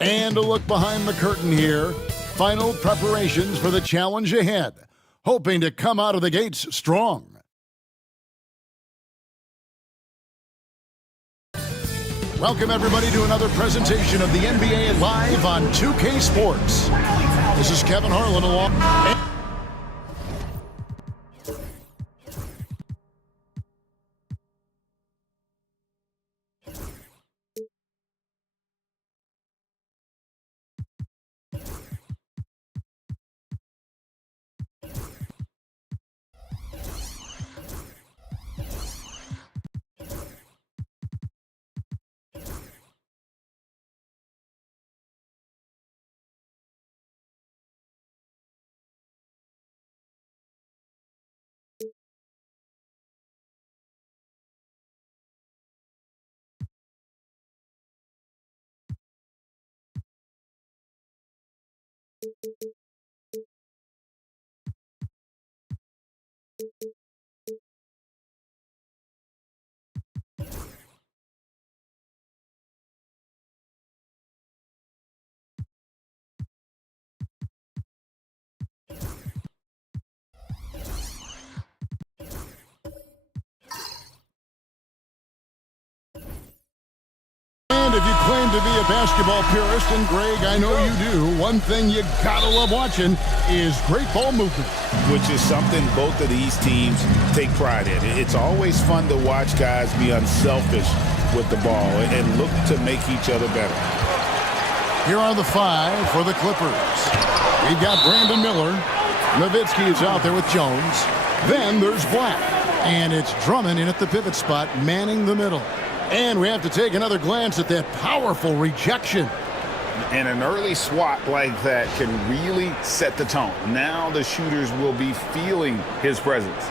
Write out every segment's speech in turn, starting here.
And a look behind the curtain here. Final preparations for the challenge ahead. Hoping to come out of the gates strong. Welcome, everybody, to another presentation of the NBA Live on 2K Sports. This is Kevin Harlan along. And if you claim to be a basketball purist, and Greg, I know you do, one thing you gotta love watching is great ball movement. Which is something both of these teams take pride in. It's always fun to watch guys be unselfish with the ball and look to make each other better. Here are the five for the Clippers. We've got Brandon Miller. Nowitzki is out there with Jones. Then there's Black. And it's Drummond in at the pivot spot, manning the middle. And we have to take another glance at that powerful rejection. And an early swat like that can really set the tone. Now the shooters will be feeling his presence.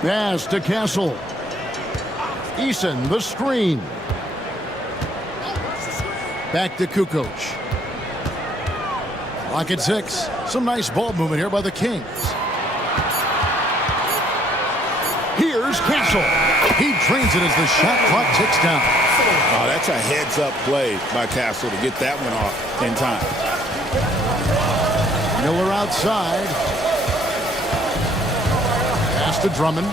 Pass to Castle. Eason, the screen. Back to Kukoc. Lock at 6. Some nice ball movement here by the Kings. Here's Castle. He drains it as the shot clock ticks down. Oh, that's a heads-up play by Castle to get that one off in time. Miller outside. Pass to Drummond.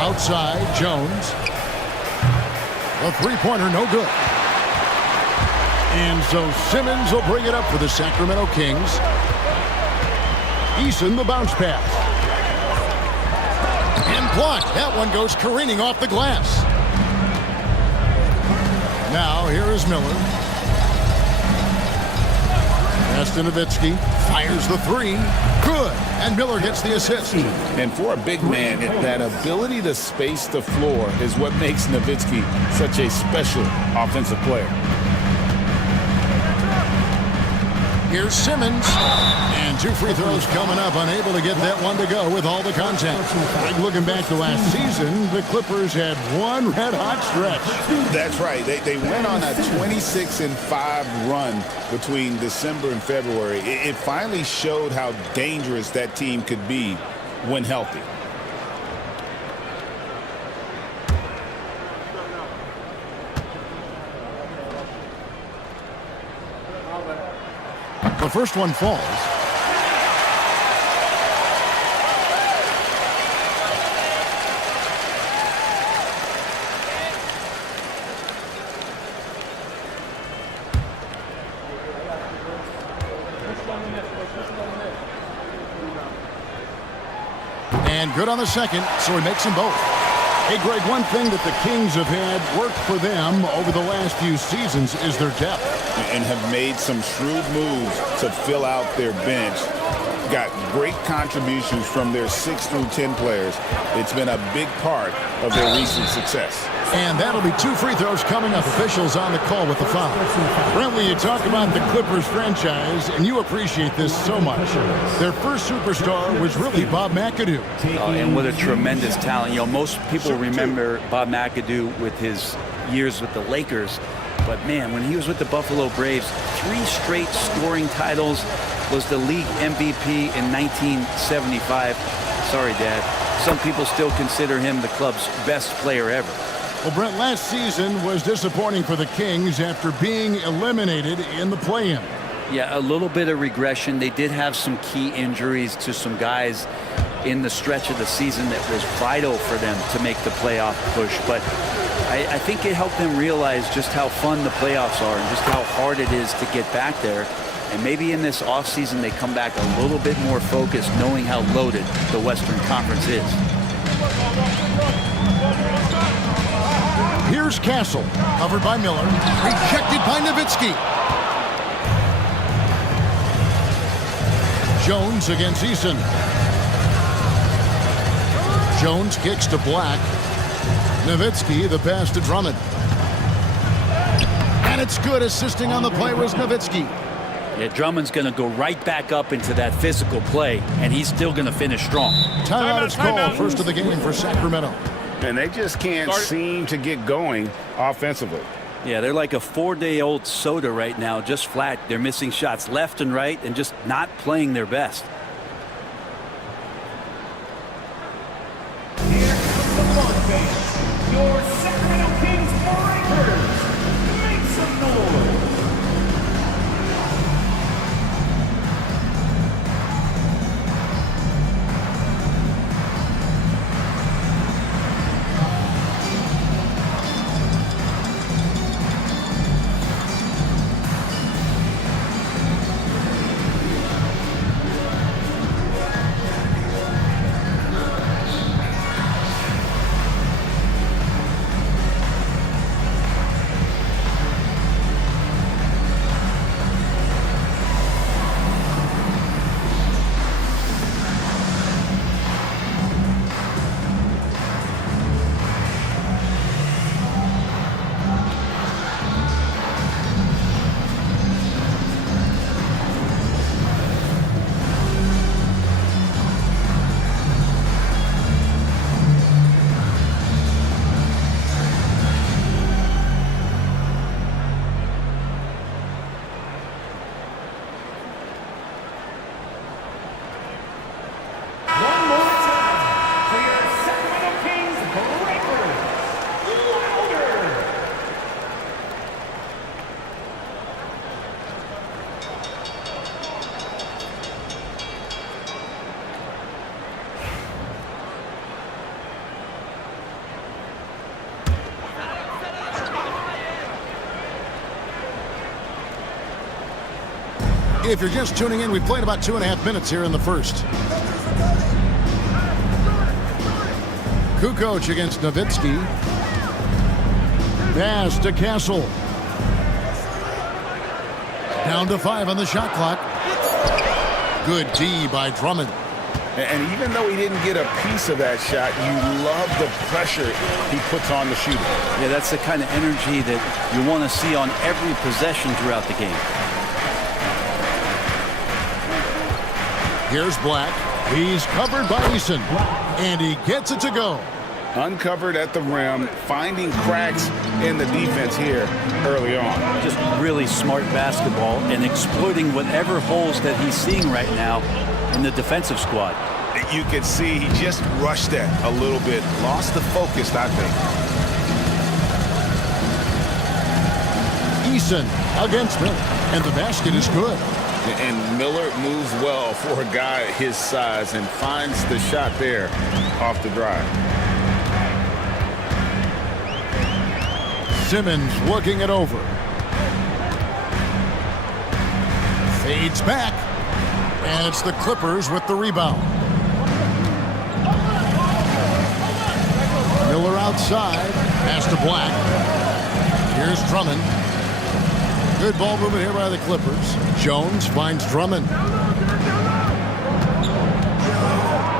Outside, Jones. A three-pointer, no good. And so Simmons will bring it up for the Sacramento Kings. Eason, the bounce pass. And blocked. That one goes careening off the glass. Now, here is Miller. Pass pass to Nowitzki. Fires the three. Good. And Miller gets the assist. And for a big man, that ability to space the floor is what makes Nowitzki such a special offensive player. Here's Simmons. And 2 free throws coming up. Unable to get that one to go with all the contact. Looking back to last season, the Clippers had one red-hot stretch. That's right. They went on a 26-5 run between December and February. It finally showed how dangerous that team could be when healthy. The first one falls. And good on the second, so he makes them both. Hey, Greg, one thing that the Kings have had work for them over the last few seasons is their depth. And have made some shrewd moves to fill out their bench. Got great contributions from their 6 through 10 players. It's been a big part of their recent success. And that'll be 2 free throws coming up. Officials on the call with the foul. Brentley, you talk about the Clippers franchise, and you appreciate this so much. Their first superstar was really Bob McAdoo. And what a tremendous talent. You know, most people remember Bob McAdoo with his years with the Lakers. But, man, when he was with the Buffalo Braves, 3 straight scoring titles, was the league MVP in 1975. Sorry, Dad. Some people still consider him the club's best player ever. Well, Brent, last season was disappointing for the Kings after being eliminated in the play-in. Yeah, a little bit of regression. They did have some key injuries to some guys in the stretch of the season that was vital for them to make the playoff push. But I think it helped them realize just how fun the playoffs are and just how hard it is to get back there. And maybe in this offseason they come back a little bit more focused, knowing how loaded the Western Conference is. Here's Castle, covered by Miller, rejected by Nowitzki. Jones against Eason. Jones kicks to Black. Nowitzki, the pass to Drummond. And it's good. Assisting on the play was Nowitzki. Yeah, Drummond's going to go right back up into that physical play, and he's still going to finish strong. Timeout is called. First of the game for Sacramento. And they just can't seem to get going offensively. Yeah, they're like a 4-day-old soda right now, just flat. They're missing shots left and right and just not playing their best. Here comes the Blunt Band, your Sacramento Kings Breakers. Make some noise. If you're just tuning in, we played about 2.5 minutes here in the first. Kukoc against Nowitzki. Pass to Castle. Down to 5 on the shot clock. Good D by Drummond. And even though he didn't get a piece of that shot, you love the pressure he puts on the shooter. Yeah, that's the kind of energy that you want to see on every possession throughout the game. Here's Black. He's covered by Eason. And he gets it to go. Uncovered at the rim, finding cracks in the defense here early on. Just really smart basketball and exploiting whatever holes that he's seeing right now in the defensive squad. You can see he just rushed that a little bit. Lost the focus, I think. Eason against Miller. And the basket is good. And Miller moves well for a guy his size and finds the shot there off the drive. Simmons working it over. Fades back. And it's the Clippers with the rebound. Miller outside. Pass to Black. Here's Drummond. Good ball movement here by the Clippers. Jones finds Drummond.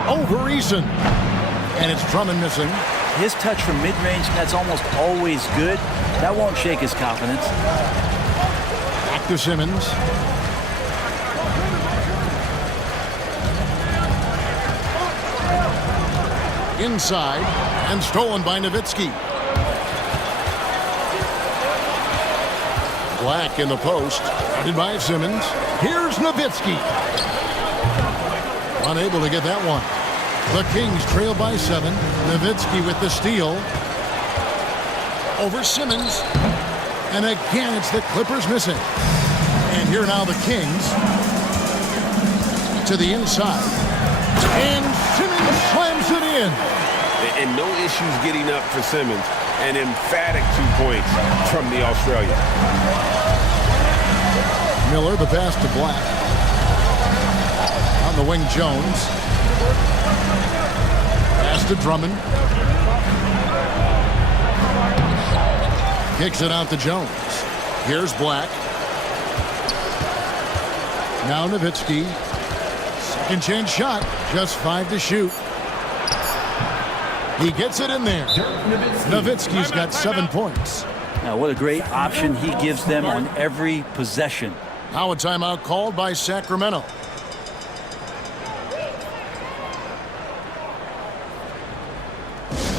Over Eason. And it's Drummond missing. His touch from mid-range, that's almost always good. That won't shake his confidence. Back to Simmons. Inside, and stolen by Nowitzki. Black in the post, guarded by Simmons. Here's Nowitzki. Unable to get that one. The Kings trail by 7. Nowitzki with the steal. Over Simmons. And again, it's the Clippers missing. And here now the Kings. To the inside. And Simmons slams it in. And no issues getting up for Simmons. An emphatic 2 points from the Australian. Miller, the pass to Black. On the wing, Jones. Pass to Drummond. Kicks it out to Jones. Here's Black. Now Nowitzki. Second chance shot. Just 5 to shoot. He gets it in there. Nowitzki's got 7 points. Now, what a great option he gives them on every possession. Now a timeout called by Sacramento.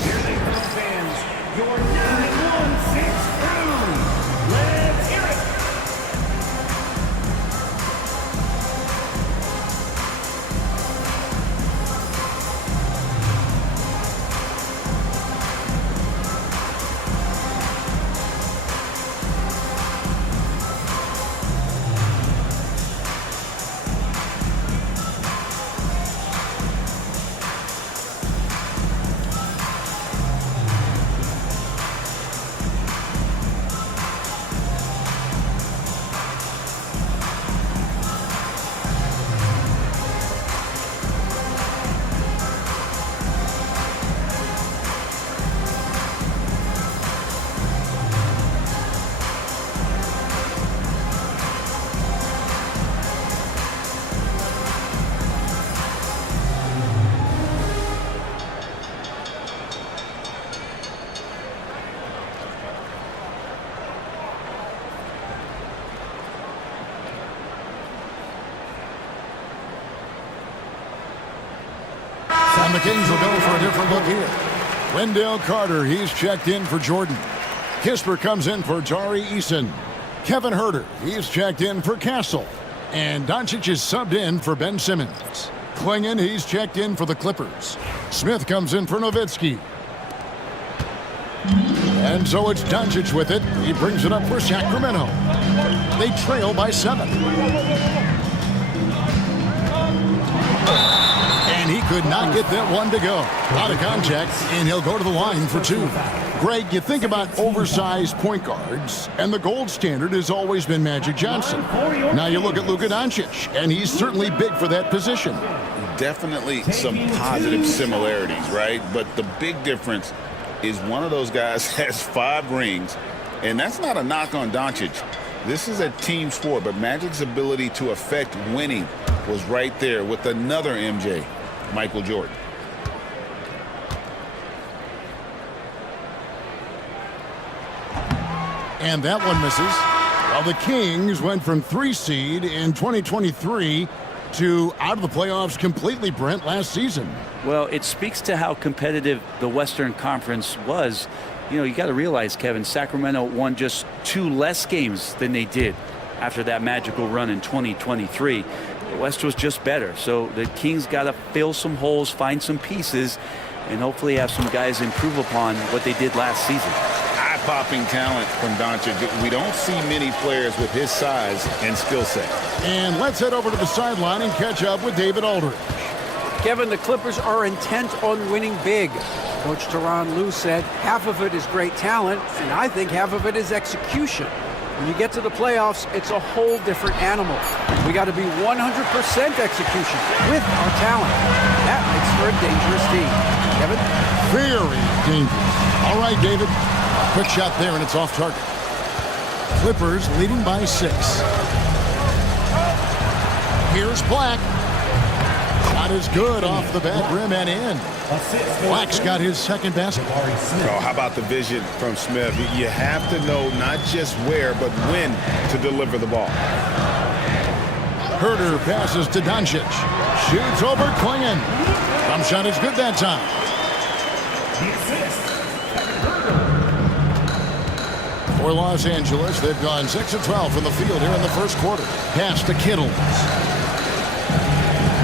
Here they come, fans. Your 9-1-6 crew. Let's hear it. And the Kings will go for a different look here. Wendell Carter, he's checked in for Jordan. Kisper comes in for Tari Eason. Kevin Huerter, he's checked in for Castle. And Doncic is subbed in for Ben Simmons. Klingon, he's checked in for the Clippers. Smith comes in for Nowitzki. And so it's Doncic with it. He brings it up for Sacramento. They trail by 7. And he could not get that one to go. Out of contact, and he'll go to the line for 2. Greg, you think about oversized point guards, and the gold standard has always been Magic Johnson. Now you look at Luka Doncic, and he's certainly big for that position. Definitely some positive similarities, right? But the big difference is one of those guys has 5 rings, and that's not a knock on Doncic. This is a team sport, but Magic's ability to affect winning was right there with another MJ, Michael Jordan. And that one misses. Well, the Kings went from 3 seed in 2023 to out of the playoffs completely, Brent, last season. Well, it speaks to how competitive the Western Conference was. You know, you got to realize, Kevin, Sacramento won just 2 less games than they did after that magical run in 2023. The West was just better. So the Kings got to fill some holes, find some pieces, and hopefully have some guys improve upon what they did last season. Eye-popping talent from Doncic. We don't see many players with his size and skill set. And let's head over to the sideline and catch up with David Aldridge. Kevin, the Clippers are intent on winning big. Coach Tyronn Lue said half of it is great talent, and I think half of it is execution. When you get to the playoffs, it's a whole different animal. We got to be 100% execution with our talent. That makes for a dangerous team. Kevin? Very dangerous. All right, David. Quick shot there, and it's off target. Clippers leading by 6. Here's Black. Shot is good off the back rim and in. Black's got his second basket. Oh, how about the vision from Smith? You have to know not just where, but when to deliver the ball. Herter passes to Doncic. Shoots over Klingon. Jump shot is good that time. For Los Angeles, they've gone 6 of 12 from the field here in the first quarter. Pass to Kittle.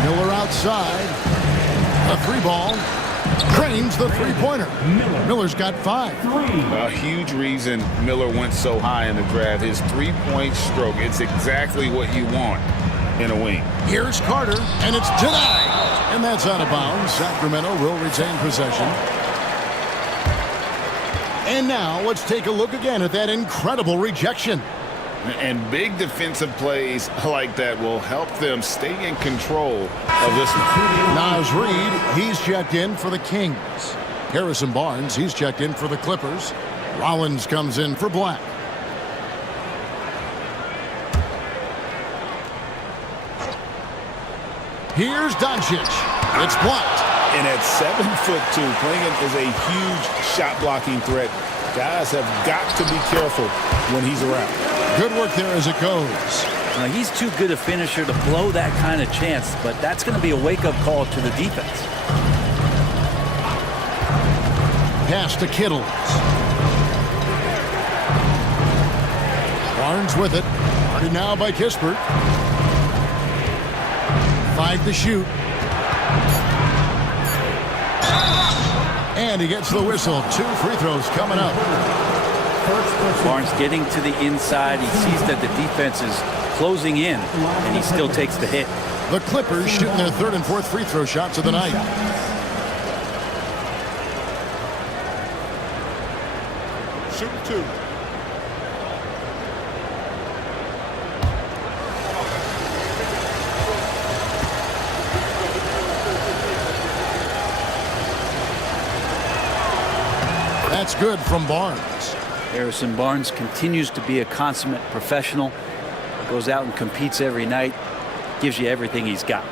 Miller outside. A 3-ball. Drains the 3-pointer. Miller's got 5. A huge reason Miller went so high in the draft. His 3-point stroke. It's exactly what you want in a wing. Here's Carter, and it's denied. And that's out of bounds. Sacramento will retain possession. And now let's take a look again at that incredible rejection. And big defensive plays like that will help them stay in control of this one. Naz Reid, he's checked in for the Kings. Harrison Barnes, he's checked in for the Clippers. Rollins comes in for Black. Here's Doncic. It's blocked. And at 7'2", Klingon is a huge shot-blocking threat. Guys have got to be careful when he's around. Good work there as it goes. Now, he's too good a finisher to blow that kind of chance, but that's going to be a wake-up call to the defense. Pass to Kittle. Barnes with it. Guarded now by Kispert. 5 to shoot. And he gets the whistle. 2 free throws coming up. Barnes getting to the inside. He sees that the defense is closing in, and he still takes the hit. The Clippers shooting their 3rd and 4th free throw shots of the night. Shooting 2. That's good from Barnes. Harrison Barnes continues to be a consummate professional. Goes out and competes every night. Gives you everything he's got.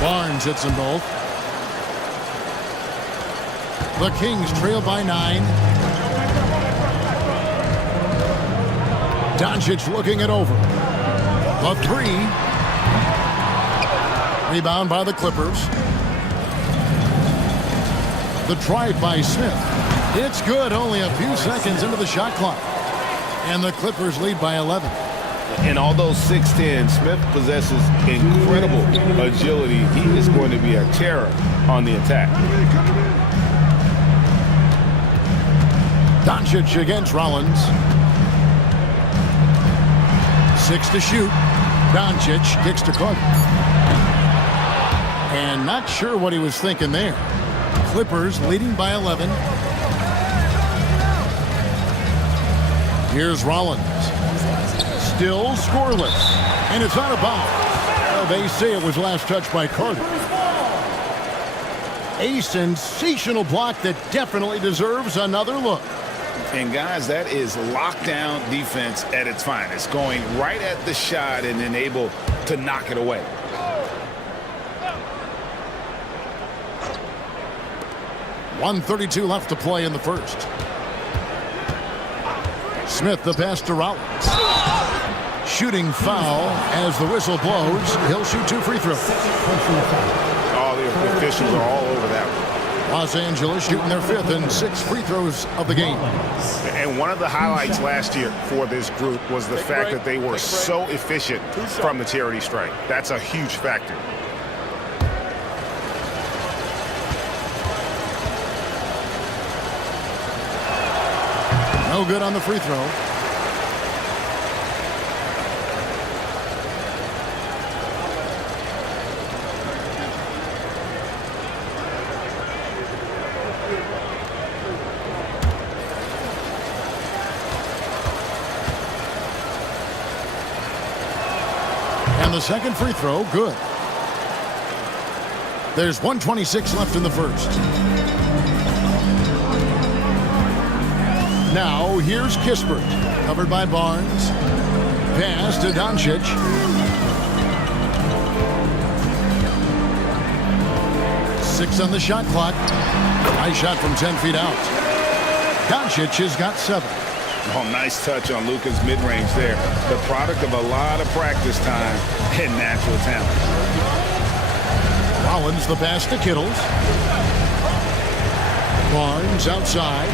Barnes hits them both. The Kings trail by 9. Doncic looking it over. The 3. Rebound by the Clippers. The drive by Smith. It's good, only a few seconds into the shot clock. And the Clippers lead by 11. And although 6'10", Smith possesses incredible agility, he is going to be a terror on the attack. Doncic against Rollins. 6 to shoot. Doncic kicks to Carter. And not sure what he was thinking there. Clippers leading by 11. Here's Rollins. Still scoreless. And it's out of bounds. Well, they say it was last touched by Carter. A sensational block that definitely deserves another look. And guys, that is lockdown defense at its finest, going right at the shot and then able to knock it away. .132 left to play in the first. Smith the pass to Rollins. Shooting foul as the whistle blows. He'll shoot 2 free throws. All the officials are all over that one. Los Angeles shooting their 5th and 6th free throws of the game. And one of the highlights last year for this group was the fact that they were so efficient from the charity stripe. That's a huge factor. No good on the free throw. And the second free throw, good. There's 1:26 left in the first. Now, here's Kispert, covered by Barnes. Pass to Doncic. Six on the shot clock. Nice shot from 10 feet out. Doncic has got 7. Oh, nice touch on Luka's mid-range there. The product of a lot of practice time and natural talent. Rollins the pass to Kittles. Barnes outside.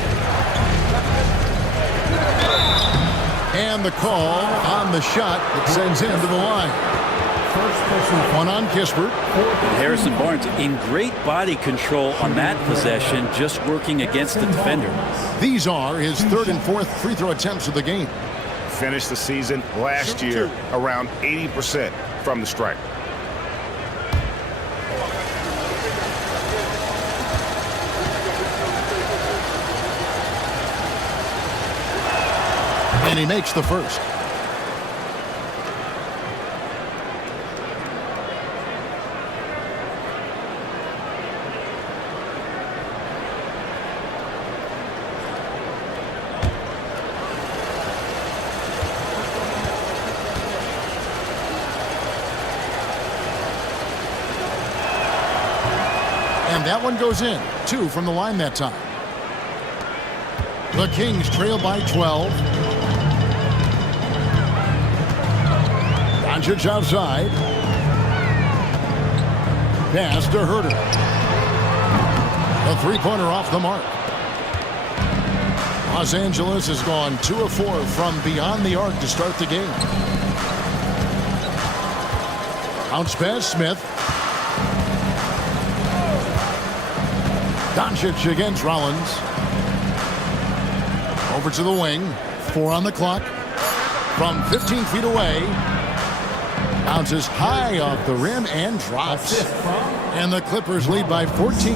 And the call on the shot that sends him to the line. One on Kispert. Harrison Barnes in great body control on that possession, just working against the defender. These are his 3rd and 4th free throw attempts of the game. Finished the season last year around 80% from the stripe. And he makes the first. And that one goes in. 2 from the line that time. The Kings trail by 12. Doncic outside. Pass to Herter. A three-pointer off the mark. Los Angeles has gone 2 of 4 from beyond the arc to start the game. Bounce pass, Smith. Doncic against Rollins. Over to the wing. 4 on the clock. From 15 feet away. Bounces high off the rim and drops. And the Clippers lead by 14.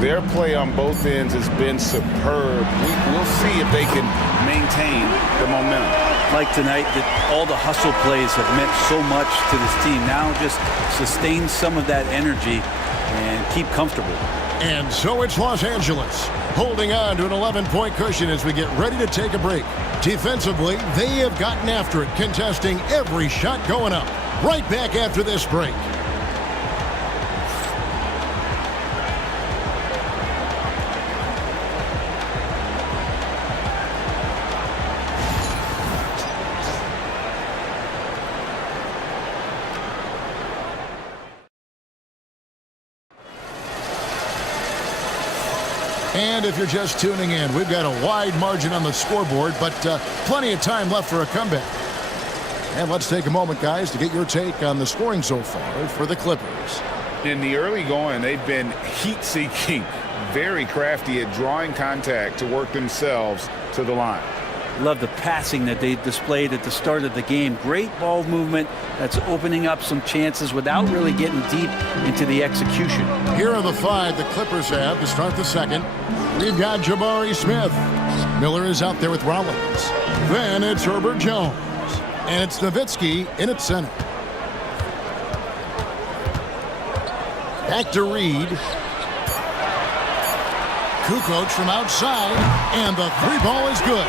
Their play on both ends has been superb. We'll see if they can maintain the momentum. Like tonight, that all the hustle plays have meant so much to this team. Now just sustain some of that energy and keep comfortable. And so it's Los Angeles holding on to an 11-point cushion as we get ready to take a break. Defensively, they have gotten after it, contesting every shot going up. Right back after this break. And if you're just tuning in, we've got a wide margin on the scoreboard, but plenty of time left for a comeback. And let's take a moment, guys, to get your take on the scoring so far for the Clippers. In the early going, they've been heat-seeking, very crafty at drawing contact to work themselves to the line. Love the passing that they displayed at the start of the game. Great ball movement that's opening up some chances without really getting deep into the execution. Here are the 5 the Clippers have to start the second. We've got Jabari Smith. Miller is out there with Rollins. Then it's Herbert Jones. And it's Nowitzki in at center. Back to Reed. Kukoc from outside, and the three ball is good.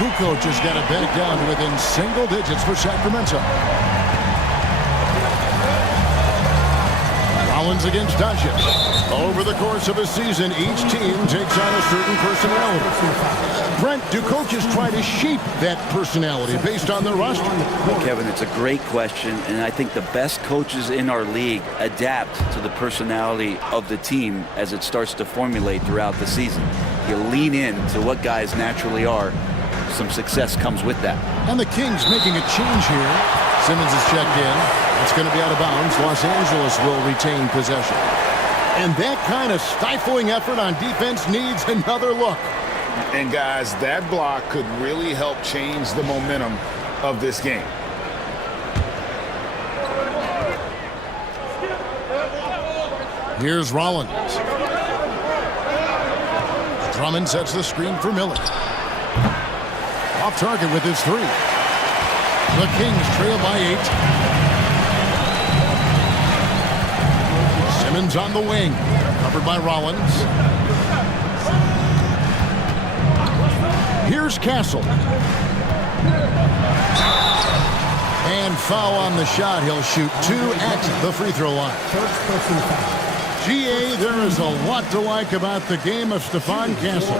Kukoc has got it back down to within single digits for Sacramento. Rollins against Doncic. Over the course of a season, each team takes on a certain personality. Brent, do coaches try to shape that personality based on their roster? Well, Kevin, it's a great question, and I think the best coaches in our league adapt to the personality of the team as it starts to formulate throughout the season. You lean in to what guys naturally are. Some success comes with that. And the Kings making a change here. Simmons is checked in. It's going to be out of bounds. Los Angeles will retain possession. And that kind of stifling effort on defense needs another look. And guys, that block could really help change the momentum of this game. Here's Rollins. Drummond sets the screen for Miller. Off target with his three. The Kings trail by 8. Simmons on the wing. Covered by Rollins. Here's Castle. And foul on the shot. He'll shoot 2 at the free throw line. GA, there is a lot to like about the game of Stephon Castle.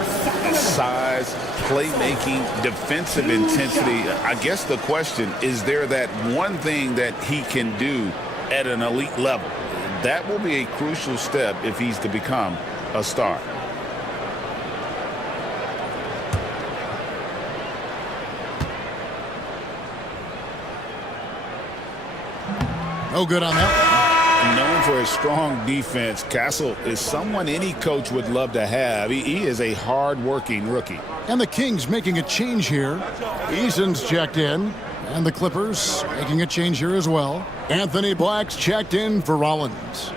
Size, playmaking, defensive intensity. I guess the question, is there that one thing that he can do at an elite level? That will be a crucial step if he's to become a star. No good on that. Known for his strong defense, Castle is someone any coach would love to have. He is a hard-working rookie. And the Kings making a change here. Eason's checked in. And the Clippers making a change here as well. Anthony Black's checked in for Rollins.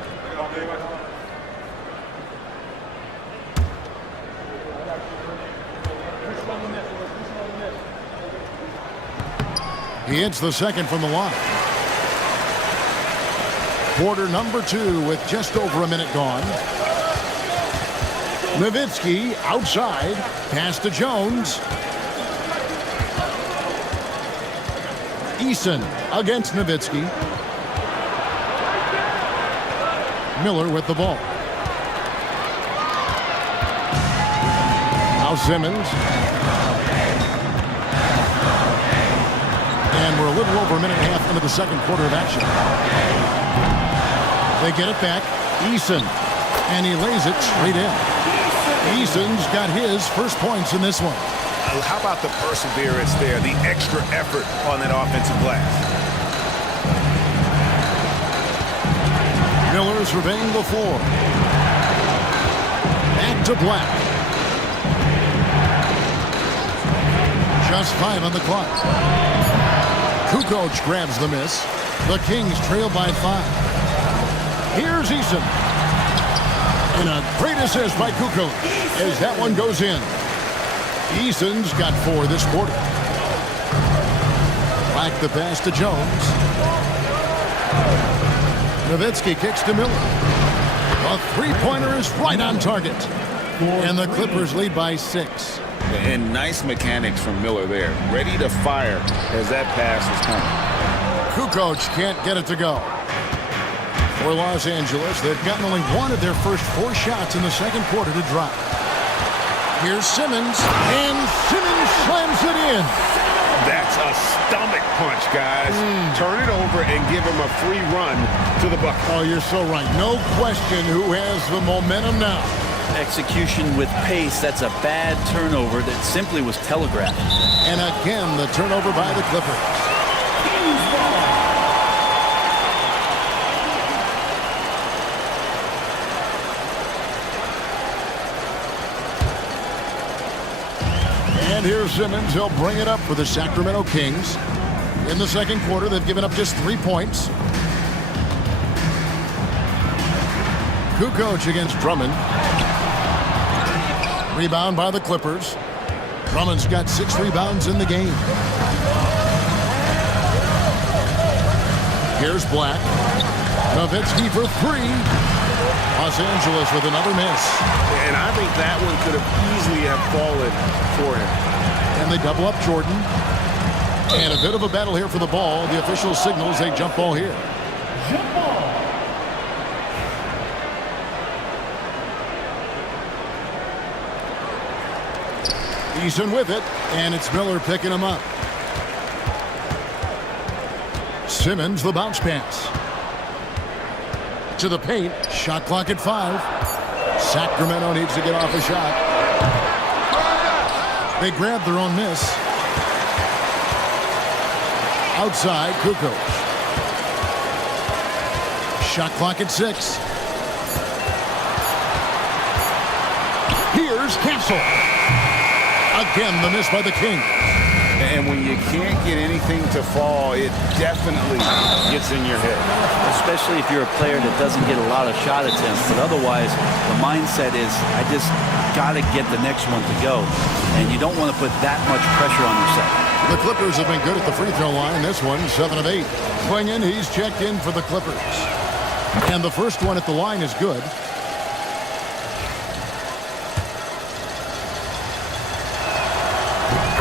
He hits the second from the line. Quarter number 2 with just over a minute gone. Nowitzki outside. Pass to Jones. Eason against Nowitzki. Miller with the ball. Now Simmons. And we're a little over a minute and a half into the second quarter of action. They get it back. Eason. And he lays it straight in. Eason's got his first points in this one. How about the perseverance there, the extra effort on that offensive glass? Miller surveying the floor. Back to Black. Just 5 on the clock. Kukoc grabs the miss. The Kings trail by 5. Here's Eason. And a great assist by Kukoc as that one goes in. Eason's got 4 this quarter. Black the pass to Jones. Nowitzki kicks to Miller. A three-pointer is right on target. And the Clippers lead by 6. And nice mechanics from Miller there. Ready to fire as that pass is coming. Kukoc can't get it to go. For Los Angeles, they've gotten only 1 of their first 4 shots in the second quarter to drop. Here's Simmons, and Simmons slams it in. That's a stomach punch, guys. Turn it over and give him a free run to the bucket. Oh, you're so right. No question who has the momentum now. Execution with pace, that's a bad turnover that simply was telegraphed. And again, the turnover by the Clippers. And here's Simmons. He'll bring it up for the Sacramento Kings. In the second quarter, they've given up just 3 points. Kukoc against Drummond. Rebound by the Clippers. Drummond's got 6 rebounds in the game. Here's Black. Nowitzki for three. Los Angeles with another miss. And I think that one could have easily have fallen for him. And they double up Jordan. And a bit of a battle here for the ball. The official signals a jump ball here. Jump ball. Eason with it, and it's Miller picking him up. Simmons, the bounce pass. To the paint, shot clock at 5. Sacramento needs to get off a shot. They grab their own miss. Outside, Kukoc. Shot clock at 6. Here's Castle. Again, the miss by the Kings. And when you can't get anything to fall, it definitely gets in your head. Especially if you're a player that doesn't get a lot of shot attempts. But otherwise, the mindset is, I just got to get the next one to go. And you don't want to put that much pressure on yourself. The Clippers have been good at the free throw line. This one, 7 of 8. Clingan, he's checked in for the Clippers. And the first one at the line is good.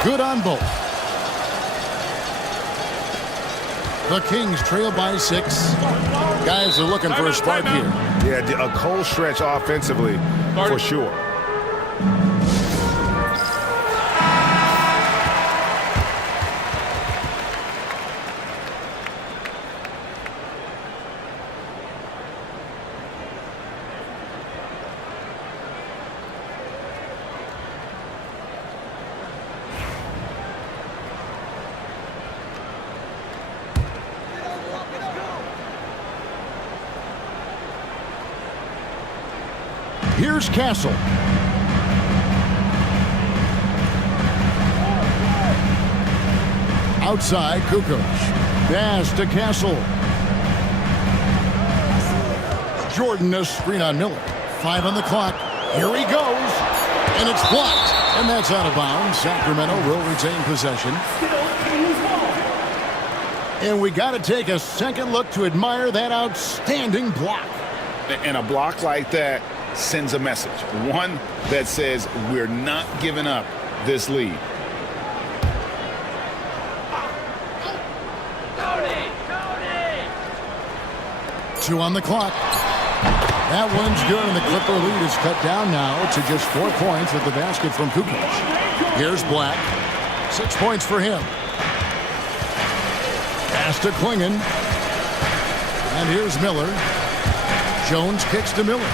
Good on both. The Kings trail by 6. Guys are looking for a spark here. Yeah, a cold stretch offensively for sure. Here's Castle. Outside, Kukoc. Pass to Castle. Jordan, a screen on Miller. 5 on the clock. Here he goes. And it's blocked. And that's out of bounds. Sacramento will retain possession. And we got to take a second look to admire that outstanding block. And a block like that sends a message. One that says we're not giving up this lead. Two on the clock. That one's good, and the Clipper lead is cut down now to just 4 points with the basket from Kukoc. Here's Black. 6 points for him. Pass to Clingan. And here's Miller. Jones kicks to Miller.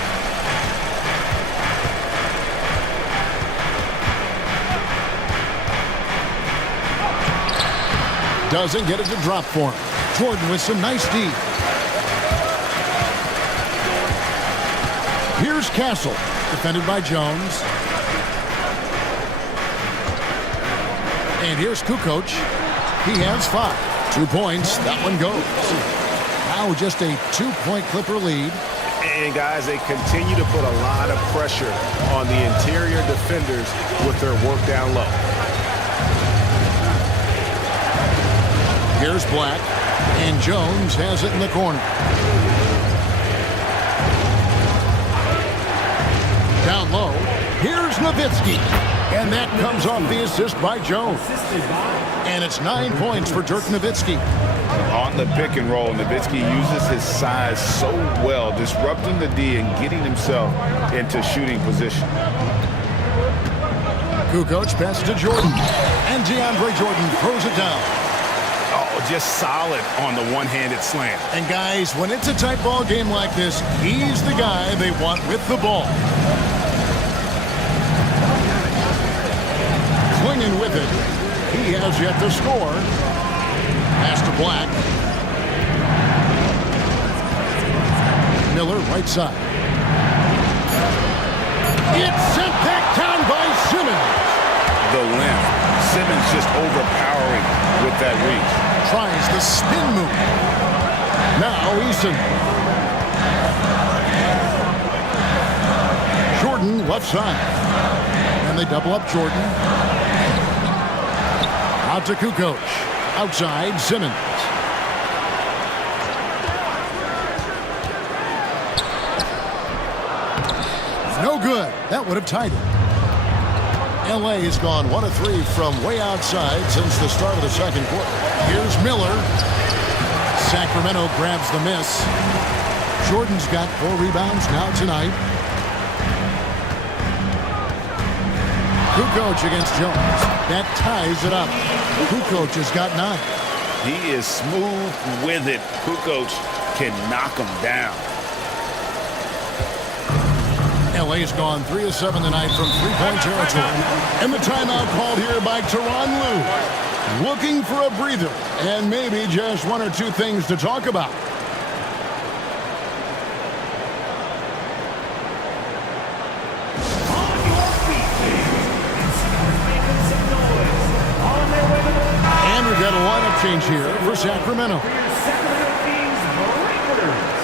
Doesn't get it to drop for him. Jordan with some nice D. Here's Castle, defended by Jones. And here's Kukoc. He has 5. 2 points. That one goes. Now just a 2-point Clipper lead. And guys, they continue to put a lot of pressure on the interior defenders with their work down low. Here's Black, and Jones has it in the corner. Down low, here's Nowitzki, and that comes off the assist by Jones. And it's 9 points for Dirk Nowitzki. On the pick and roll, Nowitzki uses his size so well, disrupting the D and getting himself into shooting position. Kukoc pass to Jordan, and DeAndre Jordan throws it down. Oh, just solid on the one-handed slam. And guys, when it's a tight ball game like this, he's the guy they want with the ball. Clingan with it. He has yet to score. Pass to Black. Miller right side. It's sent back down by Simmons. The length. Simmons just overpowering with that reach. Tries the spin move. Now Eason. Jordan left side. And they double up Jordan. Out to Kukoc. Outside Simmons. No good. That would have tied it. LA has gone 1 of 3 from way outside since the start of the second quarter. Here's Miller. Sacramento grabs the miss. Jordan's got 4 rebounds now tonight. Kukoc against Jones. That ties it up. Kukoc has got 9. He is smooth with it. Kukoc can knock him down. LA's gone 3 of 7 tonight from three-point territory. And the timeout called here by Tyronn Lue. Looking for a breather and maybe just 1 or 2 things to talk about. On your feet, fans. And start making some noise. On their way to the And we've got a lineup change here for Sacramento. for your Sacramento Kings breakers.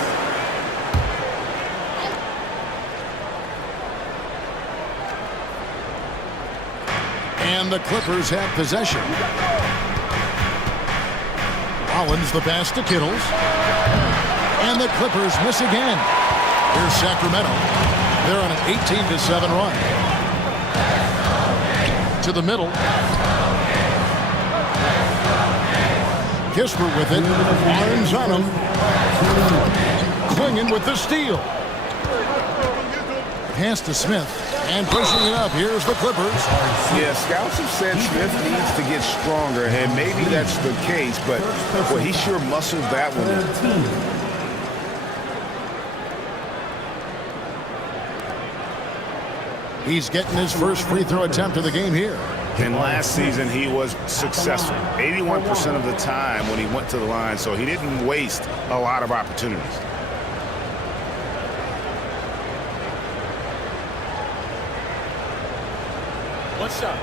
And the Clippers have possession. Rollins the pass to Kittles. And the Clippers miss again. Here's Sacramento. They're on an 18-7 run. To the middle. Kisper with it. Arms on him. Klingon with the steal. Pass to Smith. And pushing it up, here's the Clippers. Yeah, scouts have said Smith needs to get stronger, and maybe that's the case, but boy, he sure muscled that one in. He's getting his first free throw attempt of the game here. And last season, he was successful 81% of the time when he went to the line, so he didn't waste a lot of opportunities. What's up?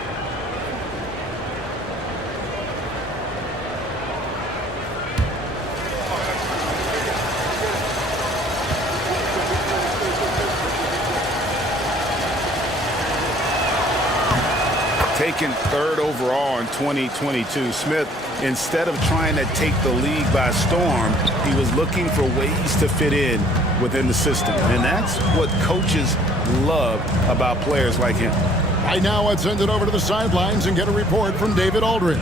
Taken 3rd overall in 2022, Smith, instead of trying to take the league by storm, he was looking for ways to fit in within the system. And that's what coaches love about players like him. Right now, let's send it over to the sidelines and get a report from David Aldridge.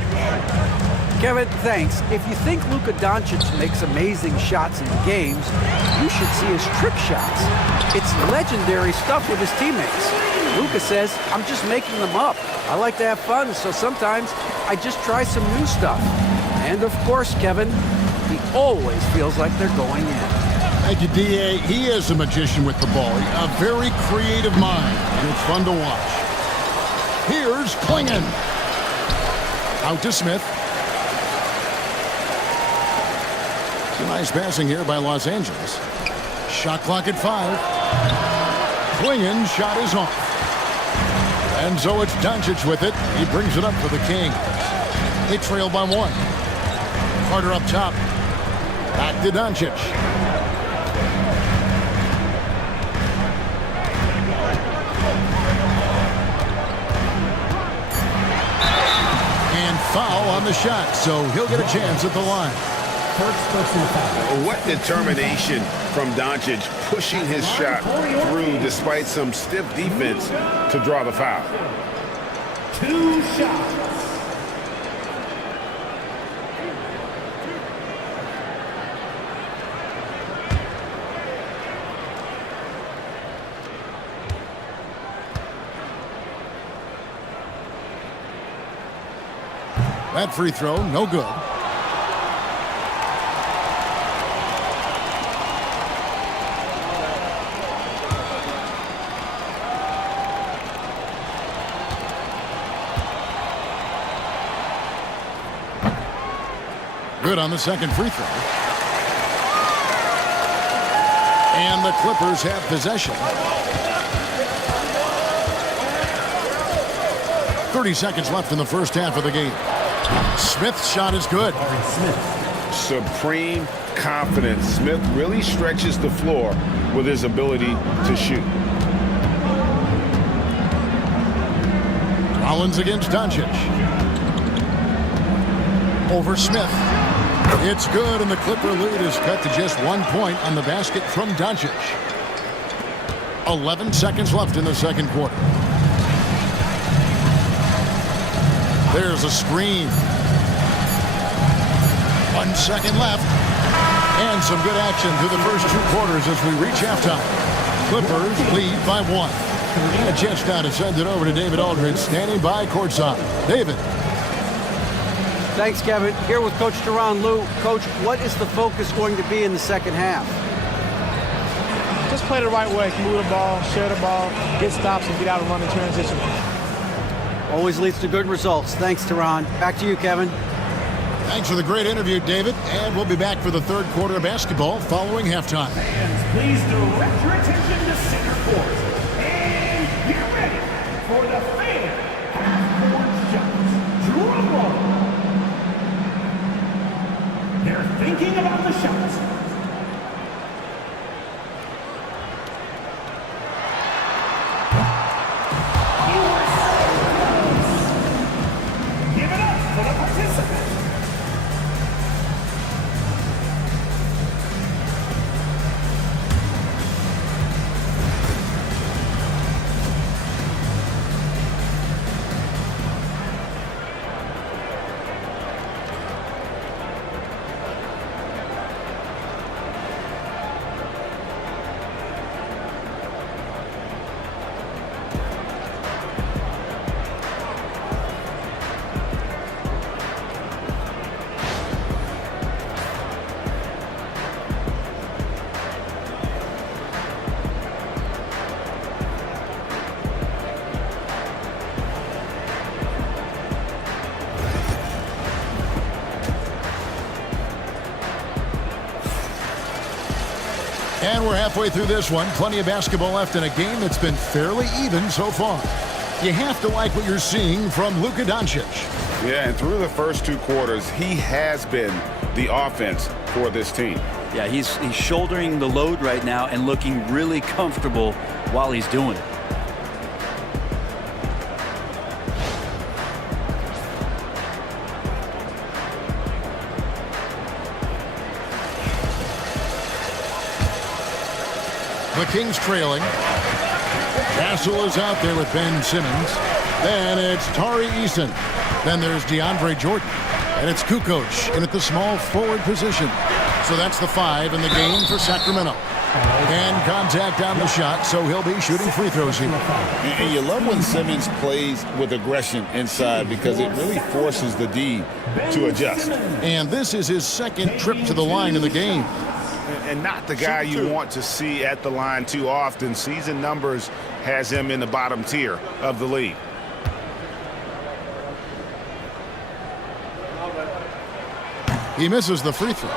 Kevin, thanks. If you think Luka Doncic makes amazing shots in games, you should see his trick shots. It's legendary stuff with his teammates. Luka says, I'm just making them up. I like to have fun, so sometimes I just try some new stuff. And of course, Kevin, he always feels like they're going in. Thank you, D.A. He is a magician with the ball. A very creative mind, and it's fun to watch. Here's Klingon. Out to Smith. It's a nice passing here by Los Angeles. Shot clock at 5. Klingon shot is off. And so it's Doncic with it. He brings it up for the Kings. They trail by 1. Carter up top. Back to Doncic. And foul on the shot, so he'll get a chance at the line. What determination from Doncic, pushing his shot through despite some stiff defense to draw the foul. 2 shots. That free throw, no good. Good on the second free throw. And the Clippers have possession. 30 seconds left in the first half of the game. Smith's shot is good. Supreme confidence. Smith really stretches the floor with his ability to shoot. Rollins against Doncic. Over Smith. It's good, and the Clipper lead is cut to just 1 point on the basket from Doncic. 11 seconds left in the second quarter. There's a screen. 1 second left. And some good action through the first 2 quarters as we reach halftime. Clippers lead by 1. A chance now to send it over to David Aldridge, standing by courtside. David. Thanks, Kevin. Here with Coach Tyronn Lue. Coach, what is the focus going to be in the second half? Just play the right way. Move the ball, share the ball, get stops, and get out and run in transition. Always leads to good results. Thanks, Tyronn. Back to you, Kevin. Thanks for the great interview, David. And we'll be back for the third quarter of basketball following halftime. Fans, please direct your attention to center court. And get ready for the fan half-court shots. Drum roll. They're thinking about the shots. You were so close. Give it up for the participants. And we're halfway through this one. Plenty of basketball left in a game that's been fairly even so far. You have to like what you're seeing from Luka Doncic. Yeah, and through the first 2 quarters, he has been the offense for this team. Yeah, he's shouldering the load right now and looking really comfortable while he's doing it. The Kings trailing. Castle is out there with Ben Simmons. Then it's Tari Eason. Then there's DeAndre Jordan. And it's Kukoc in at the small forward position. So that's the 5 in the game for Sacramento. And contact on the shot, so he'll be shooting free throws here. And you love when Simmons plays with aggression inside because it really forces the D to adjust. And this is his second trip to the line in the game. And not the guy you want to see at the line too often. Season numbers has him in the bottom tier of the league. He misses the free throw.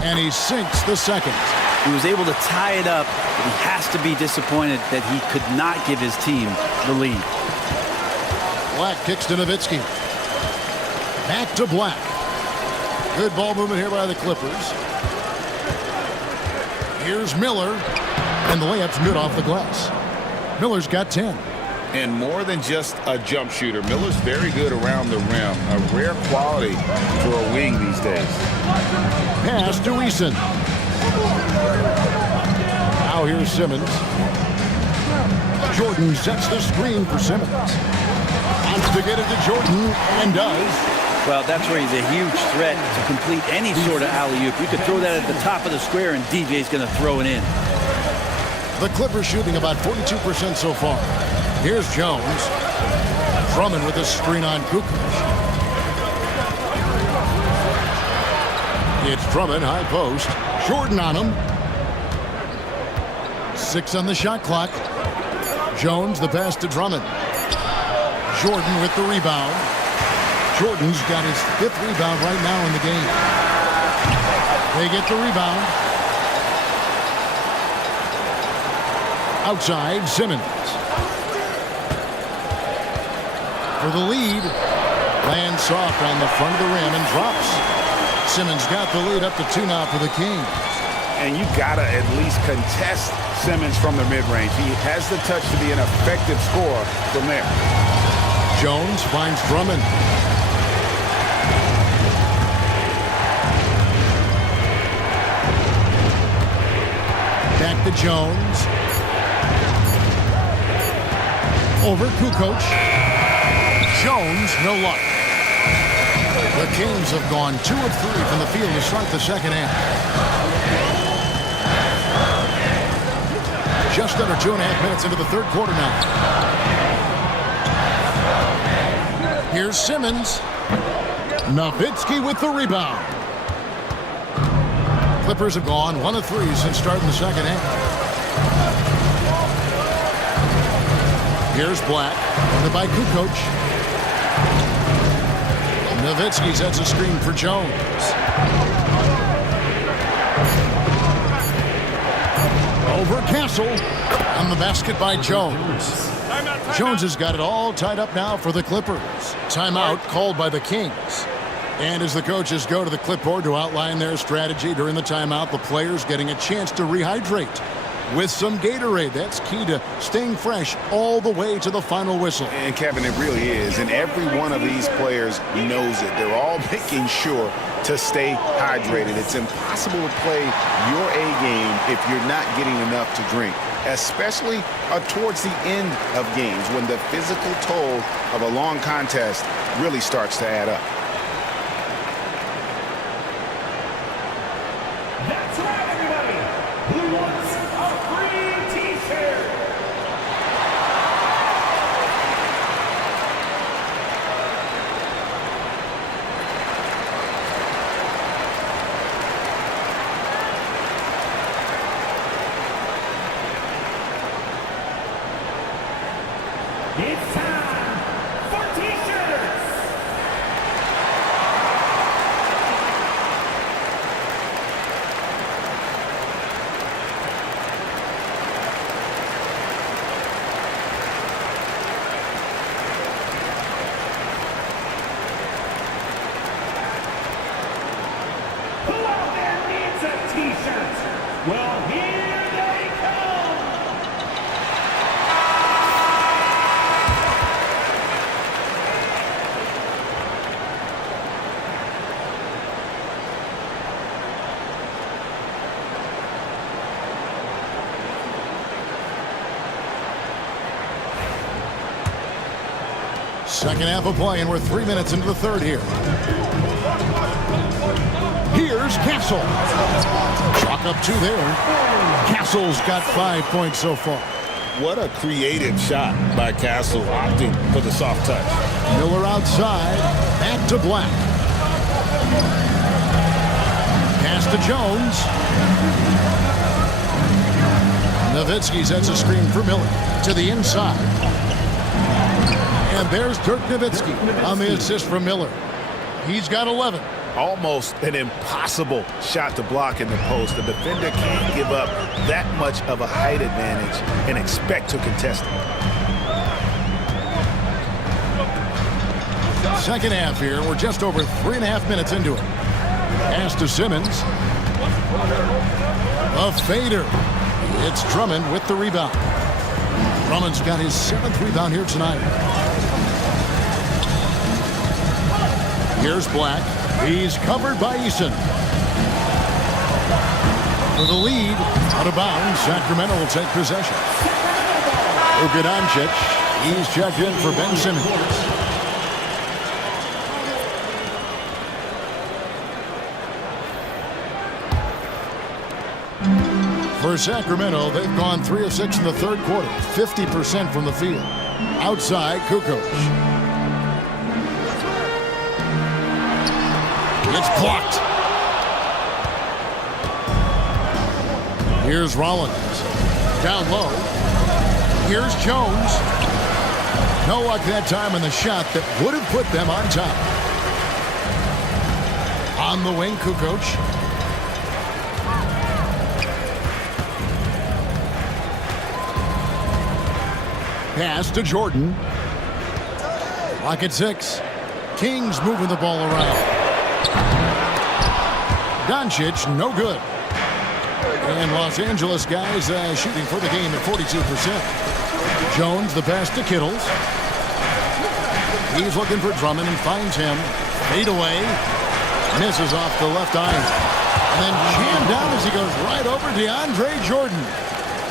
And he sinks the second. He was able to tie it up, but he has to be disappointed that he could not give his team the lead. Black kicks to Nowitzki. Back to Black. Good ball movement here by the Clippers. Here's Miller. And the layup's good off the glass. Miller's got 10. And more than just a jump shooter, Miller's very good around the rim. A rare quality for a wing these days. Pass to Eason. Now here's Simmons. Jordan sets the screen for Simmons. Wants to get it to Jordan, and does. Well, that's where he's a huge threat to complete any sort of alley-oop. You could throw that at the top of the square, and DJ's going to throw it in. The Clippers shooting about 42% so far. Here's Jones. Drummond with a screen on Kukoc. It's Drummond, high post. Jordan on him. 6 on the shot clock. Jones, the pass to Drummond. Jordan with the rebound. Jordan's got his 5th rebound right now in the game. They get the rebound. Outside, Simmons. For the lead. Lands soft on the front of the rim and drops. Simmons got the lead up to 2 now for the Kings. and you gotta at least contest Simmons from the mid-range. He has the touch to be an effective scorer from there. Jones finds Drummond. Back to Jones. Over Kukoc. Jones, no luck. The Kings have gone 2 of 3 from the field to start the second half. Just under 2.5 minutes into the third quarter now. Here's Simmons. Nowitzki with the rebound. Clippers have gone 1 of 3 since starting the second half. Here's Black. Under by Kukoc. Nowitzki sets a screen for Jones. Over Castle. On the basket by Jones. Jones has got it all tied up now for the Clippers. Timeout called by the Kings. And as the coaches go to the clipboard to outline their strategy during the timeout, the players getting a chance to rehydrate with some Gatorade. That's key to staying fresh all the way to the final whistle. And Kevin, it really is. And every one of these players knows it. They're all making sure to stay hydrated. It's impossible to play your A game if you're not getting enough to drink, especially towards the end of games when the physical toll of a long contest really starts to add up. That's right, everybody. Who wants a free T-shirt? It's time for T-shirts. Who out there needs a T-shirt? Well, here they come. Second half of play, and we're 3 minutes into the third here. Here's Castle. Chalk up 2 there. Castle's got 5 points so far. What a creative shot by Castle, opting for the soft touch. Miller outside. Back to Black. Pass to Jones. Nowitzki sets a screen for Miller. To the inside. And there's Dirk Nowitzki on the assist from Miller. He's got 11. Almost an impossible shot to block in the post. The defender can't give up that much of a height advantage and expect to contest it. Second half here. We're just over 3.5 minutes into it. Pass to Simmons. A fader. It's Drummond with the rebound. Drummond's got his 7th rebound here tonight. Here's Black. He's covered by Eason. For the lead, out of bounds, Sacramento will take possession. Luka Doncic, he's checked in for Ben Simmons. For Sacramento, they've gone 3 of 6 in the third quarter, 50% from the field. Outside, Kukoc. It's blocked. Here's Rollins. Down low. Here's Jones. No luck that time in the shot that would have put them on top. On the wing, Kukoc. Pass to Jordan. Lock at 6. Kings moving the ball around. Doncic, no good. And Los Angeles guys shooting for the game at 42%. Jones, the pass to Kittles. He's looking for Drummond and finds him. Fade away. Misses off the left eye. And then jammed down as he goes right over DeAndre Jordan.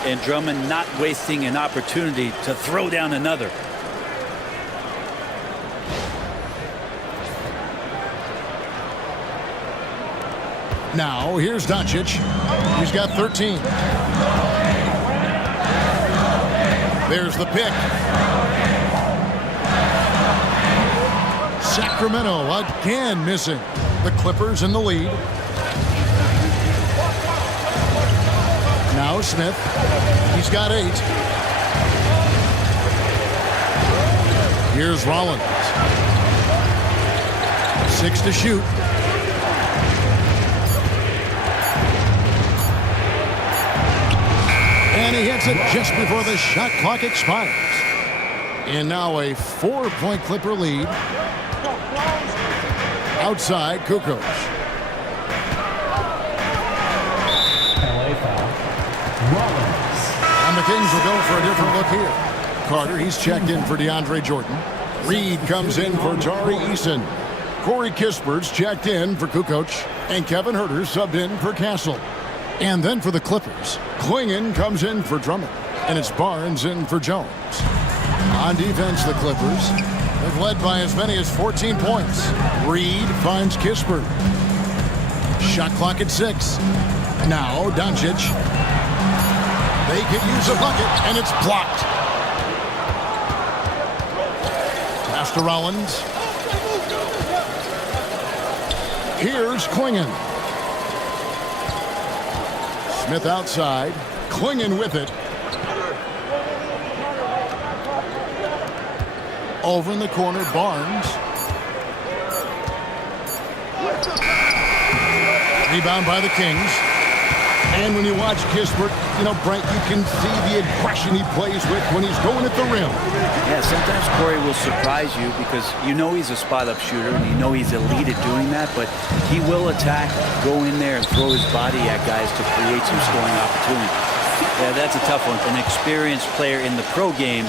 And Drummond not wasting an opportunity to throw down another. Now, here's Doncic. He's got 13. There's the pick. Sacramento again missing. The Clippers in the lead. Now Smith. He's got 8. Here's Rollins. 6 to shoot. And he hits it just before the shot clock expires. And now a 4-point Clipper lead. Outside, Kukoc. And the Kings will go for a different look here. Carter, he's checked in for DeAndre Jordan. Reed comes in for Tari Eason. Corey Kispert's checked in for Kukoc. And Kevin Huerter subbed in for Castle. And then for the Clippers, Klingon comes in for Drummond. And it's Barnes in for Jones. On defense, the Clippers have led by as many as 14 points. Reed finds Kispert. Shot clock at 6. Now Doncic. They can use a bucket, and it's blocked. Pass to Rollins. Here's Klingon. Smith outside. Klingon with it. Over in the corner, Barnes. Rebound by the Kings. And when you watch Kispert, Brent, you can see the aggression he plays with when he's going at the rim. Yeah, sometimes Corey will surprise you because he's a spot-up shooter and he's elite at doing that, but he will attack, go in there and throw his body at guys to create some scoring opportunity. Yeah, that's a tough one. An experienced player in the pro game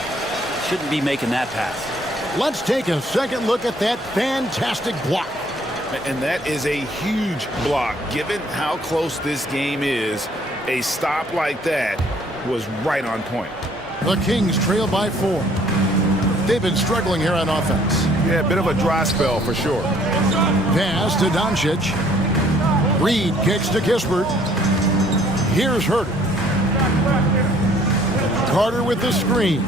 shouldn't be making that pass. Let's take a second look at that fantastic block. And that is a huge block. Given how close this game is, a stop like that was right on point. The Kings trail by 4. They've been struggling here on offense. Yeah, a bit of a dry spell for sure. Pass to Doncic. Reed kicks to Kispert. Here's Huerter. Carter with the screen.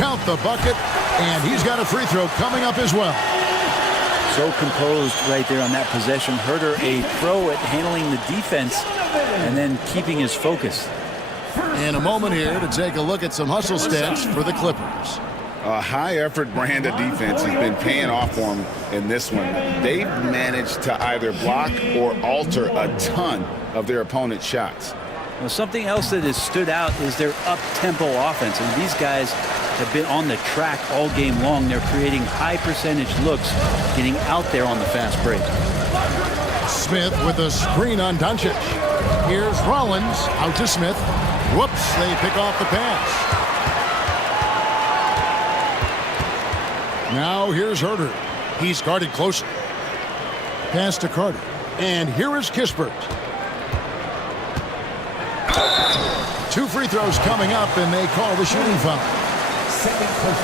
Count the bucket, and he's got a free throw coming up as well. So composed right there on that possession. Huerter a pro at handling the defense and then keeping his focus. And a moment here to take a look at some hustle stats for the Clippers. A high-effort brand of defense has been paying off for them in this one. They've managed to either block or alter a ton of their opponent's shots. Well, something else that has stood out is their up-tempo offense. And these guys have been on the track all game long. They're creating high-percentage looks, getting out there on the fast break. Smith with a screen on Doncic. Here's Rollins out to Smith. Whoops, they pick off the pass. Now here's Huerter. He's guarded closely. Pass to Carter. And here is Kispert. 2 free throws coming up, and they call the shooting foul.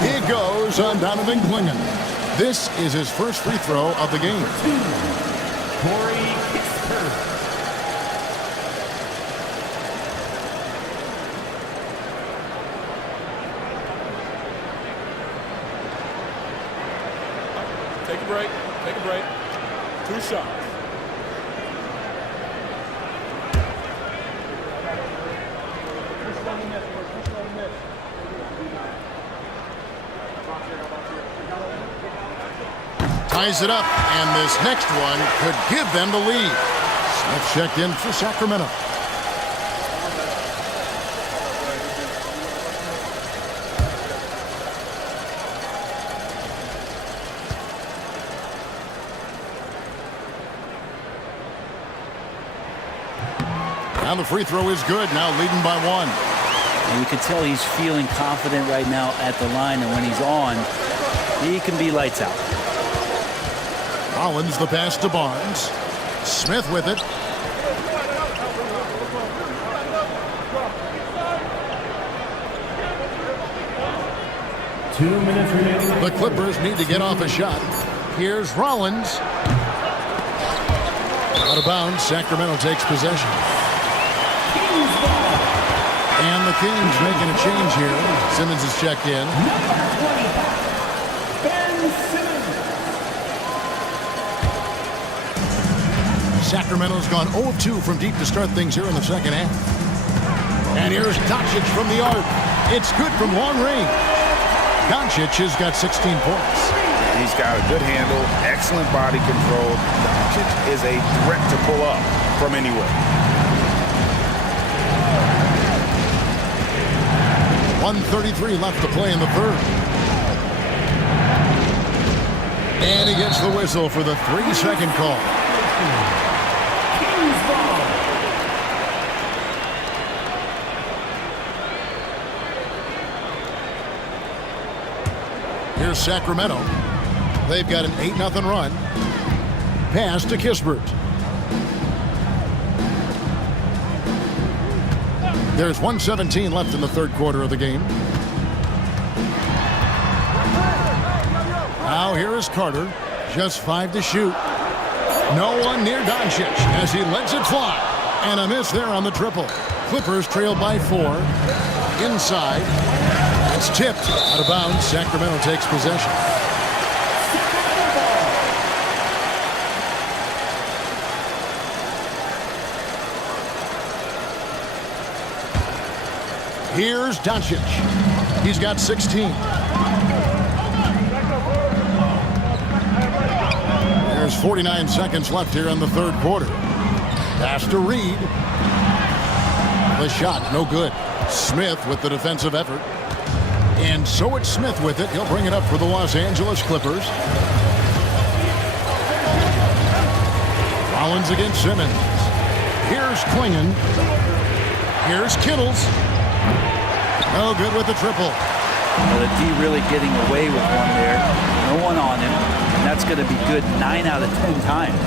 It goes on Donovan Klingon. This is his first free throw of the game. Corey Kispert. Take a break. Take a break. 2 shots. Ties it up, and this next one could give them the lead. Smith checked in for Sacramento. And the free throw is good. Now leading by 1. And you can tell he's feeling confident right now at the line, and when he's on, he can be lights out. Rollins the pass to Barnes. Smith with it. The Clippers need to get off a shot. Here's Rollins. Out of bounds. Sacramento takes possession. And the Kings making a change here. Simmons is checked in. Sacramento's gone 0-2 from deep to start things here in the second half. And here's Doncic from the arc. It's good from long range. Doncic has got 16 points. He's got a good handle, excellent body control. Doncic is a threat to pull up from anywhere. 1:33 left to play in the third. And he gets the whistle for the 3-second call. Here's Sacramento. They've got an 8-0 run. Pass to Kispert. There's 1:17 left in the third quarter of the game. Now here is Carter. Just 5 to shoot. No one near Doncic as he lets it fly. And a miss there on the triple. Clippers trail by 4. Inside. It's tipped. Out of bounds. Sacramento takes possession. Here's Doncic. He's got 16. There's 49 seconds left here in the third quarter. Pass to Reed. The shot, no good. Smith with the defensive effort. And so it's Smith with it. He'll bring it up for the Los Angeles Clippers. Rollins against Simmons. Here's Klingon. Here's Kittles. No good with the triple. Well, the D really getting away with one there. No one on him. And that's going to be good 9 out of 10 times.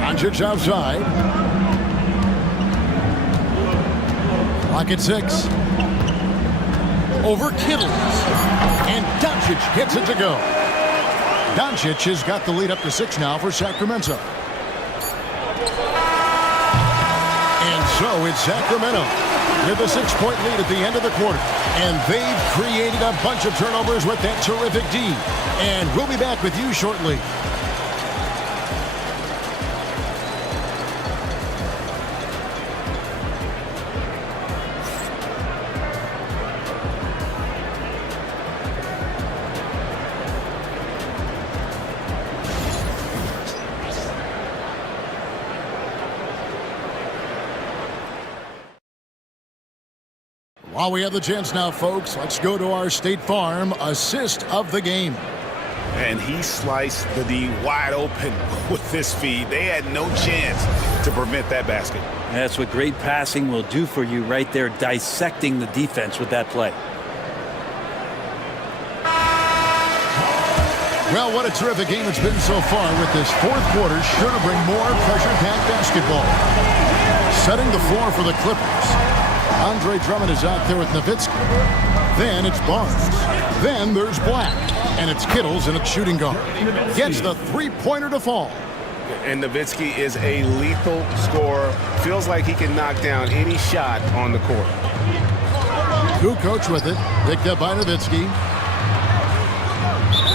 Doncic outside. Clock at 6. Over Kittles. And Doncic gets it to go. Doncic has got the lead up to 6 now for Sacramento. And so it's Sacramento with a 6-point lead at the end of the quarter. And they've created a bunch of turnovers with that terrific D. And we'll be back with you shortly. While we have the chance now, folks, let's go to our State Farm assist of the game. And he sliced the D wide open with this feed. They had no chance to prevent that basket. That's what great passing will do for you right there, dissecting the defense with that play. Well, what a terrific game it's been so far with this fourth quarter. Sure to bring more pressure-packed basketball. Setting the floor for the Clippers. Andre Drummond is out there with Nowitzki. Then it's Barnes. Then there's Black. And it's Kittles and it's shooting guard. Gets the three-pointer to fall. And Nowitzki is a lethal scorer. Feels like he can knock down any shot on the court. Kukoc with it. Picked up by Nowitzki.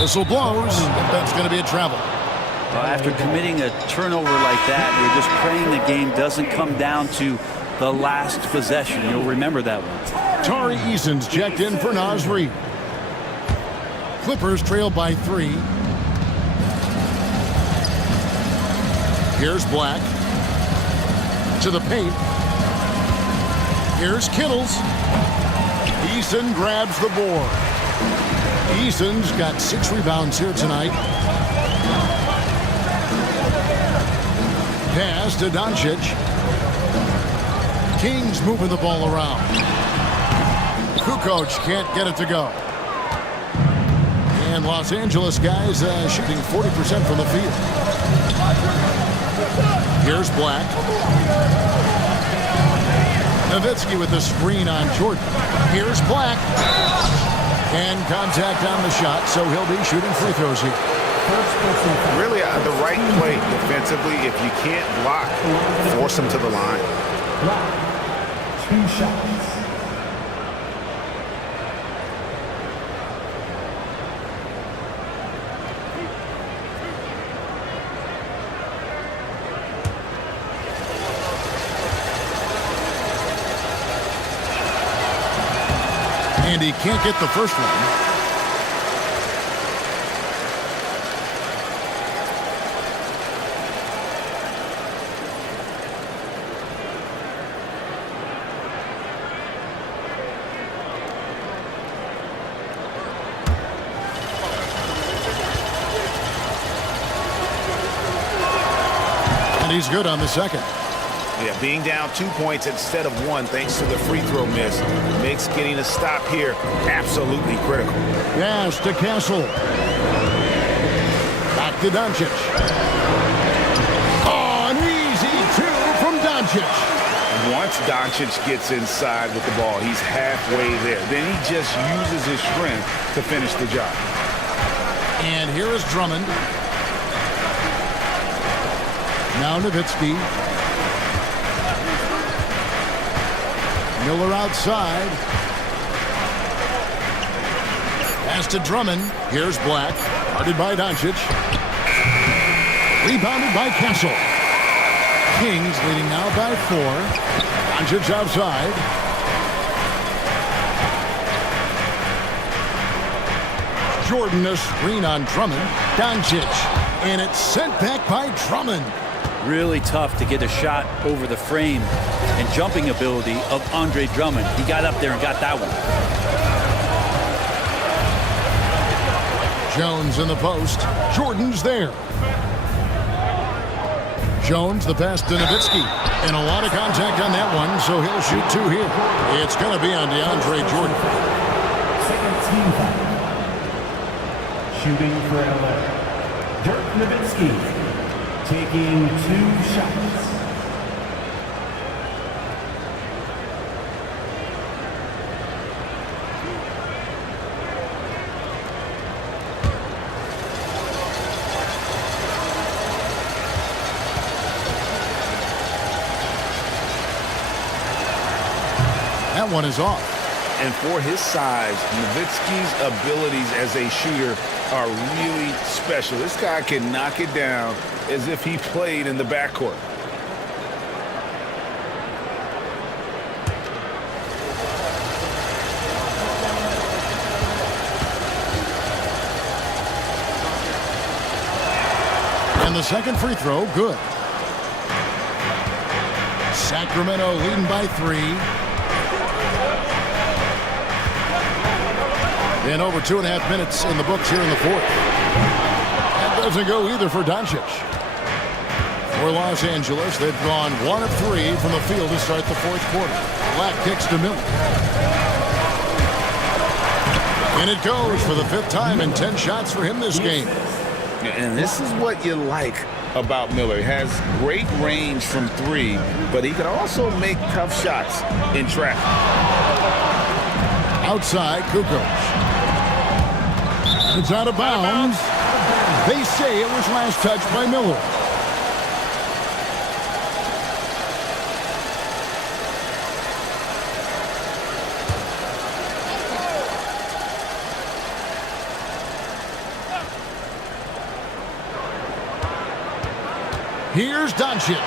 Whistle blows. That's going to be a travel. Well, after committing a turnover like that, you're just praying the game doesn't come down to the last possession. You'll remember that one. Tari Eason's checked in for Naz Reid. Clippers trail by 3. Here's Black. To the paint. Here's Kittles. Eason grabs the board. Eason's got 6 rebounds here tonight. pass to Doncic. Kings moving the ball around. Kukoc can't get it to go. And Los Angeles guys shooting 40% from the field. Here's Black. Nowitzki with the screen on Jordan. Here's Black. And contact on the shot, so he'll be shooting free throws here. Really the right play defensively. If you can't block, force him to the line. 2 shots. And he can't get the first one. And he's good on the second. Yeah, being down 2 points instead of 1 thanks to the free throw miss makes getting a stop here absolutely critical. Yes, to Castle. Back to Doncic. Oh, an easy 2 from Doncic. Once Doncic gets inside with the ball, he's halfway there. Then he just uses his strength to finish the job. And here is Drummond. Now Nowitzki. Miller outside. Pass to Drummond. Here's Black. Guarded by Doncic. Rebounded by Castle. Kings leading now by 4. Doncic outside. Jordan a screen on Drummond. Doncic. And it's sent back by Drummond. Really tough to get a shot over the frame and jumping ability of Andre Drummond. He got up there and got that one. Jones in the post. Jordan's there. Jones, the pass to Nowitzki. And a lot of contact on that one, so he'll shoot 2 here. It's going to be on DeAndre Jordan. Second team foul. Shooting for LA. Dirk Nowitzki taking 2 shots. That one is off. And for his size, Nowitzki's abilities as a shooter are really special. This guy can knock it down as if he played in the backcourt. And the second free throw, good. Sacramento leading by 3. And over 2.5 minutes in the books here in the fourth. That doesn't go either for Doncic. For Los Angeles, they've gone 1 of 3 from the field to start the fourth quarter. Black kicks to Miller. And it goes for the 5th time in 10 shots for him this game. And this is what you like about Miller. He has great range from 3, but he can also make tough shots in traffic. Outside, Kukoc. It's out of bounds. They say it was last touched by Miller. Here's Doncic.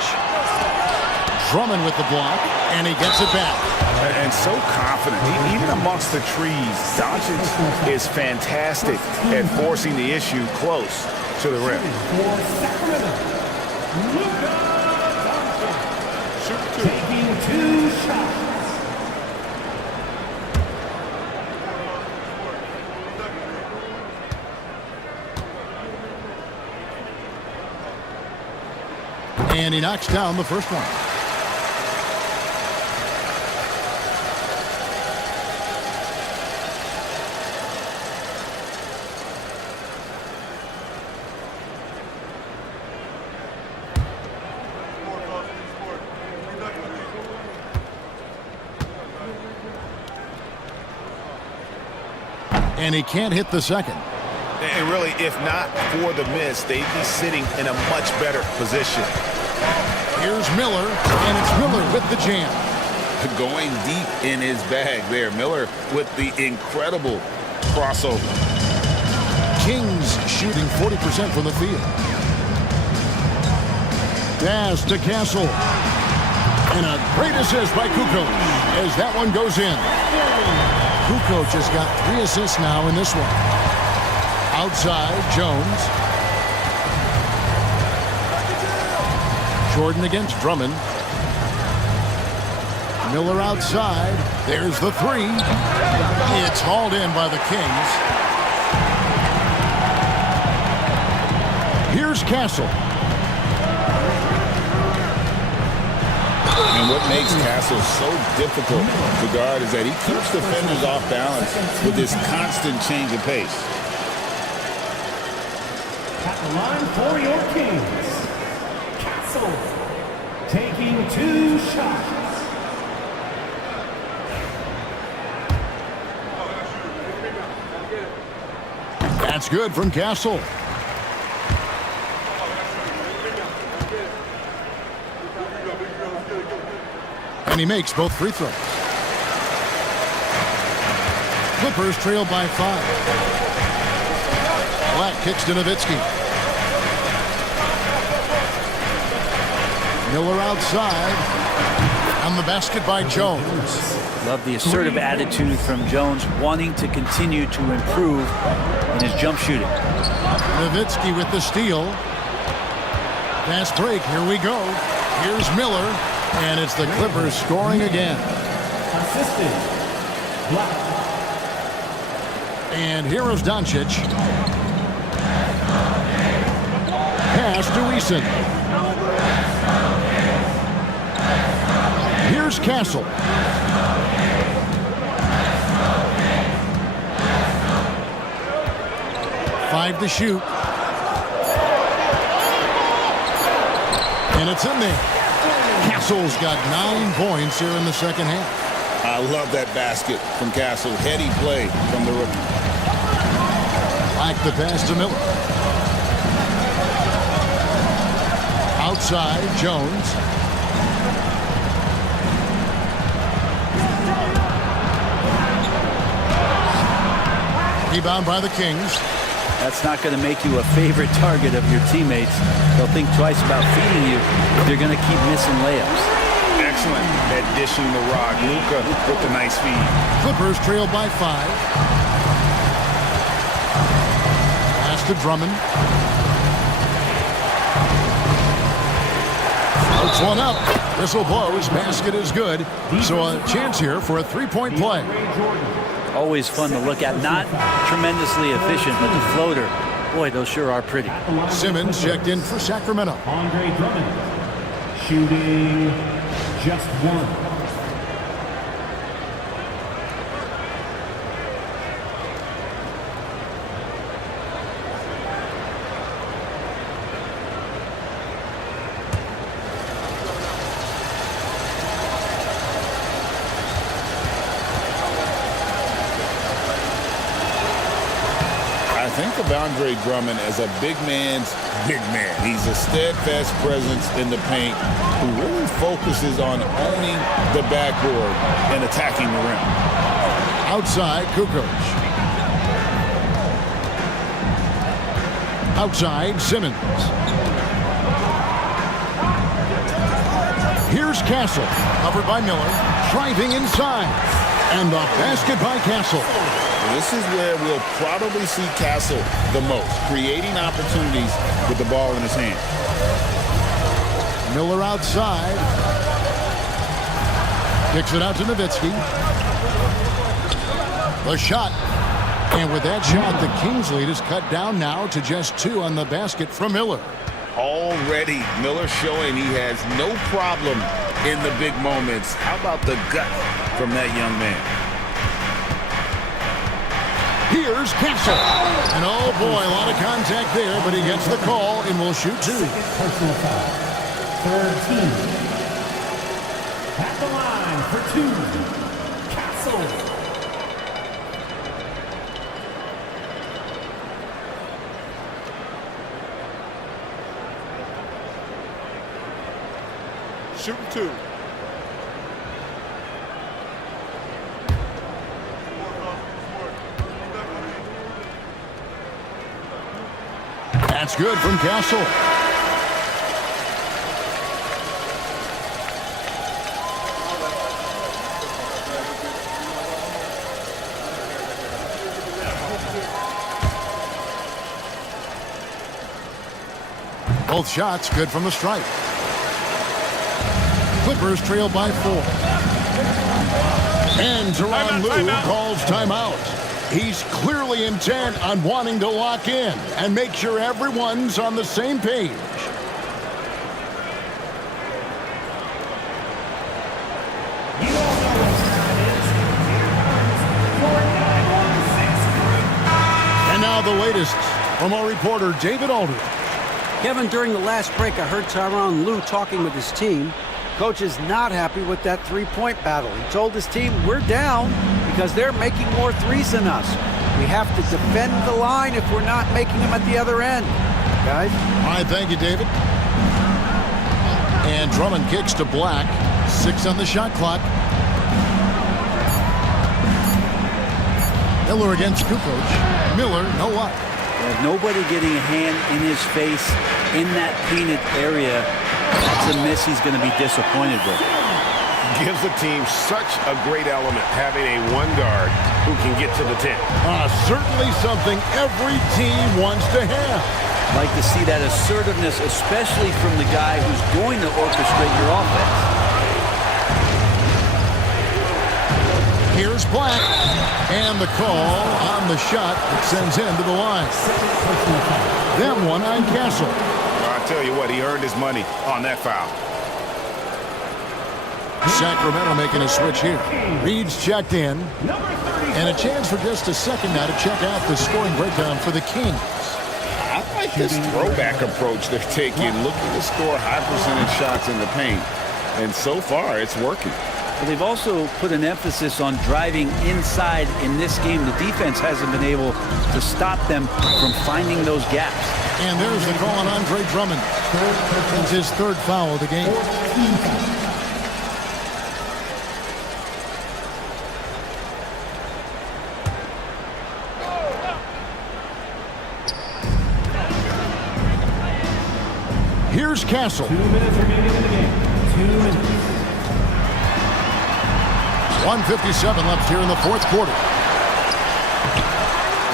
Drummond with the block, and he gets it back. And so confident. Even amongst the trees, Doncic is fantastic at forcing the issue close to the rim. For Sacramento, Luka Doncic taking 2 shots. And he knocks down the first one. And he can't hit the second. And really, if not for the miss, they'd be sitting in a much better position. Here's Miller, and it's Miller with the jam. Going deep in his bag there. Miller with the incredible crossover. Kings shooting 40% from the field. Pass to Castle. And a great assist by Kukoc as that one goes in. Kukoc has got 3 assists now in this one. Outside, Jones. Jordan against Drummond. Miller outside. There's the 3. It's hauled in by the Kings. Here's Castle. And what makes Castle so difficult to guard is that he keeps defenders off balance with this constant change of pace. At the line for your Kings, Castle taking 2 shots. That's good from Castle. And he makes both free throws. Clippers trail by 5. Black kicks to Nowitzki. Miller outside. On the basket by Jones. Love the assertive attitude from Jones, wanting to continue to improve in his jump shooting. Nowitzki with the steal. Fast break. Here we go. Here's Miller. And it's the Clippers scoring again. Assistant, Black. And here is Doncic. Pass to Eason. Here's Castle. Five to shoot. And it's in there. Castle's got 9 points here in the second half. I love that basket from Castle. Heady play from the rookie. Black the pass to Miller. Outside, Jones. Rebound by the Kings. That's not going to make you a favorite target of your teammates. They'll think twice about feeding you if you're going to keep missing layups. Excellent at dishing the rock. Luka with the nice feed. Clippers trail by 5. Pass to Drummond. Puts one up. Whistle blows. Basket is good. So a chance here for a 3-point play. Always fun to look at. Not tremendously efficient, but the floater, boy, those sure are pretty. Simmons checked in for Sacramento. Andre Drummond shooting just 1. Think of Andre Drummond as a big man's big man. He's a steadfast presence in the paint who really focuses on owning the backboard and attacking the rim. Outside, Kukoc. Outside, Simmons. Here's Castle, covered by Miller, driving inside. And the basket by Castle. This is where we'll probably see Castle the most, creating opportunities with the ball in his hand. Miller outside. Kicks it out to Nowitzki. The shot. And with that shot, the Kings lead is cut down now to just 2 on the basket from Miller. Already, Miller showing he has no problem in the big moments. How about the gut from that young man? Here's Castle. And oh boy, a lot of contact there, but he gets the call and will shoot two. Personal foul. Third team. At the line for two. Castle. Shooting two. That's good from Castle. Both shots good from the stripe. Clippers trail by 4. And Tyronn Lue calls timeout. He's clearly intent on wanting to lock in and make sure everyone's on the same page. And now the latest from our reporter, David Aldridge. Kevin, during the last break, I heard Tyronn Lue talking with his team. Coach is not happy with that three-point battle. He told his team, we're down because they're making more threes than us. We have to defend the line if we're not making them at the other end. Guys? All right, thank you, David. And Drummond kicks to Black. 6 on the shot clock. Miller against Kukoc. Miller, no luck. Nobody getting a hand in his face in that painted area. That's a miss he's going to be disappointed with. Gives the team such a great element having a one guard who can get to the 10. Certainly something every team wants to have. Like to see that assertiveness, especially from the guy who's going to orchestrate your offense. Here's Black. And the call on the shot that sends him to the line. Then one on Castle. I tell you what, he earned his money on that foul. Sacramento making a switch here. Reed's checked in. And a chance for just a second now to check out the scoring breakdown for the Kings. I like this throwback approach they're taking, looking to score high percentage shots in the paint. And so far, it's working. But they've also put an emphasis on driving inside in this game. The defense hasn't been able to stop them from finding those gaps. And there's the call on Andre Drummond. It's his third foul of the game. Here's Castle. 2 minutes remaining in the game. 2 minutes. 1:57 left here in the fourth quarter.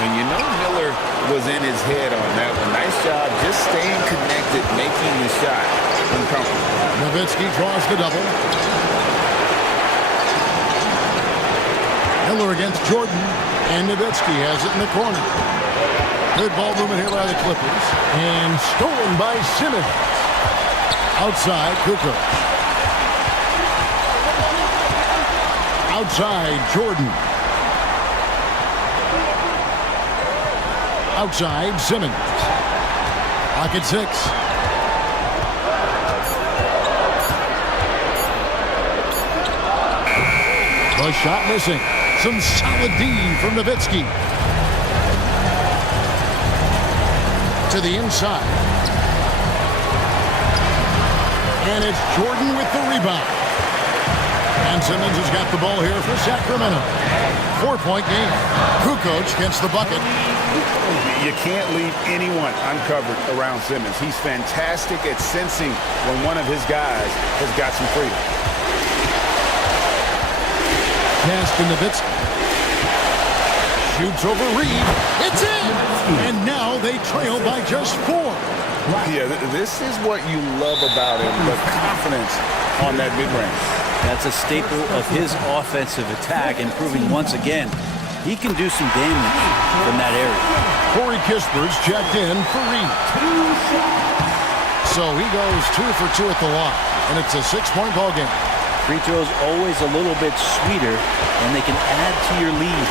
And you know Miller was in his head on that one. Nice job just staying connected, making the shot uncomfortable. Nowitzki draws the double. Miller against Jordan. And Nowitzki has it in the corner. Good ball movement here by the Clippers. And stolen by Simmons. Outside, Kukoc. Outside, Jordan. Outside, Simmons. Pocket 6. The shot missing. Some solid D from Nowitzki. To the inside. And it's Jordan with the rebound. And Simmons has got the ball here for Sacramento. 4-point game. Kukoc gets the bucket. You can't leave anyone uncovered around Simmons. He's fantastic at sensing when one of his guys has got some freedom. Pass to Nowitzki. Shoots over Reed. It's in! And now they trail by just 4. Yeah, this is what you love about him, the confidence on that mid-range. That's a staple of his offensive attack, and proving once again he can do some damage from that area. Corey Kisper's checked in for Reed. So he goes 2 for 2 at the line, and it's a 6-point ball game. Free throws always a little bit sweeter, and they can add to your lead.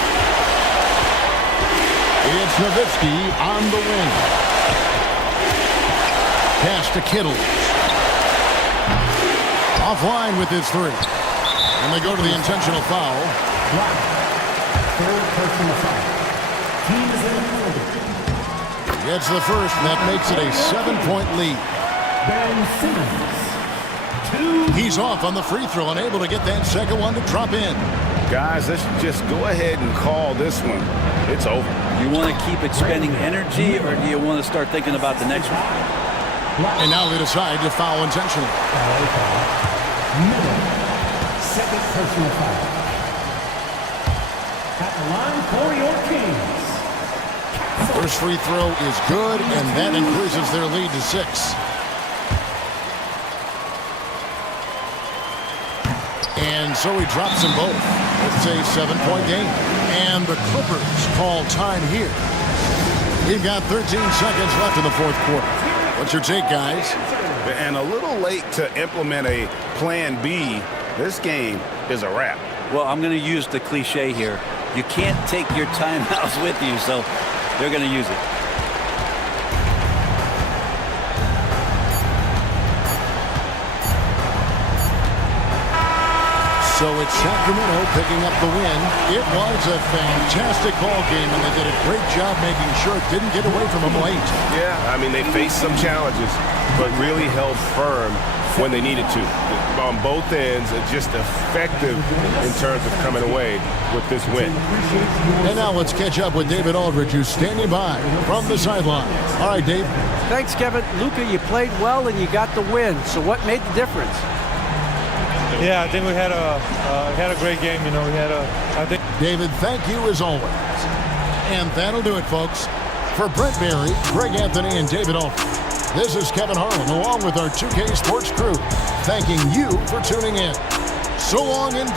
It's Nowitzki on the wing. Pass to Kittle. Offline with his 3. And they go to the intentional foul. Third personal foul. Team is in the field. Gets the first, and that makes it a 7-point lead. Ben Simmons. He's off on the free throw, unable to get that second one to drop in. Guys, let's just go ahead and call this one. It's over. You want to keep expending energy, or do you want to start thinking about the next one? And now they decide to foul intentionally. Miller. Second personal foul. At the line for your Kings. First free throw is good, and that increases their lead to 6. And so he drops them both. It's a 7-point game. And the Clippers call time here. We've got 13 seconds left in the fourth quarter. What's your take, guys? And a little late to implement a plan B. This game is a wrap. Well, I'm going to use the cliche here. You can't take your timeouts with you, so they're going to use it. So it's Sacramento picking up the win. It was a fantastic ball game, and they did a great job making sure it didn't get away from them late. Yeah, I mean, they faced some challenges, but really held firm when they needed to. On both ends, just effective in terms of coming away with this win. And now let's catch up with David Aldridge, who's standing by from the sideline. All right, Dave. Thanks, Kevin. Luka, you played well and you got the win. So what made the difference? Yeah, I think we had a great game. You know, I think. David, thank you as always. And that'll do it, folks. For Brent Barry, Greg Anthony, and David Aldridge, this is Kevin Harlan, along with our 2K Sports crew, thanking you for tuning in. So long and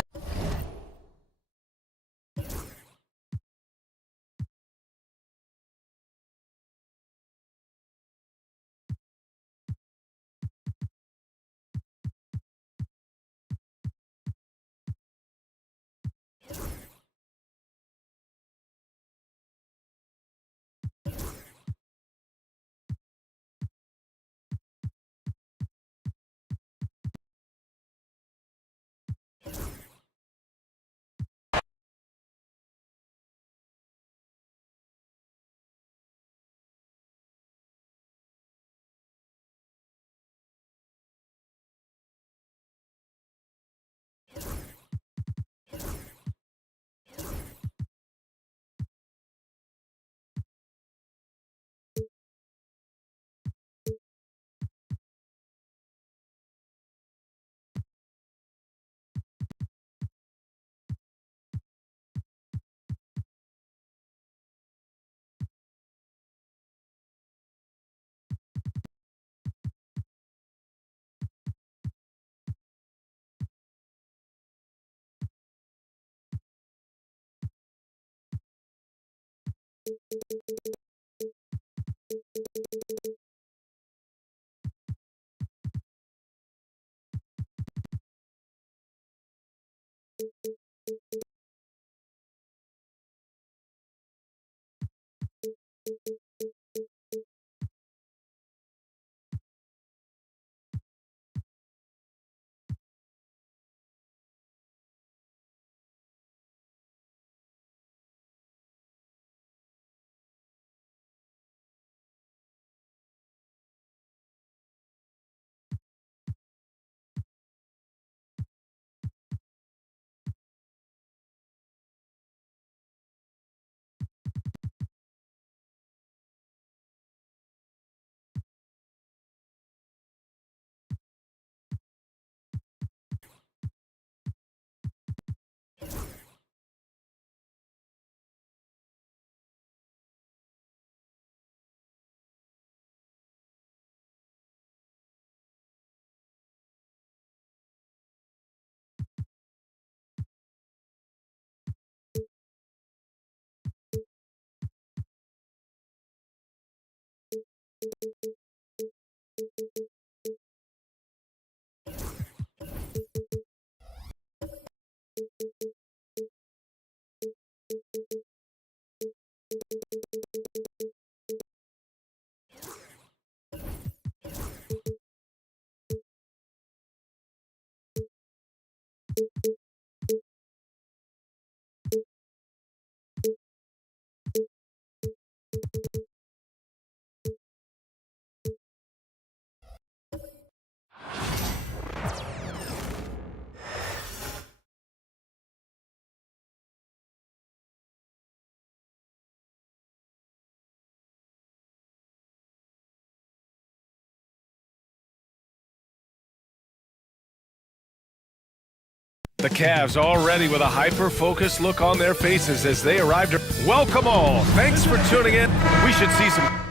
The Cavs already with a hyper-focused look on their faces as they arrived. Welcome all. Thanks for tuning in. We should see some...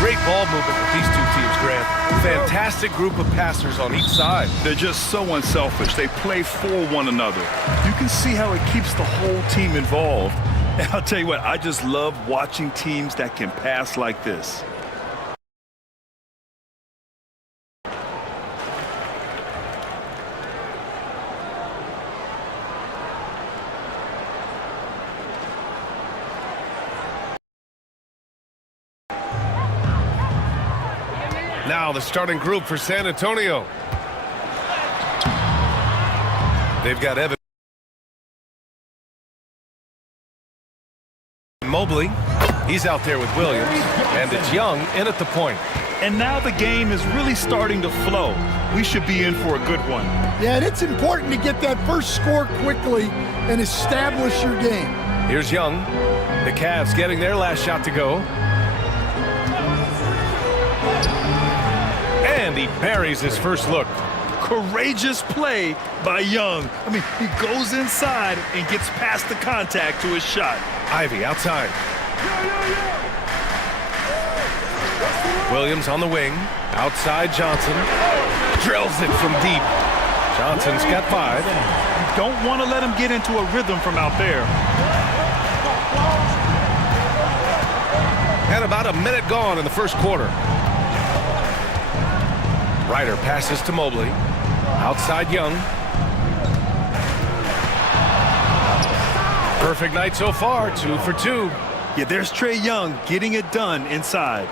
Great ball movement with these two teams, Grant. Fantastic group of passers on each side. They're just so unselfish. They play for one another. You can see how it keeps the whole team involved. And I'll tell you what, I just love watching teams that can pass like this. Now the starting group for San Antonio. They've got Evan Mobley. He's out there with Williams. And it's Young in at the point. And now the game is really starting to flow. We should be in for a good one. Yeah, and it's important to get that first score quickly and establish your game. Here's Young. The Cavs getting their last shot to go. And he buries his first look. Courageous play by Young. I mean, he goes inside and gets past the contact to his shot. Ivy outside. Williams on the wing. Outside Johnson. Drills it from deep. Johnson's got 5. You don't want to let him get into a rhythm from out there. And about a minute gone in the first quarter. Ryder passes to Mobley. Outside Young. Perfect night so far, 2 for 2. Yeah, there's Trae Young getting it done inside.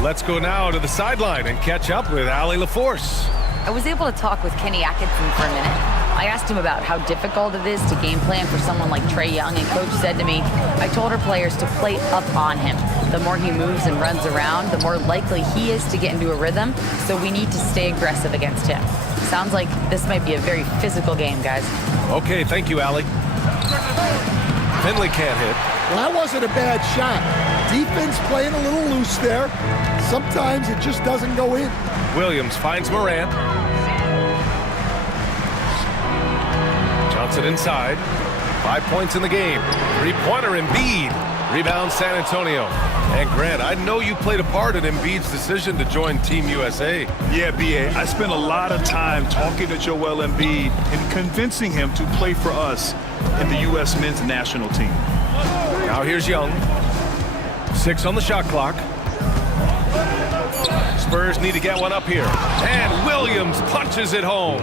Let's go now to the sideline and catch up with Allie LaForce. I was able to talk with Kenny Atkinson for a minute. I asked him about how difficult it is to game plan for someone like Trae Young, and Coach said to me, I told our players to play up on him. The more he moves and runs around, the more likely he is to get into a rhythm, so we need to stay aggressive against him. Sounds like this might be a very physical game, guys. Okay, thank you, Allie. Finley can't hit. Well, that wasn't a bad shot. Defense playing a little loose there. Sometimes it just doesn't go in. Williams finds Morant. Johnson inside. 5 points in the game. 3-pointer Embiid. Rebound San Antonio. And Grant, I know you played a part in Embiid's decision to join Team USA. Yeah, B.A., I spent a lot of time talking to Joel Embiid and convincing him to play for us in the U.S. men's national team. Now here's Young. 6 on the shot clock. Spurs need to get one up here. And Williams punches it home.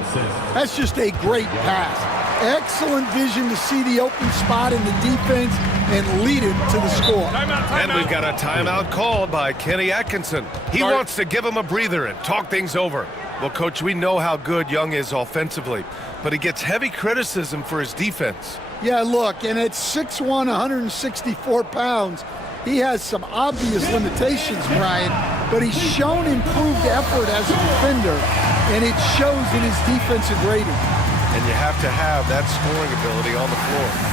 That's just a great pass. Excellent vision to see the open spot in the defense and lead it to the score. And we've got a timeout called by Kenny Atkinson. He wants to give him a breather and talk things over. Well, Coach, we know how good Young is offensively, but he gets heavy criticism for his defense. Yeah, look, and at 6'1", 164 pounds, he has some obvious limitations, Brian. but he's shown improved effort as a defender, and it shows in his defensive rating. And you have to have that scoring ability on the floor.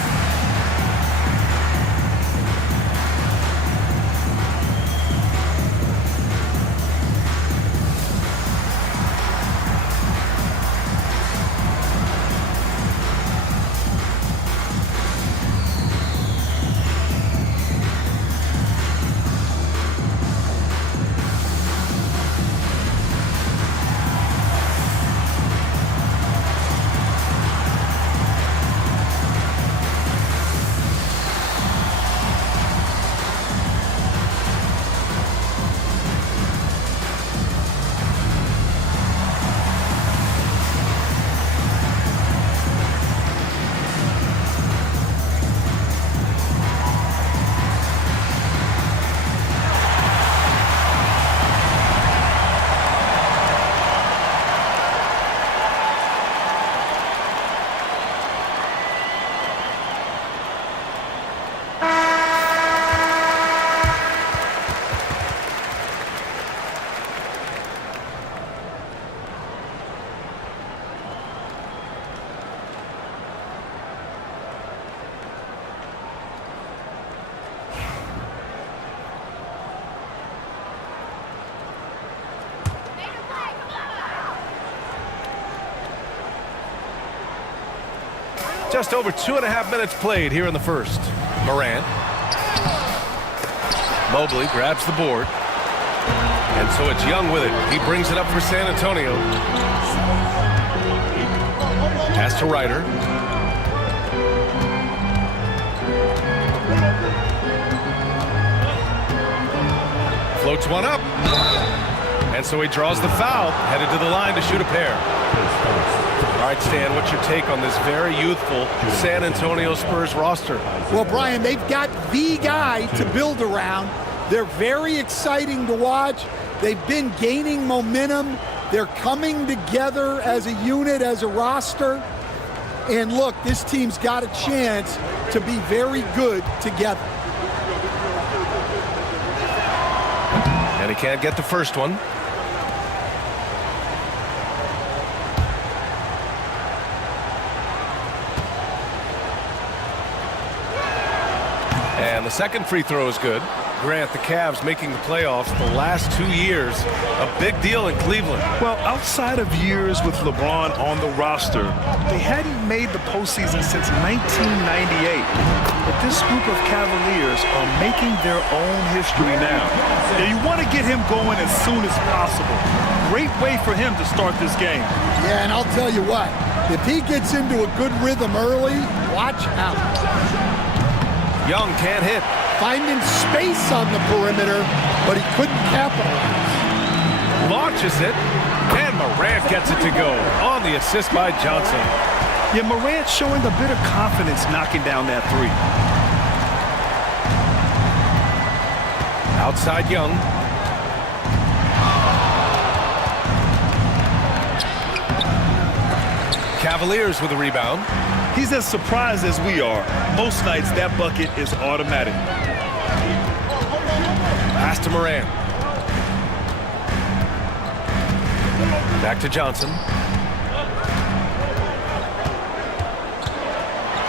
Just over 2.5 minutes played here in the first. Morant. Mobley grabs the board. And so it's Young with it. He brings it up for San Antonio. Pass to Ryder. Floats one up. And so he draws the foul, headed to the line to shoot a pair. All right, Stan, what's your take on this very youthful San Antonio Spurs roster? Well, Brian, they've got the guy to build around. They're very exciting to watch. They've been gaining momentum. They're coming together as a unit, as a roster. And look, this team's got a chance to be very good together. And he can't get the first one. And the second free throw is good. Grant, the Cavs making the playoffs the last 2 years. A big deal in Cleveland. Well, outside of years with LeBron on the roster, they hadn't made the postseason since 1998. But this group of Cavaliers are making their own history now. Now, you want to get him going as soon as possible. Great way for him to start this game. Yeah, and I'll tell you what, if he gets into a good rhythm early, watch out. Young can't hit. Finding space on the perimeter, but he couldn't capitalize. Launches it, and Morant gets it to go on the assist by Johnson. Yeah, Morant showing a bit of confidence knocking down that three. Outside Young. Cavaliers with a rebound. He's as surprised as we are. Most nights, that bucket is automatic. Pass to Morant. Back to Johnson.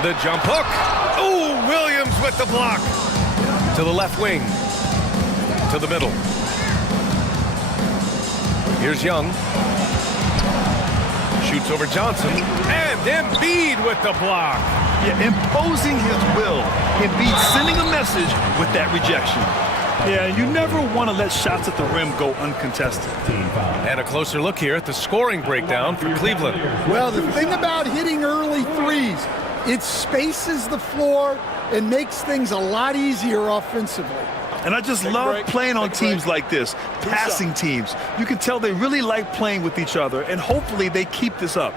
The jump hook. Oh, Williams with the block. To the left wing. To the middle. Here's Young. Shoots over Johnson. And Embiid with the block. Yeah, imposing his will. Embiid sending a message with that rejection. Yeah, you never want to let shots at the rim go uncontested. And a closer look here at the scoring breakdown for Cleveland. Well, the thing about hitting early threes, it spaces the floor and makes things a lot easier offensively. And I just love playing on teams like this, passing teams. You can tell they really like playing with each other, and hopefully they keep this up.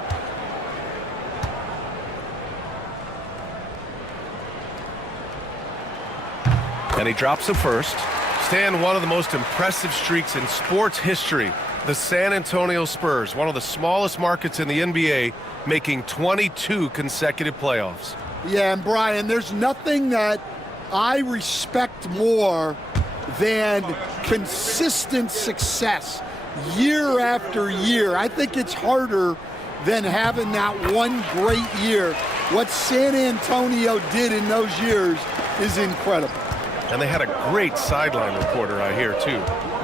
And he drops the first. Stan, one of the most impressive streaks in sports history. The San Antonio Spurs, one of the smallest markets in the NBA, making 22 consecutive playoffs. Yeah, and Brian, there's nothing that I respect more than consistent success year after year. I think it's harder than having that one great year. What San Antonio did in those years is incredible. And they had a great sideline reporter, I hear, too.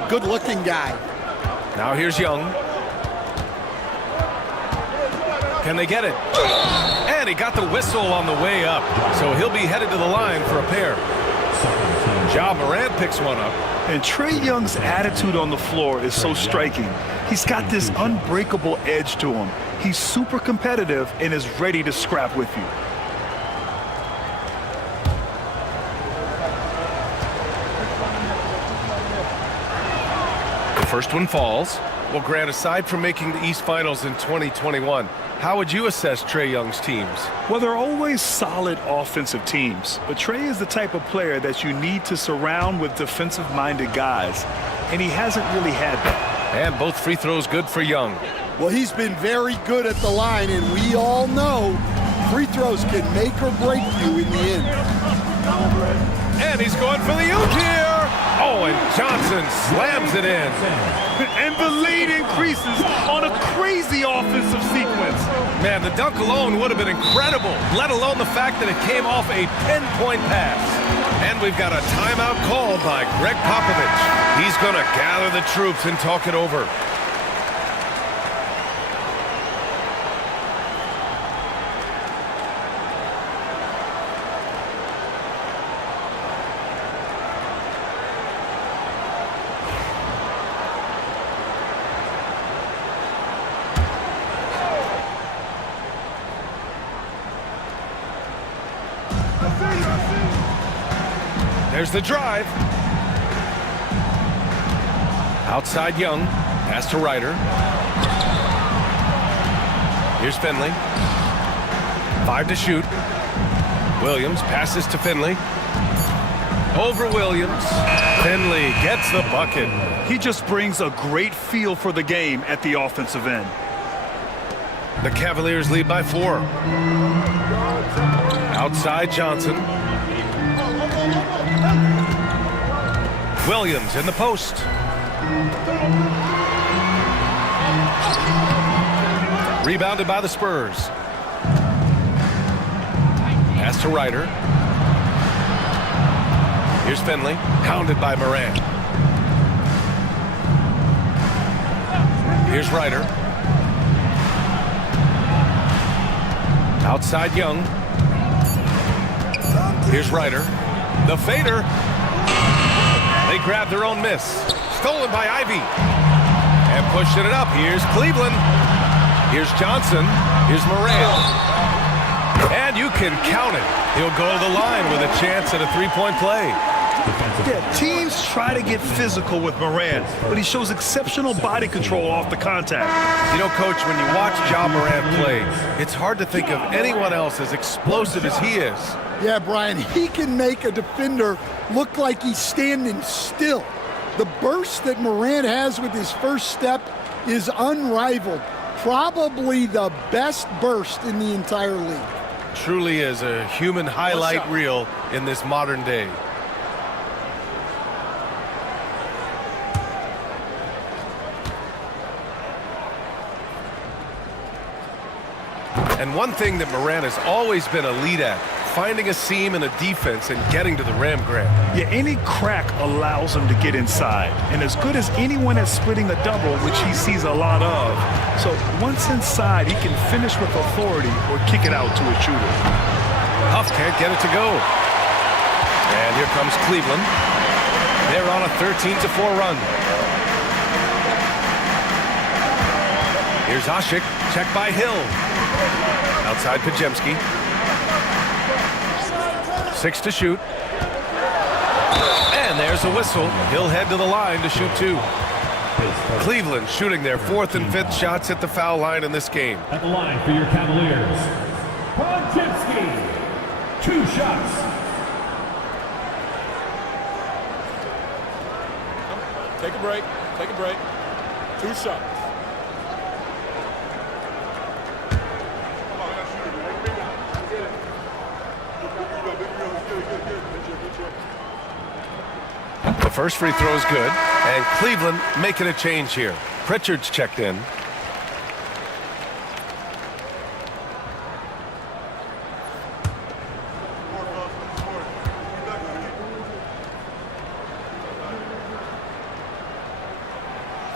Good-looking guy. Now here's Young. Can they get it? And he got the whistle on the way up, so he'll be headed to the line for a pair. Ja Morant picks one up. And Trae Young's attitude on the floor is so striking. He's got this unbreakable edge to him. He's super competitive and is ready to scrap with you. The first one falls. Well, Grant, aside from making the East Finals in 2021, how would you assess Trae Young's teams? Well, they're always solid offensive teams, but Trae is the type of player that you need to surround with defensive-minded guys, and he hasn't really had that. And both free throws good for Young. Well, he's been very good at the line, and we all know free throws can make or break you in the end. And he's going for the oop here. Oh, and Johnson slams it in. And the lead increases on a crazy offensive sequence. Man, the dunk alone would have been incredible, let alone the fact that it came off a pinpoint pass. And we've got a timeout called by Greg Popovich. He's going to gather the troops and talk it over. There's the drive. Outside Young. Pass to Ryder. Here's Finley. 5 to shoot. Williams passes to Finley. Over Williams. Finley gets the bucket. He just brings a great feel for the game at the offensive end. The Cavaliers lead by 4. Outside Johnson. Williams in the post. Rebounded by the Spurs. Pass to Ryder. Here's Finley, hounded by Morant. Here's Ryder. Outside Young. Here's Ryder. The fader. They grab their own miss. Stolen by Ivy. And pushing it up. Here's Cleveland. Here's Johnson. Here's Morant. And you can count it. He'll go to the line with a chance at a three-point play. Yeah, teams try to get physical with Morant, but he shows exceptional body control off the contact. You know, Coach, when you watch Ja Morant play, it's hard to think of anyone else as explosive as he is. Yeah, Brian, he can make a defender look like he's standing still. The burst that Morant has with his first step is unrivaled. Probably the best burst in the entire league. Truly is a human highlight reel in this modern day. And one thing that Morant has always been elite at, finding a seam in a defense and getting to the rim, Grant. Yeah, any crack allows him to get inside. And as good as anyone at splitting a double, which he sees a lot of. So once inside, he can finish with authority or kick it out to a shooter. Huff can't get it to go. And here comes Cleveland. They're on a 13-4 run. Here's Asik, checked by Hill. Outside Podziemski. 6 to shoot. And there's a whistle. He'll head to the line to shoot 2. Cleveland shooting their 4th and 5th shots at the foul line in this game. At the line for your Cavaliers, Podziemski, 2 shots. Take a break. Take a break. 2 shots. The first free throw is good, and Cleveland making a change here. Pritchard's checked in.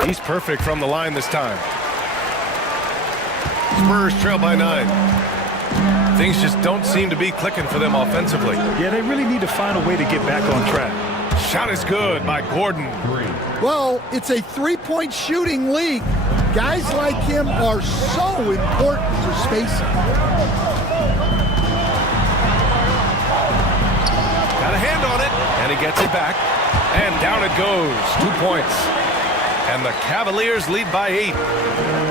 He's perfect from the line this time. Spurs trail by 9. Things just don't seem to be clicking for them offensively. Yeah, they really need to find a way to get back on track. Shot is good by Gordon. Well, it's a three-point shooting league. Guys like him are so important for spacing. Got a hand on it, and he gets it back. And down it goes. 2 points. And the Cavaliers lead by 8.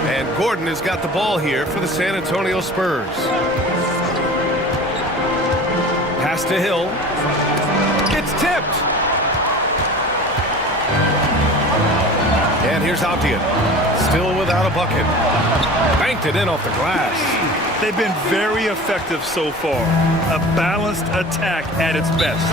And Gordon has got the ball here for the San Antonio Spurs. Pass to Hill. It's tipped. And here's Avdia. Still without a bucket. Banked it in off the glass. They've been very effective so far. A balanced attack at its best.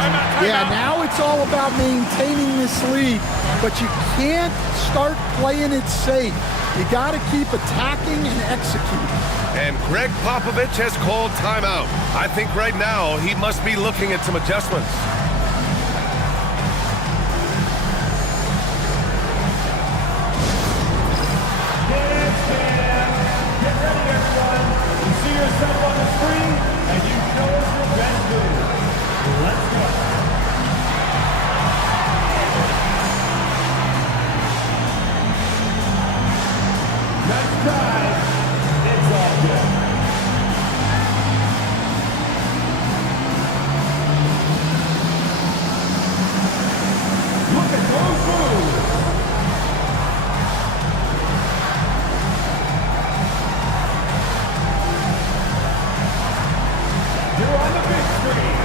Yeah, now it's all about maintaining this lead, but you can't start playing it safe. You got to keep attacking and executing. And Greg Popovich has called timeout. I think right now he must be looking at some adjustments. Yourself on the screen, and you show us your best move. Let's go. Next time, it's all good. Look at those moves. You're on the big screen.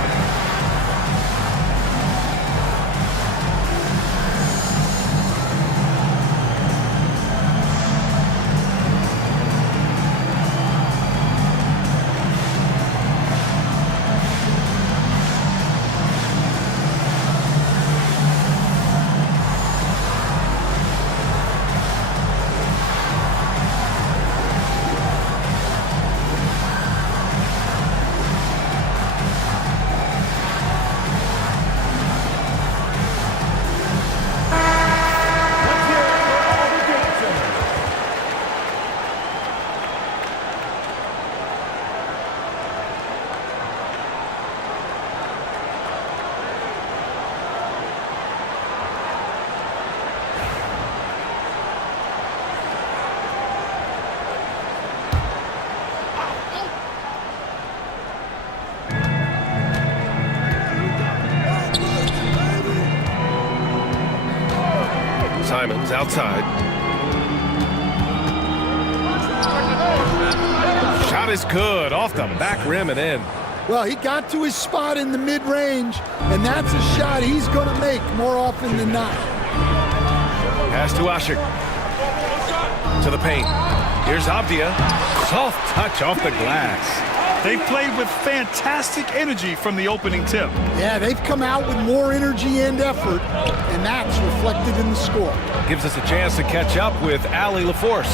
Simons outside. Shot is good off the back rim and in. Well, he got to his spot in the mid-range, and that's a shot he's going to make more often than not. Pass to Ashik. To the paint. Here's Avdia. Soft touch off the glass. They've played with fantastic energy from the opening tip. Yeah, they've come out with more energy and effort, and that's reflected in the score. Gives us a chance to catch up with Allie LaForce.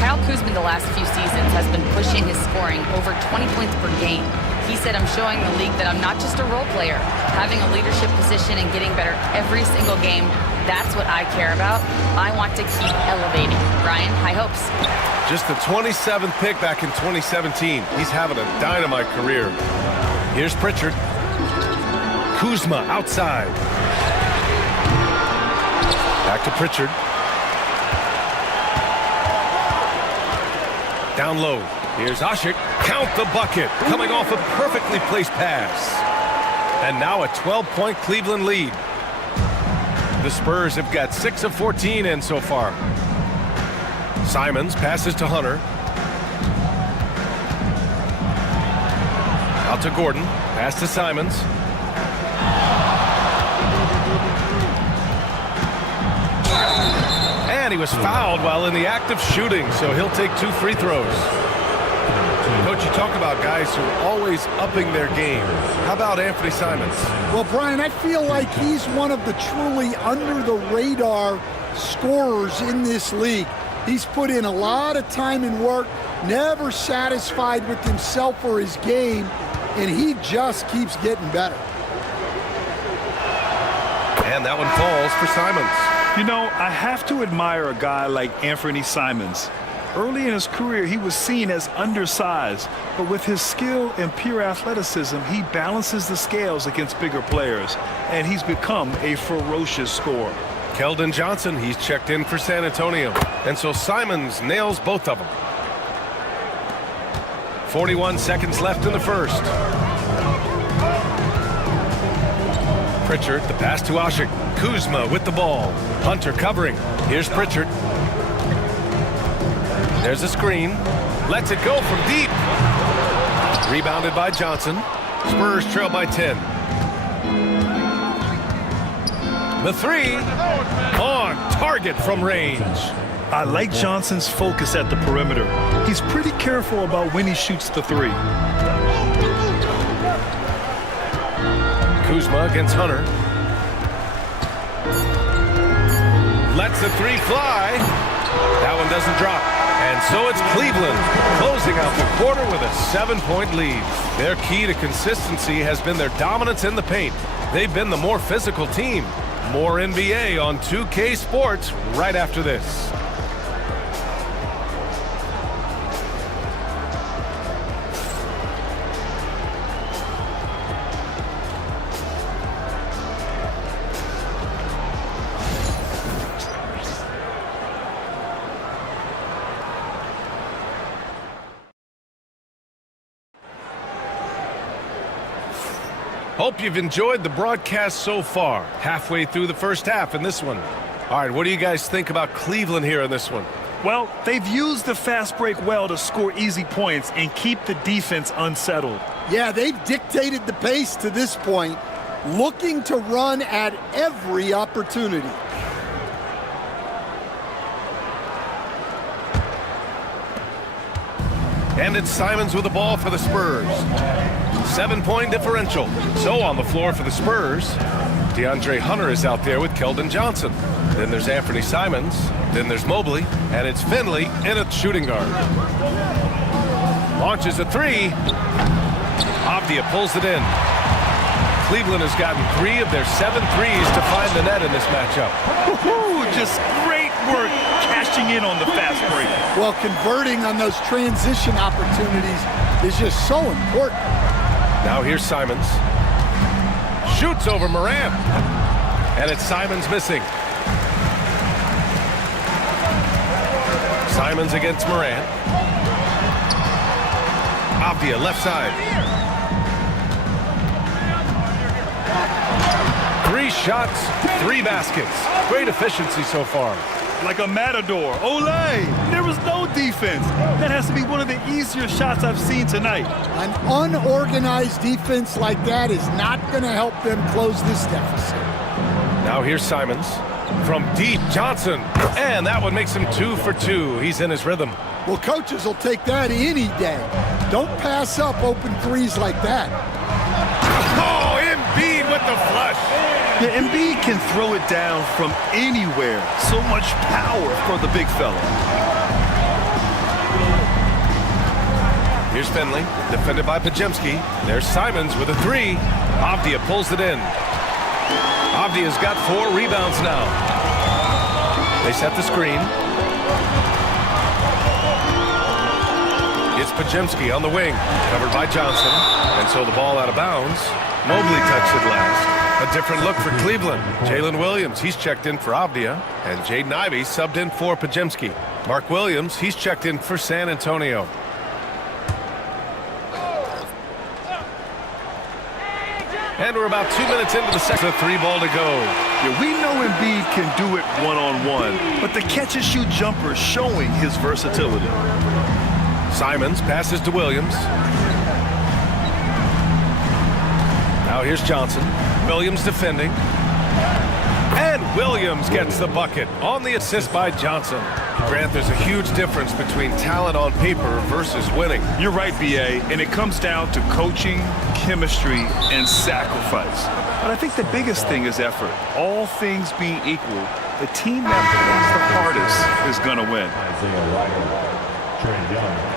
Kyle Kuzma the last few seasons has been pushing his scoring over 20 points per game. He said, I'm showing the league that I'm not just a role player. Having a leadership position and getting better every single game, that's what I care about. I want to keep elevating. Brian, high hopes. Just the 27th pick back in 2017. He's having a dynamite career. Here's Pritchard. Kuzma outside. Back to Pritchard. Down low. Here's Ashik. Count the bucket. Coming off a perfectly placed pass. And now a 12-point Cleveland lead. The Spurs have got 6 of 14 in so far. Simons passes to Hunter. Out to Gordon. Pass to Simons. And he was fouled while in the act of shooting, so he'll take 2 free throws. Coach, you talk about guys who are always upping their game. How about Anthony Simons? Well, Brian, I feel like he's one of the truly under-the-radar scorers in this league. He's put in a lot of time and work, never satisfied with himself or his game, and he just keeps getting better. And that one falls for Simons. You know, I have to admire a guy like Anthony Simons. Early in his career, he was seen as undersized, but with his skill and pure athleticism, he balances the scales against bigger players, and he's become a ferocious scorer. Keldon Johnson, he's checked in for San Antonio. And so Simons nails both of them. 41 seconds left in the first. Pritchard, the pass to Asik. Kuzma with the ball. Hunter covering. Here's Pritchard. There's a screen. Lets it go from deep. Rebounded by Johnson. Spurs trail by 10. The three on target from range. I like Johnson's focus at the perimeter. He's pretty careful about when he shoots the three. Kuzma against Hunter. Lets the three fly. That one doesn't drop. And so it's Cleveland closing out the quarter with a 7-point lead. Their key to consistency has been their dominance in the paint. They've been the more physical team. More NBA on 2K Sports right after this. Hope you've enjoyed the broadcast so far. Halfway through the first half in this one. All right, what do you guys think about Cleveland here in this one? Well, they've used the fast break well to score easy points and keep the defense unsettled. Yeah, they've dictated the pace to this point, looking to run at every opportunity. And it's Simons with the ball for the Spurs. 7-point differential. So on the floor for the Spurs, DeAndre Hunter is out there with Keldon Johnson. Then there's Anthony Simons. Then there's Mobley. And it's Finley in a shooting guard. Launches a three. Avdia pulls it in. Cleveland has gotten 3 of their 7 threes to find the net in this matchup. Just great work cashing in on the fast break. Well, converting on those transition opportunities is just so important. Now here's Simons. Shoots over Morant. And it's Simons missing. Simons against Morant. Avdia left side. 3 shots, 3 baskets. Great efficiency so far. Like a matador. Olay! There was no defense. That has to be one of the easier shots I've seen tonight. An unorganized defense like that is not going to help them close this deficit. Now here's Simons. From deep, Johnson. And that one makes him 2 for 2. He's in his rhythm. Well, coaches will take that any day. Don't pass up open threes like that. Oh, Embiid with the flush. Yeah, Embiid can throw it down from anywhere. So much power for the big fella. Here's Finley, defended by Podziemski. There's Simons with a 3. Avdia pulls it in. Avdia's got 4 rebounds now. They set the screen. It's Podziemski on the wing, covered by Johnson. And so the ball out of bounds. Mobley touched it last. A different look for Cleveland. Jalen Williams, he's checked in for Avdia. And Jaden Ivey subbed in for Podziemski. Mark Williams, he's checked in for San Antonio. And we're about 2 minutes into the second. 3 ball to go. Yeah, we know Embiid can do it one-on-one, but the catch-and-shoot jumper showing his versatility. Simons passes to Williams. Now here's Johnson. Williams defending. And Williams gets the bucket on the assist by Johnson. Grant, there's a huge difference between talent on paper versus winning. You're right, B.A., and it comes down to coaching, chemistry, and sacrifice. But I think the biggest thing is effort. All things being equal, the team that plays the hardest is going to win. Isaiah Ryder, Trae Young.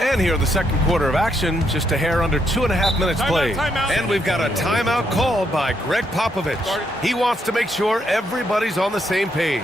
And here in the second quarter of action, just a hair under 2.5 minutes played. And we've got a timeout called by Greg Popovich. He wants to make sure everybody's on the same page.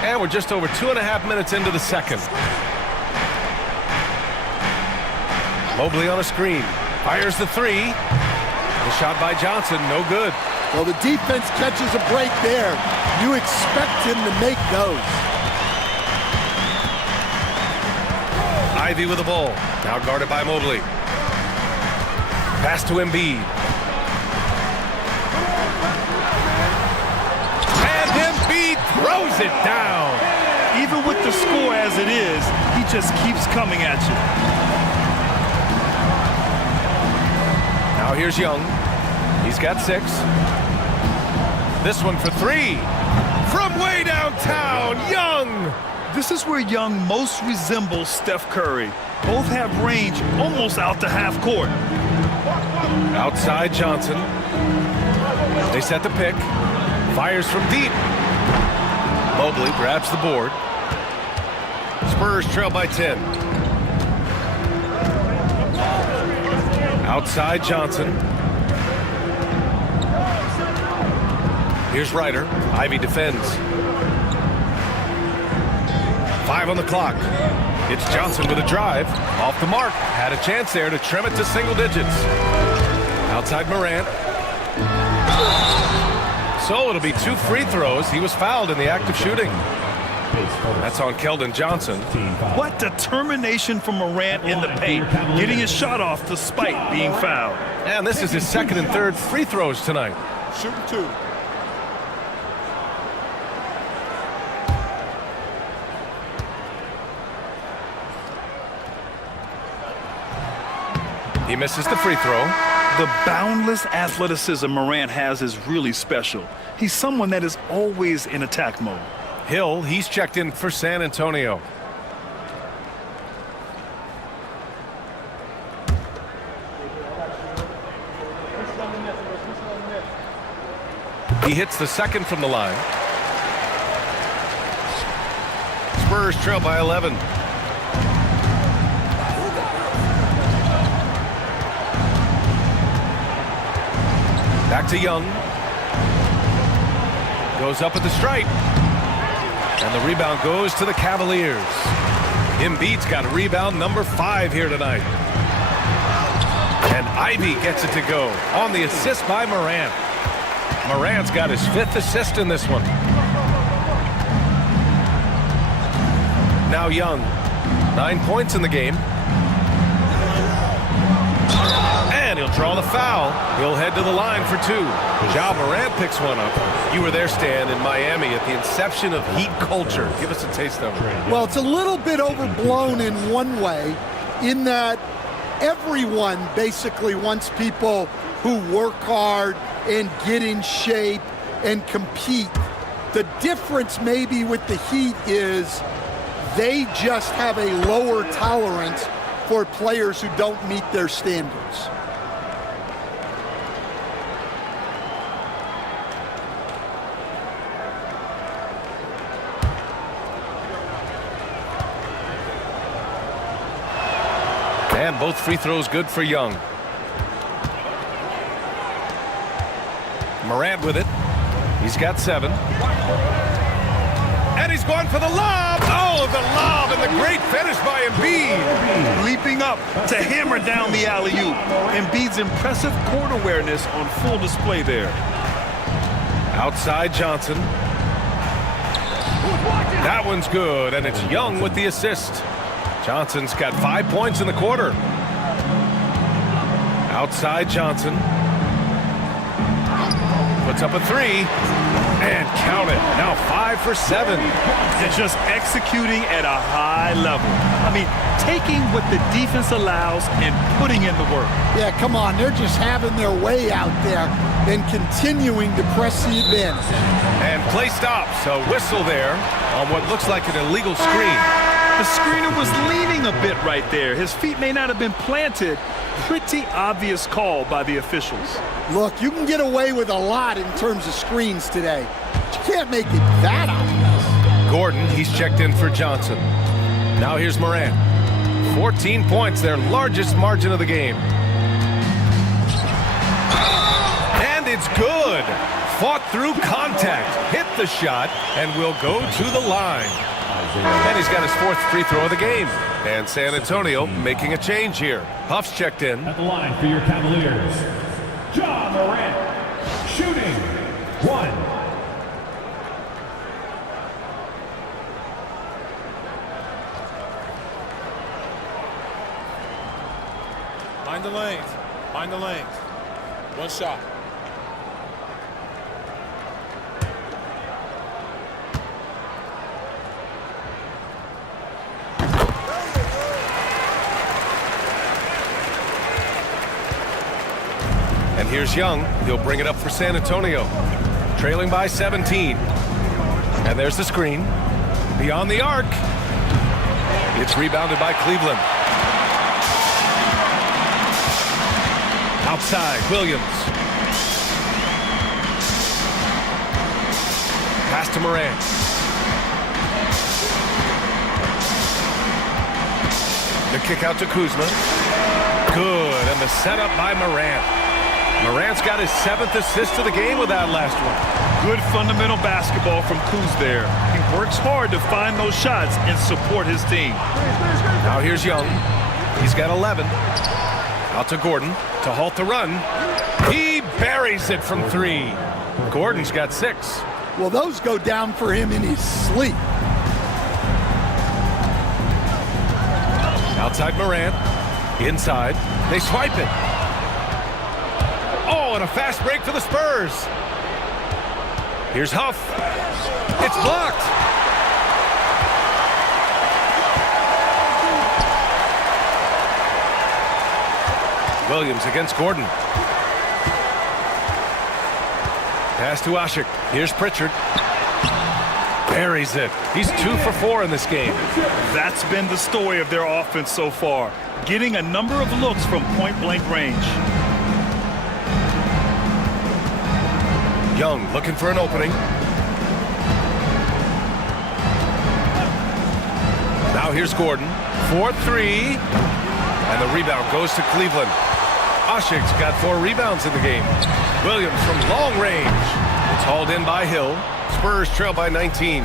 And we're just over 2.5 minutes into the second. Mobley on a screen. Fires the three. The shot by Johnson, no good. Well, the defense catches a break there. You expect him to make those. Ivy with the ball. Now guarded by Mobley. Pass to Embiid. And Embiid throws it down. Even with the score as it is, he just keeps coming at you. Now here's Young. He's got 6. This one for 3. From way downtown, Young. This is where Young most resembles Steph Curry. Both have range almost out to half court. Outside Johnson. They set the pick. Fires from deep. Mobley grabs the board. Spurs trail by 10. Outside Johnson. Here's Ryder. Ivy defends. 5 on the clock. It's Johnson with a drive. Off the mark. Had a chance there to trim it to single digits. Outside Morant. So it'll be 2 free throws. He was fouled in the act of shooting. That's on Keldon Johnson. What determination from Morant in the paint, getting his shot off despite being fouled. And this is his 2nd and 3rd free throws tonight. Shooting 2. He misses the free throw. The boundless athleticism Morant has is really special. He's someone that is always in attack mode. Hill, he's checked in for San Antonio. He hits the 2nd from the line. Spurs trail by 11. Back to Young. Goes up at the stripe. And the rebound goes to the Cavaliers. Embiid's got rebound number 5 here tonight. And Ivy gets it to go on the assist by Morant. Morant's got his 5th assist in this one. Now Young, 9 points in the game. And he'll draw the foul. He'll head to the line for 2. Ja Morant picks one up. You were there, Stan, in Miami at the inception of Heat culture. Give us a taste of it. Well, it's a little bit overblown in one way, in that everyone basically wants people who work hard and get in shape and compete. The difference maybe with the Heat is they just have a lower tolerance for players who don't meet their standards. And both free throws good for Young. Morant with it. He's got 7. And he's going for the lob. Oh, the lob and the great finish by Embiid. Leaping up to hammer down the alley-oop. Embiid's impressive court awareness on full display there. Outside Johnson. That one's good, and it's Young with the assist. Johnson's got 5 points in the quarter. Outside Johnson. Puts up a 3. And count it. Now 5 for 7. They're just executing at a high level. I mean, taking what the defense allows and putting in the work. Yeah, come on. They're just having their way out there and continuing to press the advantage. And play stops. A whistle there on what looks like an illegal screen. The screener was leaning a bit right there. His feet may not have been planted. Pretty obvious call by the officials. Look, you can get away with a lot in terms of screens today. But you can't make it that obvious. Gordon, he's checked in for Johnson. Now here's Morant. 14 points, their largest margin of the game. And it's good. Fought through contact, hit the shot, and will go to the line. And he's got his 4th free throw of the game. And San Antonio making a change here. Huff's checked in. At the line for your Cavaliers, Ja Morant, shooting 1. Mind the lanes. Mind the lanes. 1 shot. And here's Young. He'll bring it up for San Antonio. Trailing by 17. And there's the screen. Beyond the arc. It's rebounded by Cleveland. Outside, Williams. Pass to Morant. The kick out to Kuzma. Good, and the setup by Morant. Morant's got his 7th assist of the game with that last one. Good fundamental basketball from Kuz there. He works hard to find those shots and support his team. Now here's Young. He's got 11. Out to Gordon to halt the run. He buries it from 3. Gordon's got 6. Well, those go down for him in his sleep. Outside Morant. Inside. They swipe it. Oh, and a fast break for the Spurs. Here's Huff. It's blocked. Williams against Gordon. Pass to Asik. Here's Pritchard. Buries it. He's 2 for 4 in this game. That's been the story of their offense so far. Getting a number of looks from point-blank range. Young looking for an opening. Now here's Gordon. 4-3. And the rebound goes to Cleveland. Asik's got 4 rebounds in the game. Williams from long range. It's hauled in by Hill. Spurs trail by 19.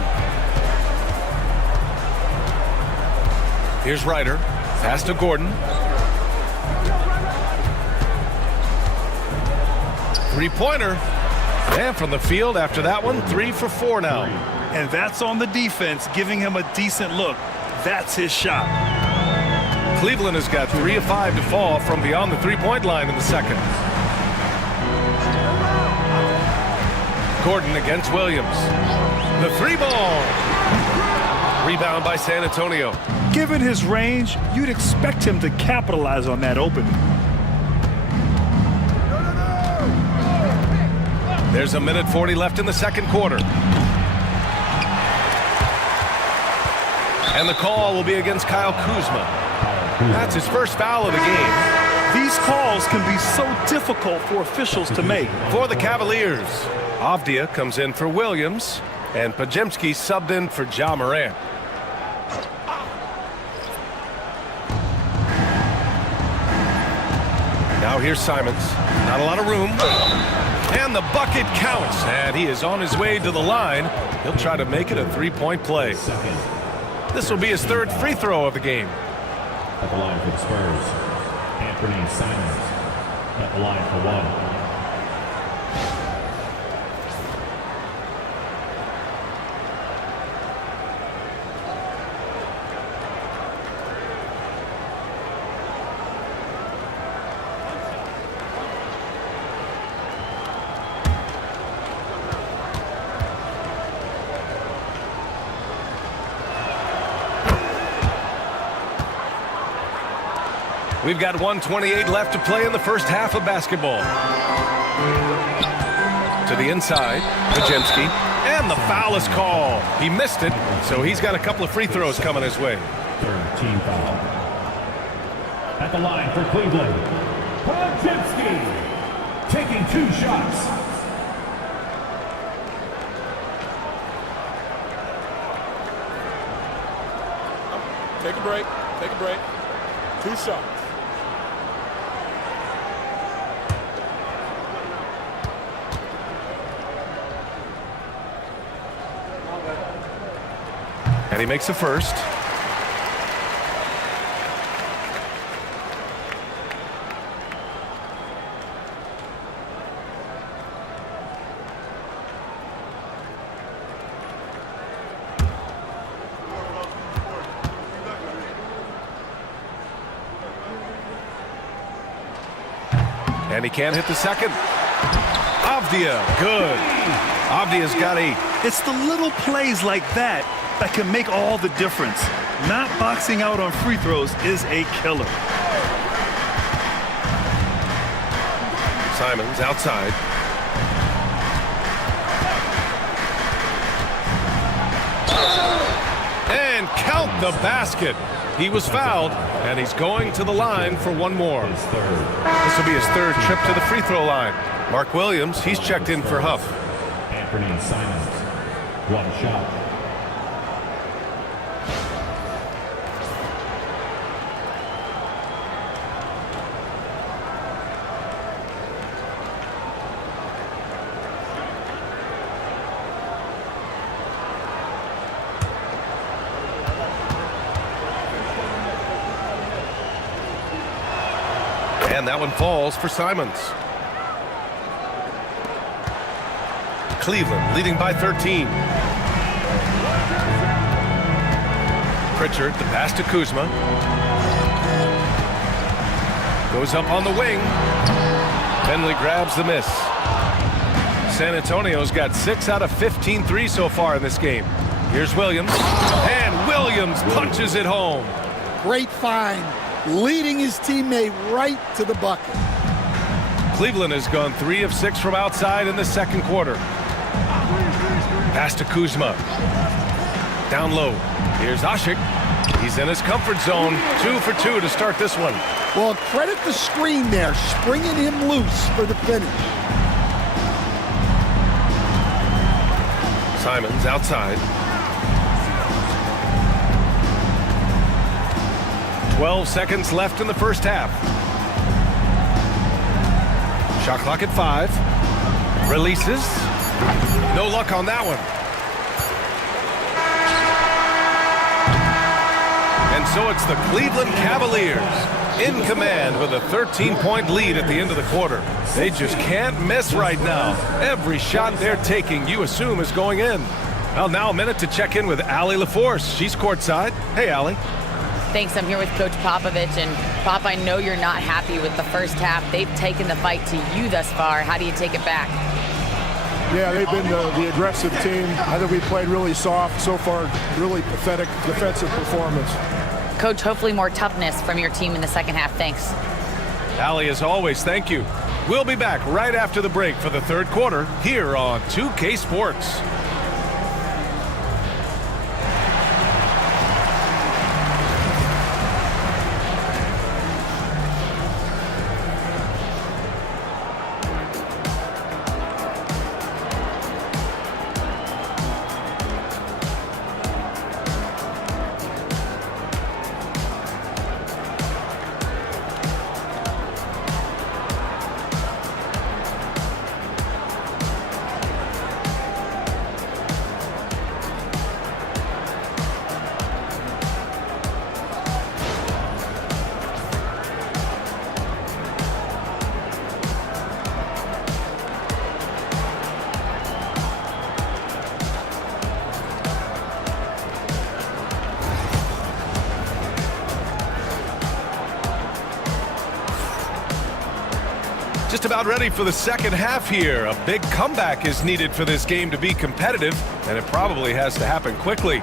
Here's Ryder. Pass to Gordon. Three-pointer. And from the field after that one, 3 for 4 now. And that's on the defense, giving him a decent look. That's his shot. Cleveland has got 3 of 5 to fall from beyond the three-point line in the second. Gordon against Williams. The 3-ball. Rebound by San Antonio. Given his range, you'd expect him to capitalize on that opening. There's a minute 40 left in the second quarter. And the call will be against Kyle Kuzma. That's his first foul of the game. These calls can be so difficult for officials to make. For the Cavaliers, Avdia comes in for Williams, and Podziemski subbed in for Ja Morant. Now here's Simons. Not a lot of room. And the bucket counts. And he is on his way to the line. He'll try to make it a three-point play. This will be his third free throw of the game. At the line for the Spurs, Anthony Simons. At the line for 1. We've got 1:28 left to play in the first half of basketball. To the inside, Podziemski, and the foul is called. He missed it, so he's got a couple of free throws coming his way. Third team foul. At the line for Cleveland, Podziemski taking 2 shots. Take a break. Take a break. 2 shots. And he makes the first. And he can't hit the second. Avdia, good. Avdia's got 8. It's the little plays like that that can make all the difference. Not boxing out on free throws is a killer. Simons outside. And count the basket. He was fouled, and he's going to the line for one more. This will be his third trip to the free throw line. Mark Williams, he's checked in for Huff. Anthony Simons, 1 shot. And that one falls for Simons. Cleveland leading by 13. Pritchard, the pass to Kuzma. Goes up on the wing. Finley grabs the miss. San Antonio's got 6 out of 15 threes so far in this game. Here's Williams. And Williams punches it home. Great find. Leading his teammate right to the bucket. Cleveland has gone 3 of 6 from outside in the second quarter. Pass to Kuzma. Down low. Here's Asik. He's in his comfort zone. 2 for 2 to start this one. Well, credit the screen there, springing him loose for the finish. Simons outside. 12 seconds left in the first half. Shot clock at 5. Releases. No luck on that one. And And so it's the Cleveland Cavaliers in command with a 13-point lead at the end of the quarter. They just can't miss right now. Every shot they're taking, you assume, is going in. Well, now a minute to check in with Allie LaForce. She's courtside. Hey, Allie. Thanks. I'm here with Coach Popovich. And Pop, I know you're not happy with the first half. They've taken the fight to you thus far. How do you take it back? Yeah, they've been the aggressive team. I think we played really soft so far. Really pathetic defensive performance. Coach, hopefully more toughness from your team in the second half. Thanks. Allie, as always, thank you. We'll be back right after the break for the third quarter here on 2K Sports. Just about ready for the second half here. A big comeback is needed for this game to be competitive, and it probably has to happen quickly.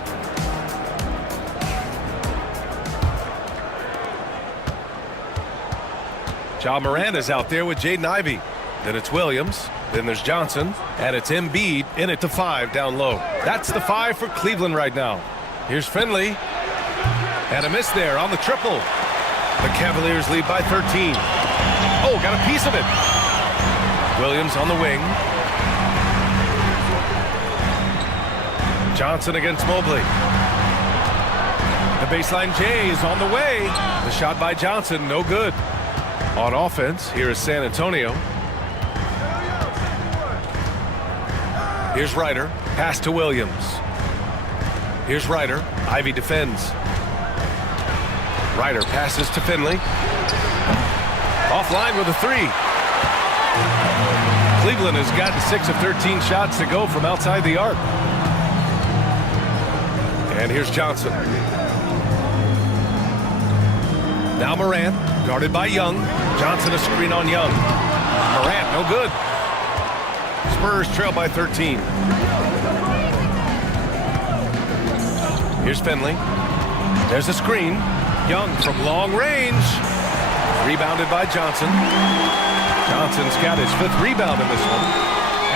Ja Morant is out there with Jaden Ivey. Then it's Williams. Then there's Johnson. And it's Embiid in at the 5 down low. That's the 5 for Cleveland right now. Here's Finley. And a miss there on the triple. The Cavaliers lead by 13. Oh, got a piece of it. Williams on the wing. Johnson against Mobley. The baseline J is on the way. The shot by Johnson, no good. On offense, here is San Antonio. Here's Ryder. Pass to Williams. Here's Ryder. Ivey defends. Ryder passes to Finley. Offline with a 3. Cleveland has gotten 6 of 13 shots to go from outside the arc. And here's Johnson. Now Morant, guarded by Young. Johnson a screen on Young. Morant, no good. Spurs trail by 13. Here's Finley. There's a screen. Young from long range. Rebounded by Johnson. Johnson's got his 5th rebound in this one.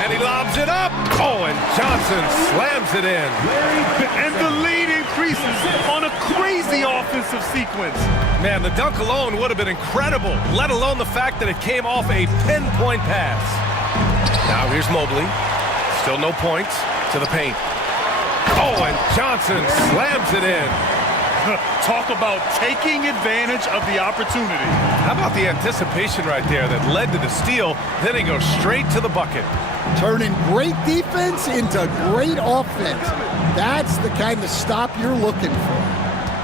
And he lobs it up. Oh, and Johnson slams it in. And the lead increases on a crazy offensive sequence. Man, the dunk alone would have been incredible, let alone the fact that it came off a pinpoint pass. Now here's Mobley. Still no points. To the paint. Oh, and Johnson slams it in. Talk about taking advantage of the opportunity. How about the anticipation right there that led to the steal? Then he goes straight to the bucket. Turning great defense into great offense. That's the kind of stop you're looking for.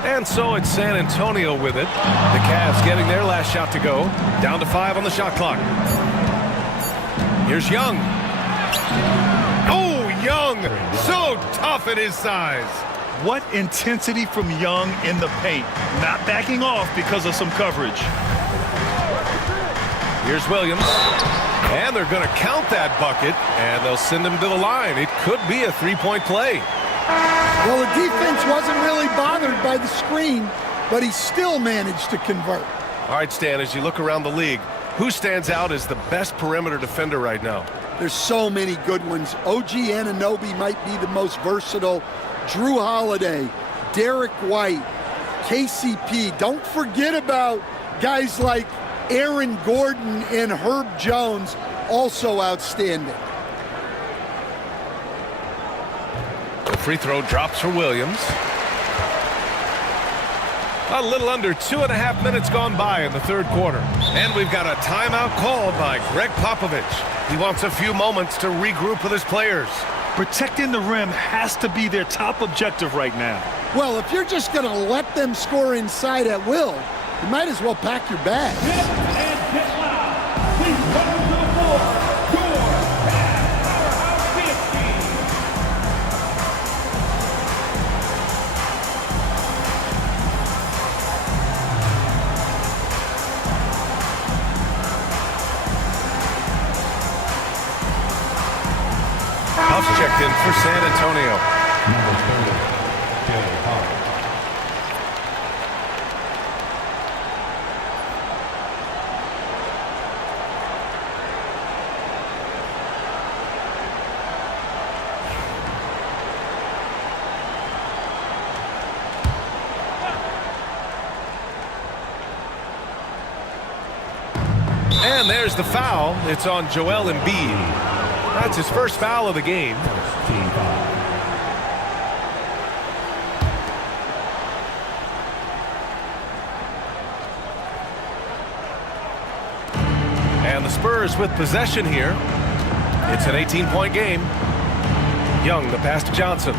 And so it's San Antonio with it. The Cavs getting their last shot to go. Down to 5 on the shot clock. Here's Young. Oh, Young, so tough at his size. What intensity from Young in the paint. Not backing off because of some coverage. Here's Williams. And they're going to count that bucket, and they'll send him to the line. It could be a 3-point play. Well, the defense wasn't really bothered by the screen, but he still managed to convert. All right, Stan, as you look around the league, who stands out as the best perimeter defender right now? There's so many good ones. OG Anunoby might be the most versatile. Drew Holiday, Derek White, KCP. Don't forget about guys like Aaron Gordon and Herb Jones, also outstanding. The free throw drops for Williams. A little under 2.5 minutes gone by in the third quarter. And we've got a timeout called by Greg Popovich. He wants a few moments to regroup with his players. Protecting the rim has to be their top objective right now. Well, if you're just going to let them score inside at will, you might as well pack your bags. And get loud. Please welcome to the floor, your powerhouse PFG. Huff checked in for San Antonio. Number 30, Taylor Huff. And there's the foul. It's on Joel Embiid. That's his first foul of the game. Team foul. And the Spurs with possession here. It's an 18-point game. Young, the pass to Johnson.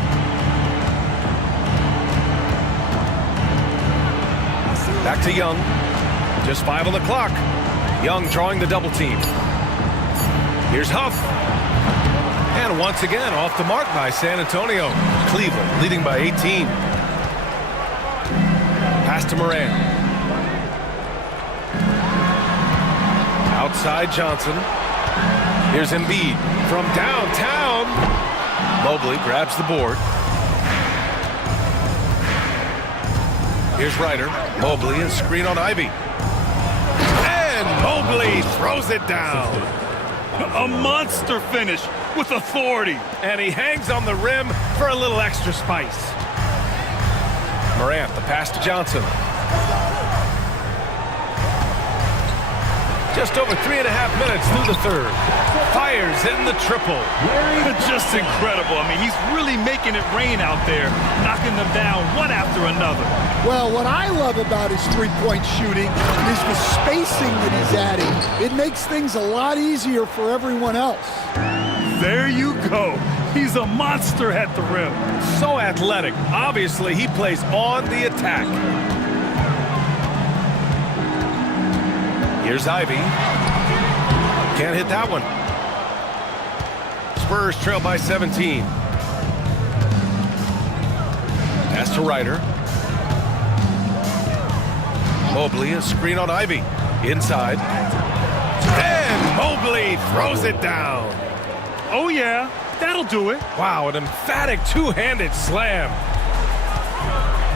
Back to Young. Just 5 on the clock. Young drawing the double team. Here's Huff. And once again, off the mark by San Antonio. Cleveland leading by 18. Pass to Moran. Outside Johnson. Here's Embiid from downtown. Mobley grabs the board. Here's Ryder. Mobley, a screen on Ivy. And Mobley throws it down. A monster finish with authority. And he hangs on the rim for a little extra spice. Morant, the pass to Johnson. Just over 3.5 minutes through the third. Fires in the triple. Just incredible. I mean, he's really making it rain out there, knocking them down one after another. Well, what I love about his three-point shooting is the spacing that he's adding. It makes things a lot easier for everyone else. There you go. He's a monster at the rim. So athletic. Obviously, he plays on the attack. Here's Ivy. Can't hit that one. Spurs trail by 17. Pass to Ryder. Mobley, a screen on Ivy. Inside. And Mobley throws it down. Oh, yeah. That'll do it. Wow, an emphatic two-handed slam.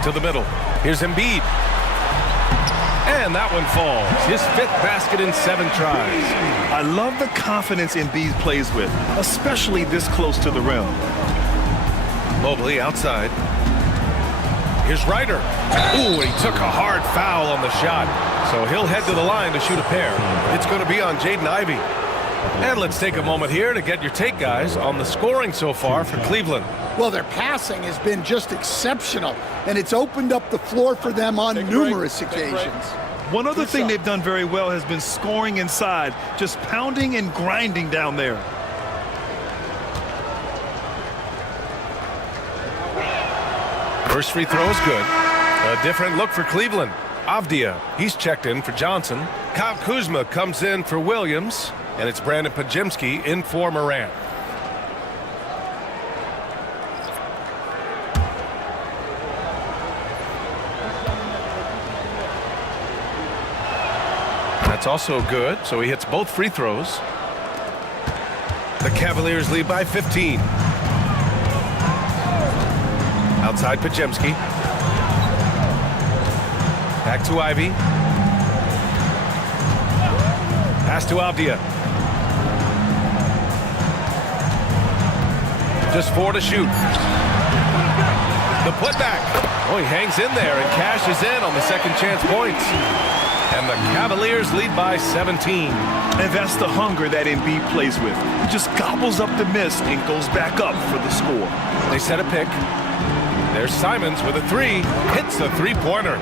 To the middle. Here's Embiid. And that one falls. His 5th basket in 7 tries. I love the confidence Embiid plays with, especially this close to the rim. Mobley outside. Here's Ryder. Ooh, he took a hard foul on the shot. So he'll head to the line to shoot a pair. It's going to be on Jaden Ivey. And let's take a moment here to get your take, guys, on the scoring so far for Cleveland. Well, their passing has been just exceptional, and it's opened up the floor for them on numerous occasions. One other thing they've done very well has been scoring inside, just pounding and grinding down there. First free throw is good. A different look for Cleveland. Avdia, he's checked in for Johnson. Kyle Kuzma comes in for Williams. And it's Brandon Podziemski in for Morant. That's also good, so he hits both free throws. The Cavaliers lead by 15. Outside Podziemski. Back to Ivy. Pass to Avdia. Just 4 to shoot. The putback. Oh, he hangs in there and cashes in on the second chance points. And the Cavaliers lead by 17. And that's the hunger that Embiid plays with. He just gobbles up the miss and goes back up for the score. They set a pick. There's Simons with a 3. Hits a 3-pointer.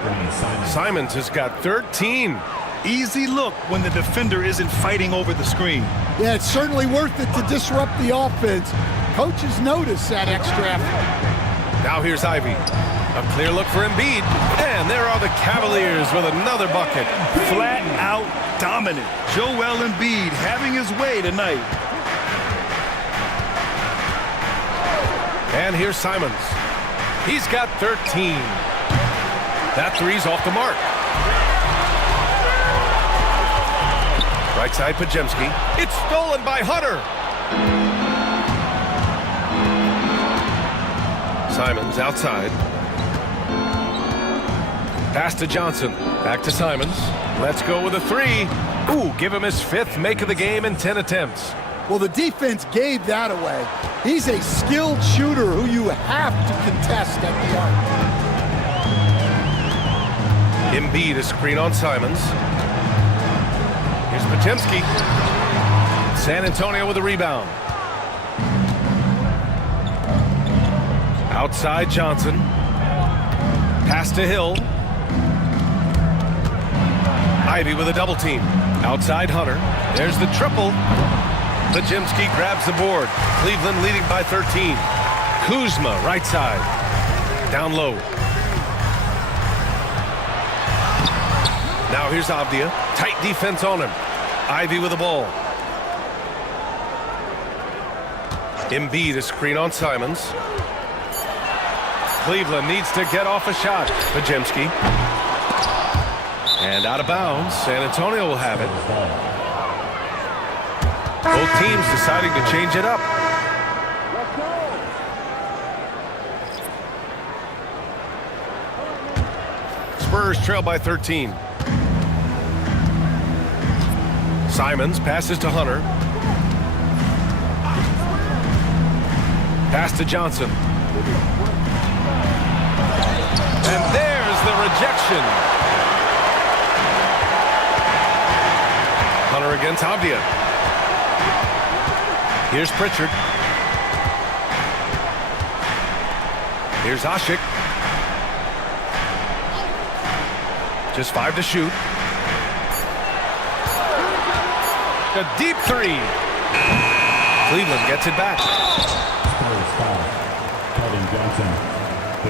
Simons has got 13. Easy look when the defender isn't fighting over the screen. Yeah, it's certainly worth it to disrupt the offense. Coaches notice that extra effort. Now here's Ivy. A clear look for Embiid. And there are the Cavaliers with another bucket. Flat out dominant. Joel Embiid having his way tonight. And here's Simons. He's got 13. That three's off the mark. Right side, Podziemski. It's stolen by Hunter. Simons outside. Pass to Johnson. Back to Simons. Let's go with a three. Ooh, give him his 5th make of the game in 10 attempts. Well, the defense gave that away. He's a skilled shooter who you have to contest at the arc. Embiid, a screen on Simons. Here's Podziemski. San Antonio with a rebound. Outside Johnson. Pass to Hill. Ivy with a double team. Outside Hunter. There's the triple. Podziemski grabs the board. Cleveland leading by 13. Kuzma, right side. Down low. Now here's Avdia. Tight defense on him. Ivy with the ball. Embiid, a screen on Simons. Cleveland needs to get off a shot. Podziemski. And out of bounds. San Antonio will have it. Both teams deciding to change it up. Spurs trail by 13. Simons passes to Hunter. Pass to Johnson. And there's the rejection. Hunter against Avdia. Here's Pritchard. Here's Asik. Just 5 to shoot. A deep three. Cleveland gets it back. Keldon Johnson,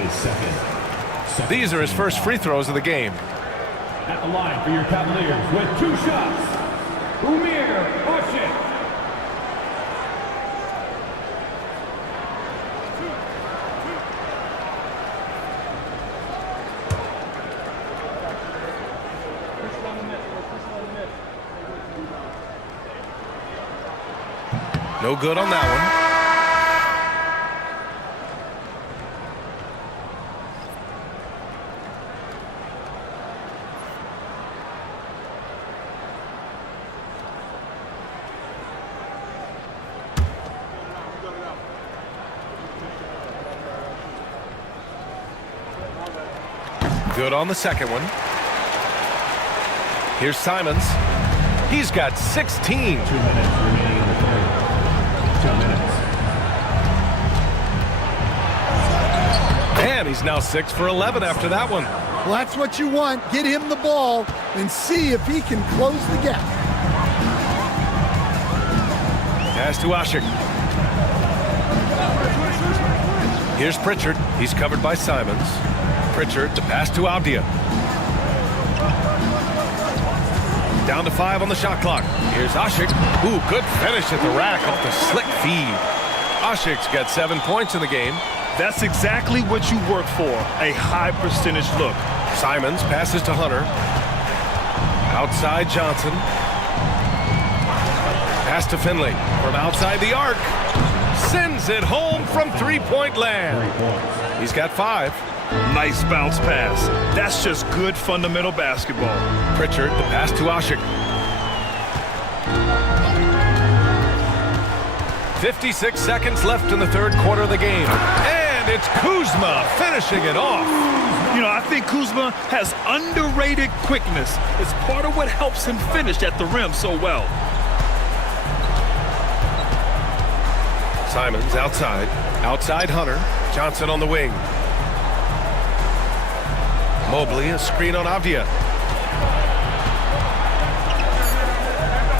his second. These are his first free throws of the game. At the line for your Cavaliers with 2 shots, Umir Asik. No good on that one. Good on the second one. Here's Simons. He's got 16. 2 minutes remaining in the third. 2 minutes. And he's now 6 for 11 after that one. Well, that's what you want. Get him the ball and see if he can close the gap. Pass to Asik. Here's Pritchard. He's covered by Simons. Pritchard, the pass to Avdia. Down to 5 on the shot clock. Here's Asik. Ooh, good finish at the rack off the slick feed. Asik's got 7 points in the game. That's exactly what you work for, a high percentage look. Simons passes to Hunter. Outside Johnson. Pass to Finley from outside the arc. Sends it home from three-point land. He's got 5. Nice bounce pass. That's just good fundamental basketball. Pritchard, the pass to Asik. 56 seconds left in the third quarter of the game. And it's Kuzma finishing it off. You know, I think Kuzma has underrated quickness. It's part of what helps him finish at the rim so well. Simons outside. Outside Hunter. Johnson on the wing. Mobley, a screen on Avdia.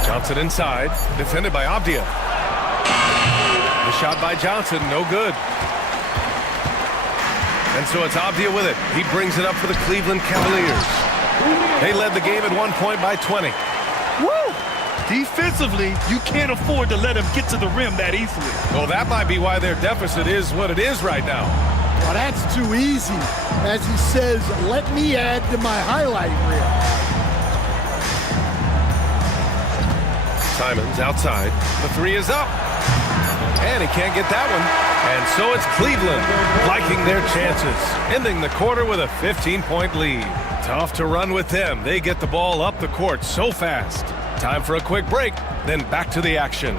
Johnson inside, defended by Avdia. The shot by Johnson, no good. And so it's Avdia with it. He brings it up for the Cleveland Cavaliers. They led the game at one point by 20. Woo! Defensively, you can't afford to let him get to the rim that easily. Well, that might be why their deficit is what it is right now. Well, that's too easy. As he says, let me add to my highlight reel. Simons outside. The three is up. And he can't get that one. And so it's Cleveland liking their chances, ending the quarter with a 15-point lead. Tough to run with them. They get the ball up the court so fast. Time for a quick break, then back to the action.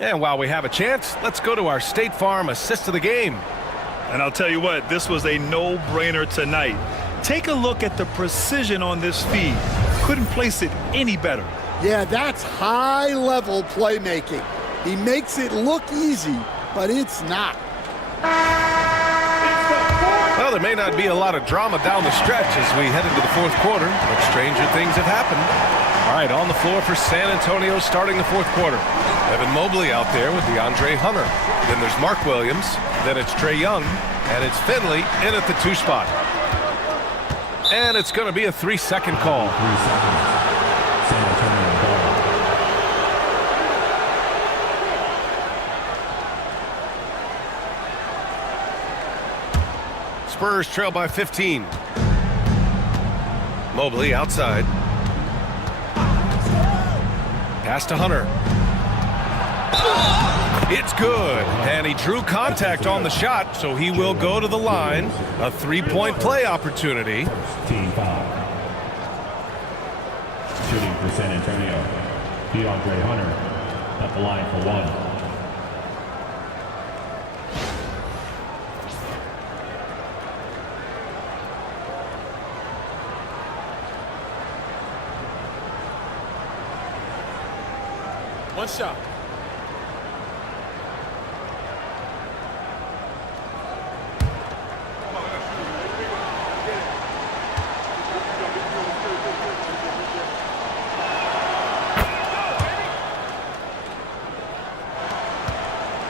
And while we have a chance, let's go to our State Farm assist of the game. And I'll tell you what, this was a no-brainer tonight. Take a look at the precision on this feed. Couldn't place it any better. Yeah, that's high-level playmaking. He makes it look easy, but it's not. Well, there may not be a lot of drama down the stretch as we head into the fourth quarter, but stranger things have happened. All right, on the floor for San Antonio starting the fourth quarter. Evan Mobley out there with DeAndre Hunter. Then there's Mark Williams. Then it's Trae Young. And it's Finley in at the 2 spot. And it's going to be a 3-second call. 3 seconds. San Antonio ball. Spurs trail by 15. Mobley outside. Pass to Hunter. It's good. And he drew contact on the shot, so he will go to the line. A 3-point play opportunity. Team foul. Shooting for San Antonio. DeAndre Hunter at the line for 1. One shot.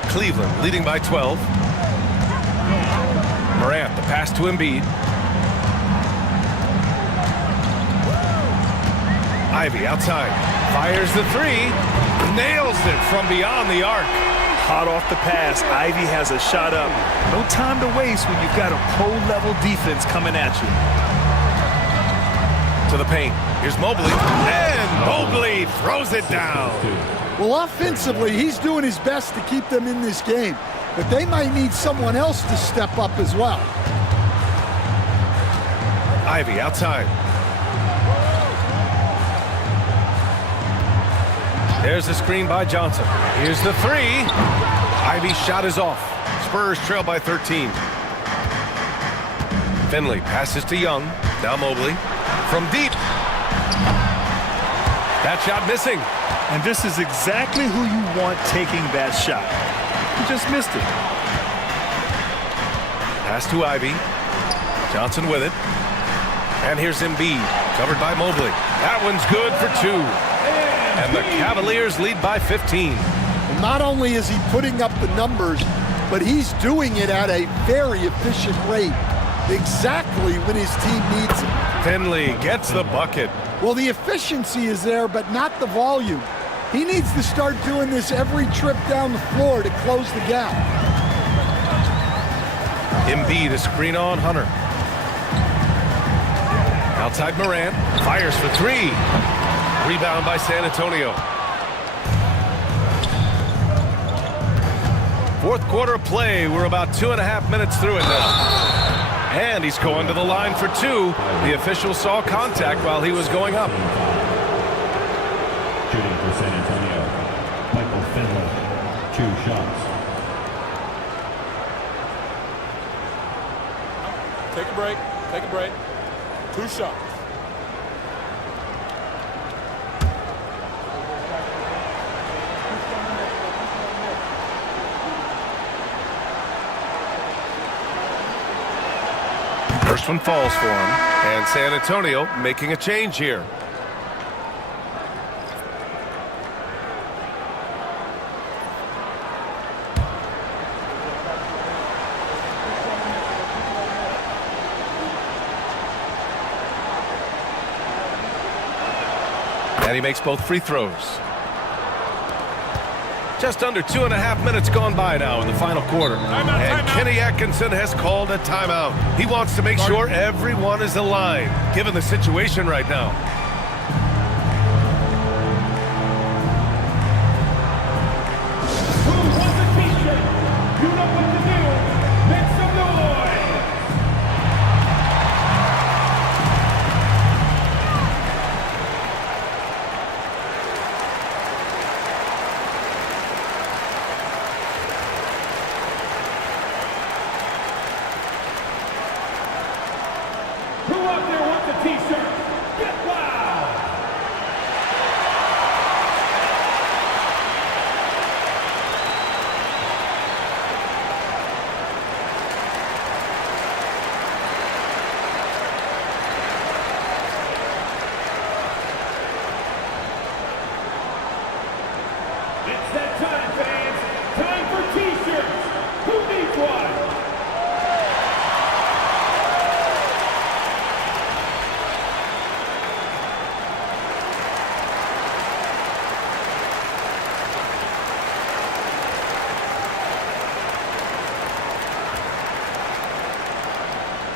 Cleveland leading by 12. Morant, the pass to Embiid. Ivy outside. Fires the 3. Nails it from beyond the arc. Hot off the pass. Ivy has a shot up. No time to waste when you've got a pro-level defense coming at you. To the paint. Here's Mobley. And Mobley throws it down. Well, offensively, he's doing his best to keep them in this game. But they might need someone else to step up as well. Ivy outside. There's the screen by Johnson. Here's the 3. Ivy's shot is off. Spurs trail by 13. Finley passes to Young. Now Mobley. From deep. That shot missing. And this is exactly who you want taking that shot. He just missed it. Pass to Ivy. Johnson with it. And here's Embiid. Covered by Mobley. That one's good for 2. And the Cavaliers lead by 15. Not only is he putting up the numbers, but he's doing it at a very efficient rate. Exactly when his team needs it. Finley gets the bucket. Well, the efficiency is there, but not the volume. He needs to start doing this every trip down the floor to close the gap. Embiid, a screen on Hunter. Outside Morant. Fires for 3. Rebound by San Antonio. Fourth quarter play. We're about 2.5 minutes through it now. And he's going to the line for 2. The official saw contact while he was going up. Shooting for San Antonio. Michael Finley. 2 shots. Take a break. Take a break. 2 shots. First one falls for him, and San Antonio making a change here. And he makes both free throws. Just under 2.5 minutes gone by now in the final quarter. And Kenny Atkinson has called a timeout. He wants to make sure everyone is aligned, given the situation right now. Who wants a t-shirt? You know what to do. Make some noise. Who out there wants a t-shirt? Get wild! It's that time, fans. Time for t-shirts. Who needs one?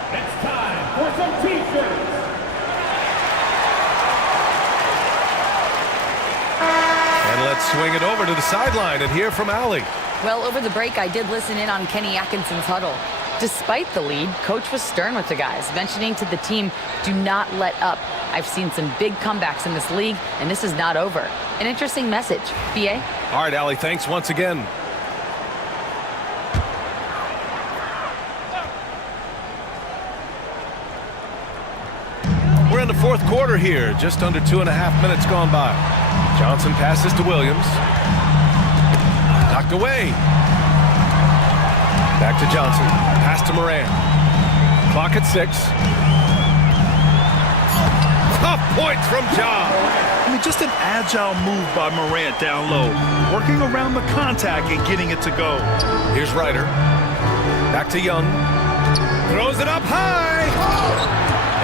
It's time for some t-shirts. And let's swing it over to the sideline and hear from Allie. Well, over the break, I did listen in on Kenny Atkinson's huddle. Despite the lead, Coach was stern with the guys, mentioning to the team, do not let up. I've seen some big comebacks in this league, and this is not over. An interesting message. B.A.? All right, Allie, thanks once again. We're in the fourth quarter here, just under 2.5 minutes gone by. Johnson passes to Williams. Knocked away. Back to Johnson. Pass to Moran. Clock at 6. Tough point from Ja. I mean, just an agile move by Morant down low, working around the contact and getting it to go. Here's Ryder. Back to Young. Throws it up high.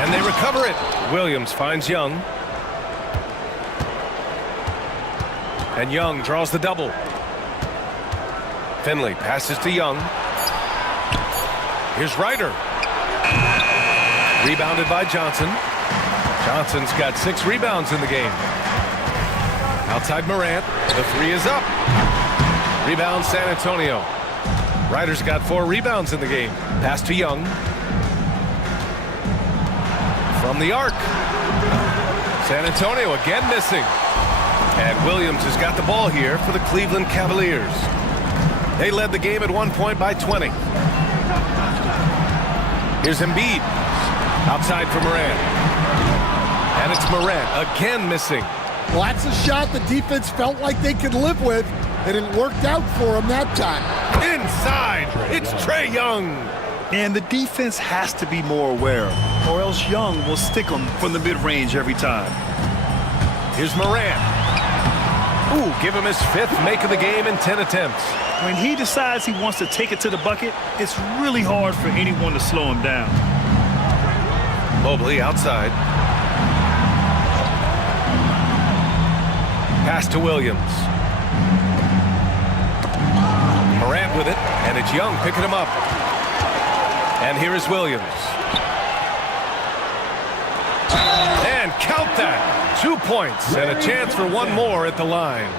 And they recover it. Williams finds Young. And Young draws the double. Finley passes to Young. Here's Ryder. Rebounded by Johnson. Johnson's got 6 rebounds in the game. Outside Morant. The 3 is up. Rebound San Antonio. Ryder's got 4 rebounds in the game. Pass to Young. From the arc. San Antonio again missing. And Williams has got the ball here for the Cleveland Cavaliers. They led the game at one point by 20. Here's Embiid. Outside for Morant. And it's Morant again missing. Well, that's a shot the defense felt like they could live with, and it worked out for them that time. Inside, it's Trae Young. And the defense has to be more aware, or else Young will stick them from the mid-range every time. Here's Morant. Ooh, give him his 5th make of the game in 10 attempts. When he decides he wants to take it to the bucket, it's really hard for anyone to slow him down. Mobley outside. Pass to Williams. Morant with it, and it's Young picking him up. And here is Williams. And count that. 2 points and a chance for one more at the line.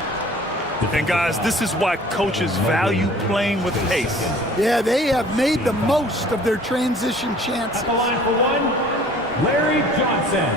And guys, this is why coaches value playing with pace. Yeah, they have made the most of their transition chances. At the line for one, Larry Johnson.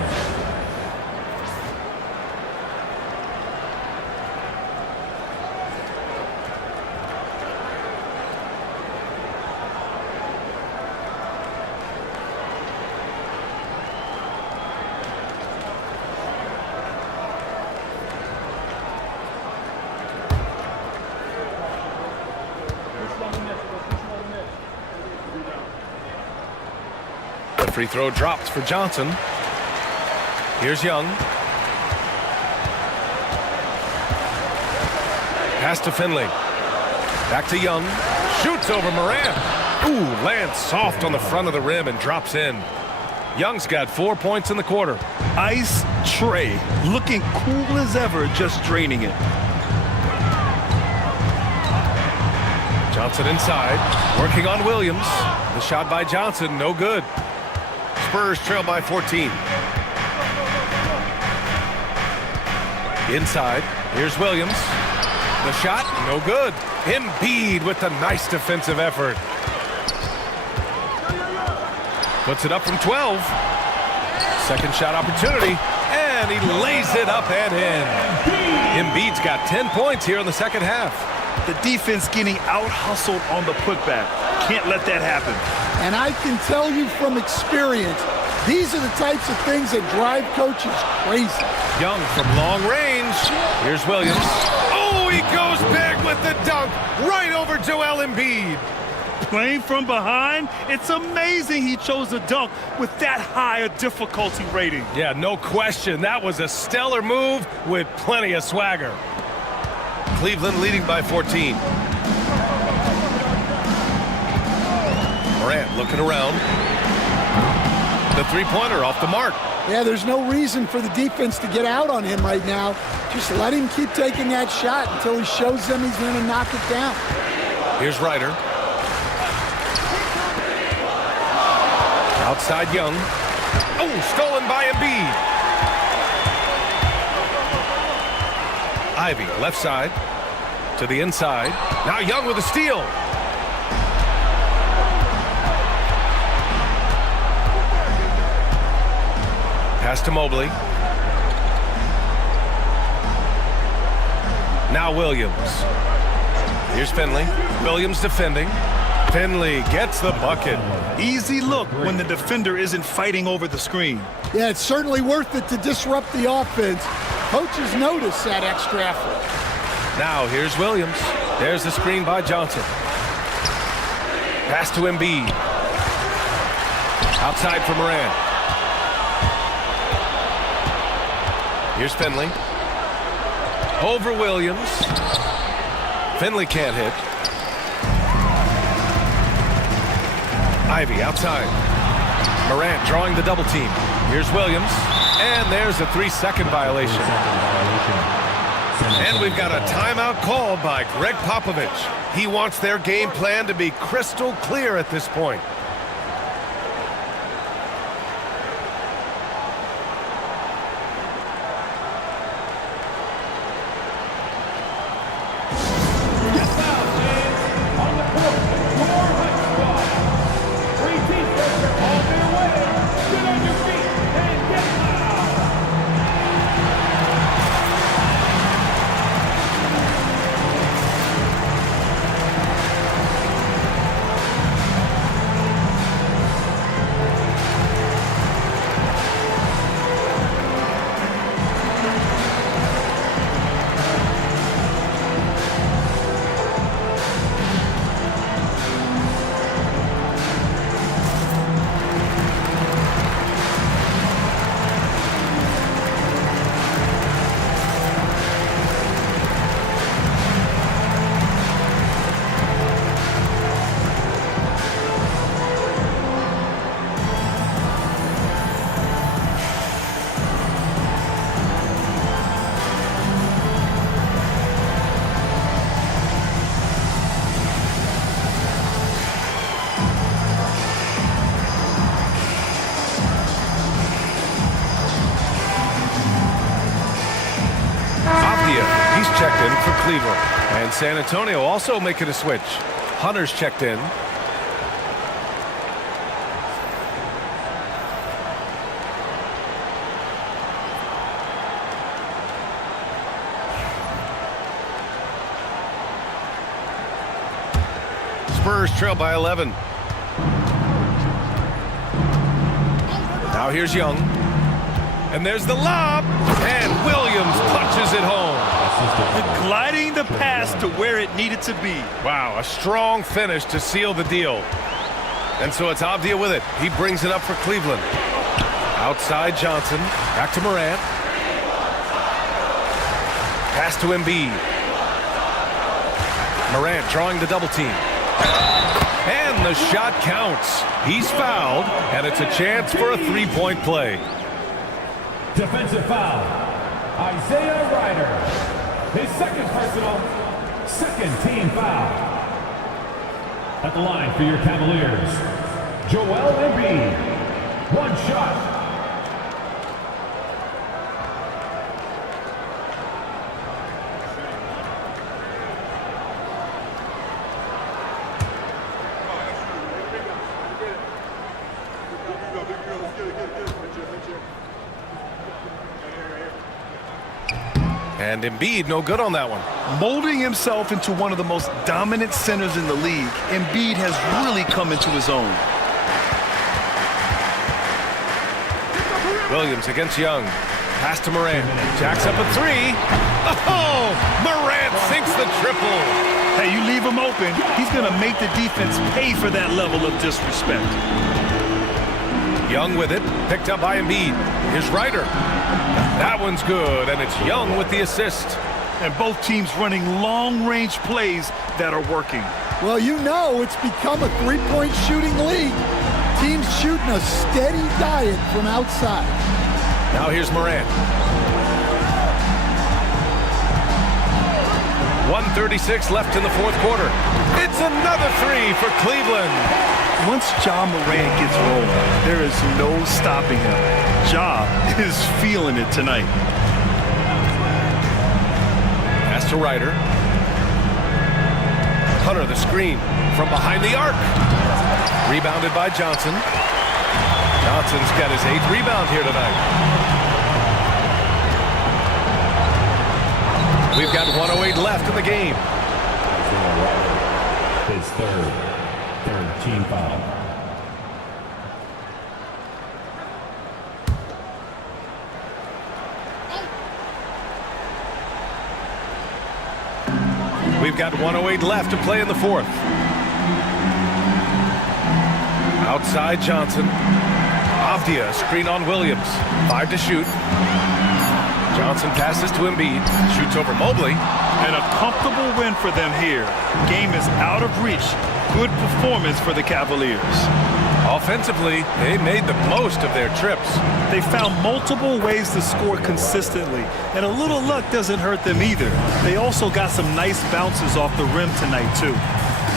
Free throw drops for Johnson. Here's Young. Pass to Finley. Back to Young. Shoots over Morant. Ooh, lands soft on the front of the rim and drops in. Young's got 4 points in the quarter. Ice tray, looking cool as ever, just draining it. Johnson inside, working on Williams. The shot by Johnson, no good. Spurs trail by 14. Inside, here's Williams. The shot, no good. Embiid with the nice defensive effort. Puts it up from 12. Second shot opportunity, and he lays it up and in. Embiid's got 10 points here in the second half. The defense getting out-hustled on the putback. Can't let that happen. And I can tell you from experience, these are the types of things that drive coaches crazy. Young from long range. Here's Williams. Oh, he goes big with the dunk right over Joel Embiid. Playing from behind, it's amazing he chose a dunk with that high a difficulty rating. Yeah, no question. That was a stellar move with plenty of swagger. Cleveland leading by 14. Morant looking around. The three-pointer off the mark. Yeah, there's no reason for the defense to get out on him right now. Just let him keep taking that shot until he shows them he's going to knock it down. Here's Ryder. Outside Young. Oh, stolen by Embiid. Ivy, left side. To the inside. Now Young with a steal. Pass to Mobley. Now Williams. Here's Finley. Williams defending. Finley gets the bucket. Easy look when the defender isn't fighting over the screen. Yeah, it's certainly worth it to disrupt the offense. Coaches notice that extra effort. Now here's Williams. There's the screen by Johnson. Pass to Embiid. Outside for Morant. Here's Finley. Over Williams. Finley can't hit. Ivy outside. Morant drawing the double team. Here's Williams. And there's a 3-second violation. And we've got a timeout called by Greg Popovich. He wants their game plan to be crystal clear at this point. Checked in for Cleveland. And San Antonio also making a switch. Hunter's checked in. Spurs trail by 11. Now here's Young. And there's the lob. And Williams punches it home. Gliding the pass to where it needed to be. Wow, a strong finish to seal the deal. And so it's Avdia with it. He brings it up for Cleveland. Outside Johnson. Back to Morant. Pass to Embiid. Morant drawing the double team. And the shot counts. He's fouled, and it's a chance for a three-point play. Defensive foul. Isaiah Ryder. His second personal. Second team foul. At the line for your Cavaliers, Joel Embiid. One shot. And Embiid no good on that one. Molding himself into one of the most dominant centers in the league, Embiid has really come into his own. Williams against Young. Pass to Morant. Jacks up a three. Oh! Morant sinks the triple. Hey, you leave him open, he's going to make the defense pay for that level of disrespect. Young with it. Picked up by Embiid. Here's Ryder. That one's good, and it's Young with the assist. And both teams running long-range plays that are working. Well, you know it's become a three-point shooting league. Teams shooting a steady diet from outside. Now here's Morant. 1:36 left in the fourth quarter. It's another three for Cleveland. Once Ja Morant gets rolling, there is no stopping him. Ja is feeling it tonight. Pass to Ryder. Hunter the screen from behind the arc. Rebounded by Johnson. Johnson's got his 8th rebound here tonight. We've got 1:08 left in the game. His third team foul. We've got 1:08 left to play in the fourth. Outside Johnson. Avdia screen on Williams. 5 to shoot. Johnson passes to Embiid. Shoots over Mobley. And a comfortable win for them here. Game is out of reach. Good performance for the Cavaliers. Offensively, they made the most of their trips. They found multiple ways to score consistently, and a little luck doesn't hurt them either. They also got some nice bounces off the rim tonight, too.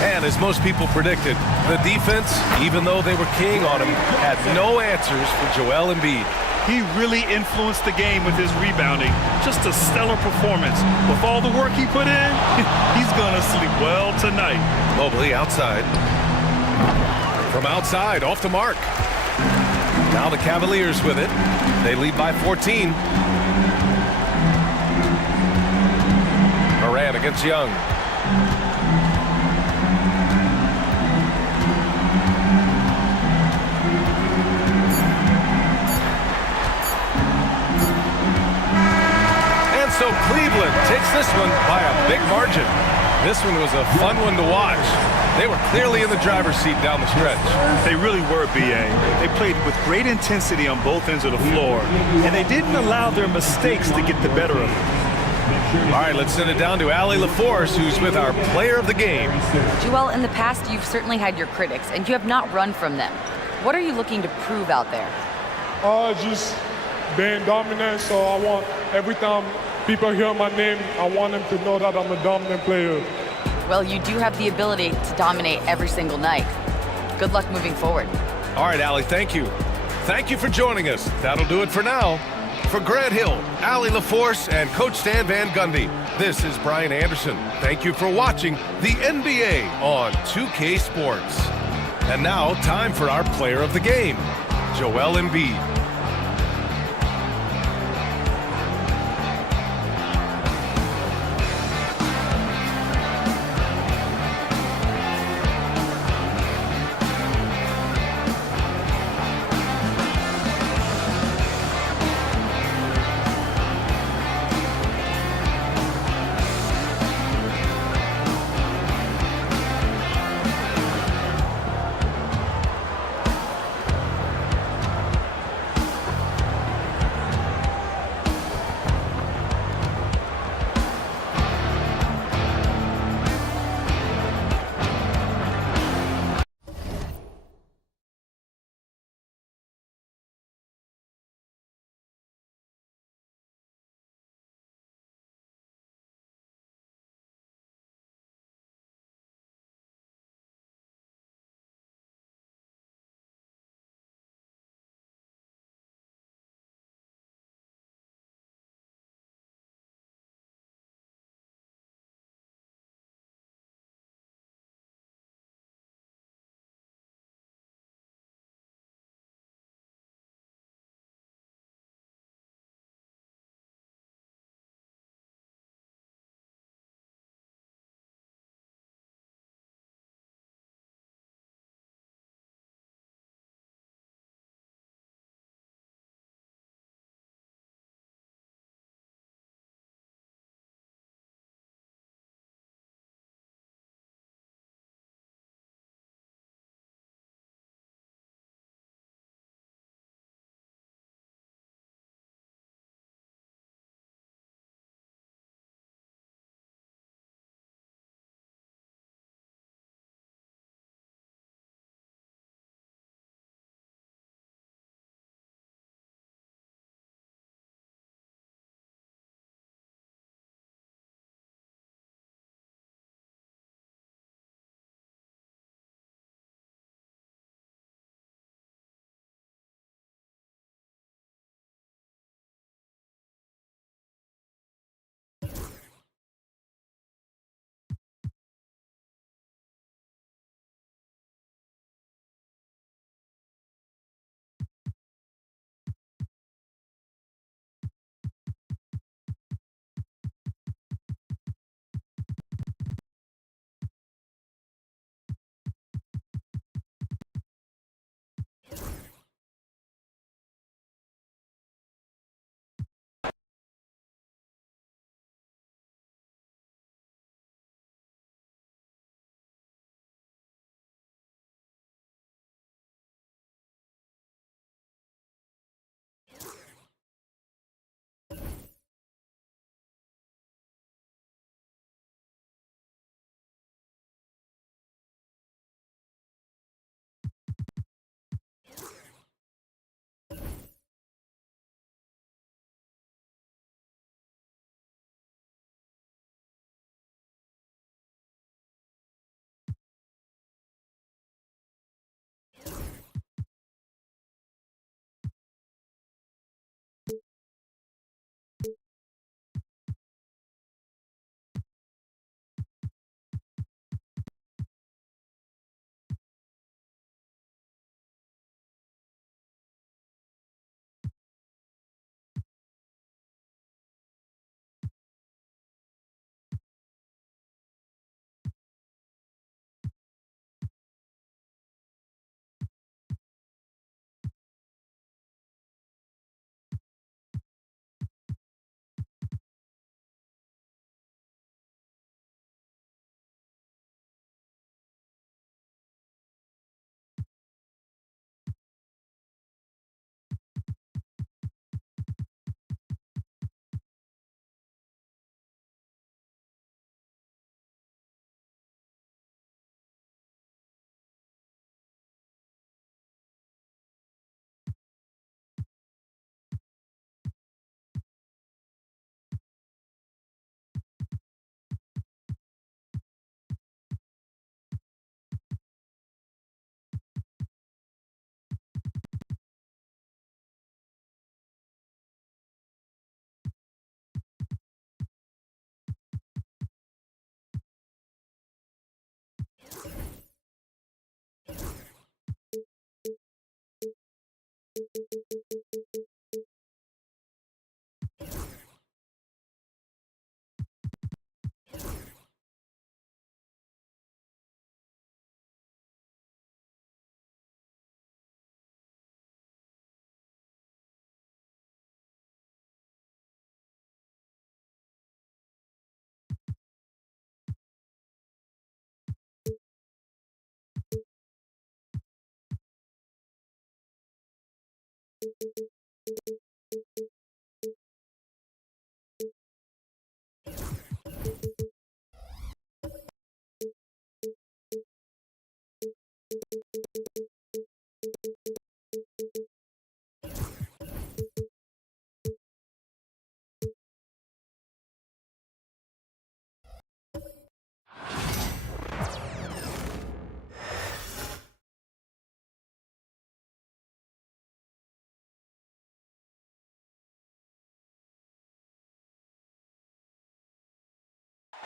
And as most people predicted, the defense, even though they were keying on him, had no answers for Joel Embiid. He really influenced the game with his rebounding. Just a stellar performance. With all the work he put in, he's going to sleep well tonight. Mobley outside. From outside, off the mark. Now the Cavaliers with it. They lead by 14. Morant against Young. So Cleveland takes this one by a big margin. This one was a fun one to watch. They were clearly in the driver's seat down the stretch. They really were, B.A. They played with great intensity on both ends of the floor, and they didn't allow their mistakes to get the better of them. All right, let's send it down to Allie LaForce, who's with our player of the game. Joel, in the past, you've certainly had your critics, and you have not run from them. What are you looking to prove out there? Just being dominant, so I want every time people hear my name, I want them to know that I'm a dominant player. Well, you do have the ability to dominate every single night. Good luck moving forward. All right, Allie, thank you. Thank you for joining us. That'll do it for now. For Grant Hill, Allie LaForce, and Coach Stan Van Gundy, this is Brian Anderson. Thank you for watching the NBA on 2K Sports. And now, time for our player of the game, Joel Embiid.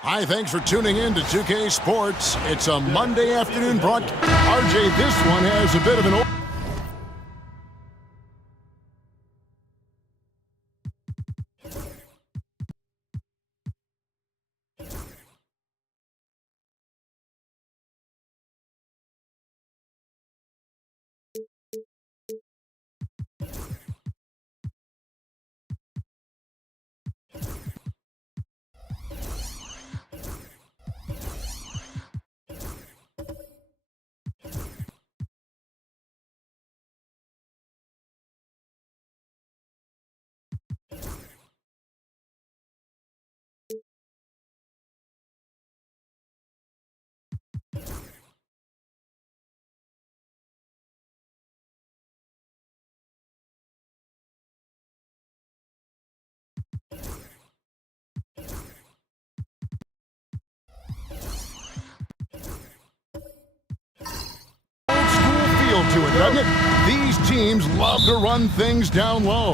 Hi, thanks for tuning in to 2K Sports. It's a Monday afternoon broadcast. RJ, this one has a bit of an... to it, doesn't it? These teams love to run things down low.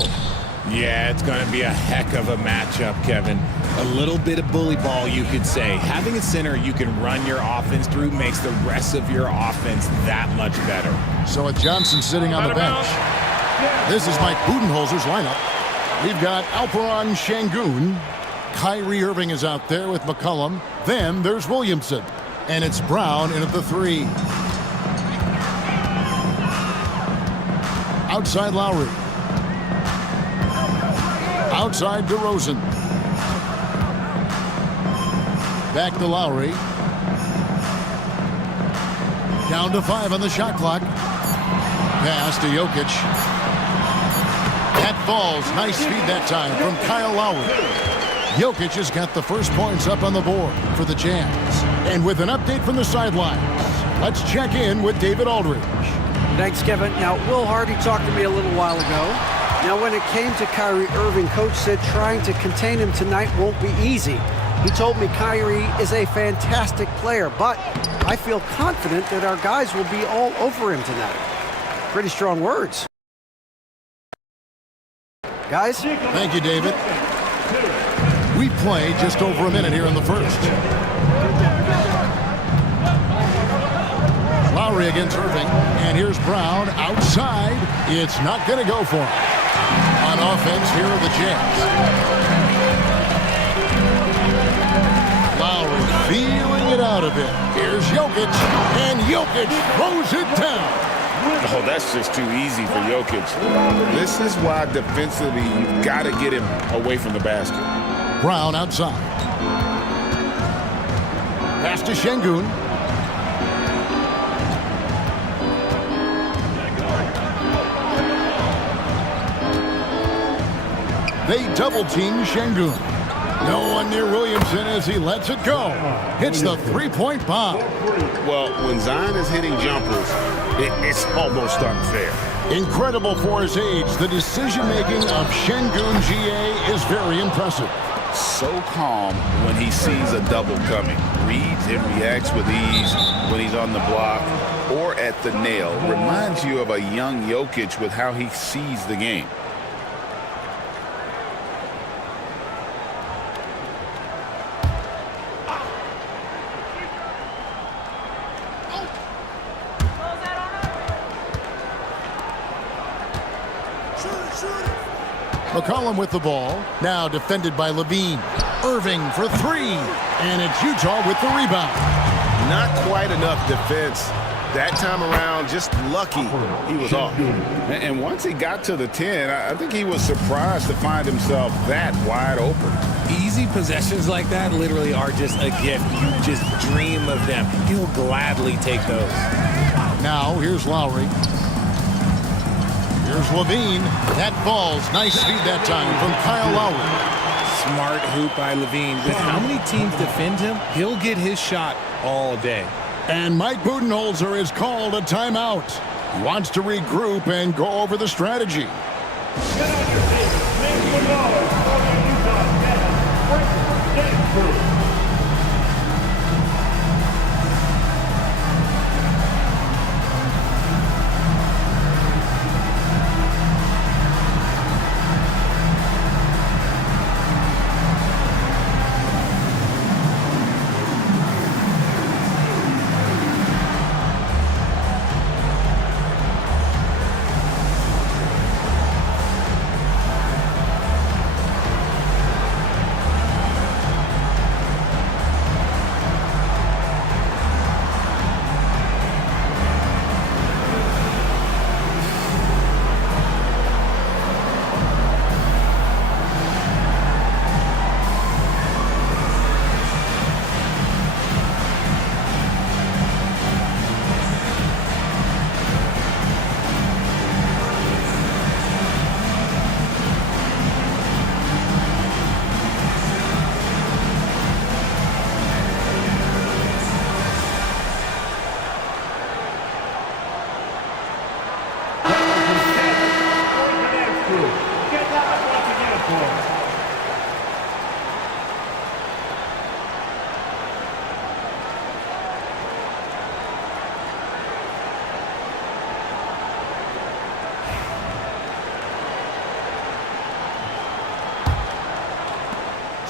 Yeah, it's going to be a heck of a matchup, Kevin. A little bit of bully ball, you could say. Having a center you can run your offense through makes the rest of your offense that much better. So with Johnson sitting on the bench, this is Mike Budenholzer's lineup. We've got Alperen Şengün. Kyrie Irving is out there with McCollum. Then there's Williamson. And it's Brown in at the 3. Outside Lowry. Outside DeRozan. Back to Lowry. Down to 5 on the shot clock. Pass to Jokic. That falls. Nice feed that time from Kyle Lowry. Jokic has got the first points up on the board for the Jazz. And with an update from the sidelines, let's check in with David Aldridge. Thanks, Kevin. Now, Will Hardy talked to me a little while ago. Now, when it came to Kyrie Irving, Coach said trying to contain him tonight won't be easy. He told me Kyrie is a fantastic player, but I feel confident that our guys will be all over him tonight. Pretty strong words. Guys? Thank you, David. We play just over a minute here in the first. Lowry against Irving, and here's Brown outside. It's not going to go for him. On offense, here are the Jazz. Lowry feeling it out a bit. Here's Jokic, and Jokic throws it down. Oh, that's just too easy for Jokic. This is why defensively you've got to get him away from the basket. Brown outside. Pass to Şengün. They double-team Şengün. No one near Williamson as he lets it go. Hits the three-point bomb. Well, when Zion is hitting jumpers, it's almost unfair. Incredible for his age. The decision-making of Şengün GA is very impressive. So calm when he sees a double coming. Reads and reacts with ease when he's on the block or at the nail. Reminds you of a young Jokic with how he sees the game. McCollum with the ball. Now defended by Levine. Irving for 3. And it's Utah with the rebound. Not quite enough defense. That time around, just lucky he was off. And once he got to the 10, I think he was surprised to find himself that wide open. Easy possessions like that literally are just a gift. You just dream of them. He'll gladly take those. Now here's Lowry. Here's Levine. That falls. Nice speed that time from Kyle Lowry. Smart hoop by Levine. With how many teams defend him, he'll get his shot all day. And Mike Budenholzer has called a timeout. He wants to regroup and go over the strategy. Get on your feet. Make $1 for the Utah Jazz. Frankfurt Game Crew.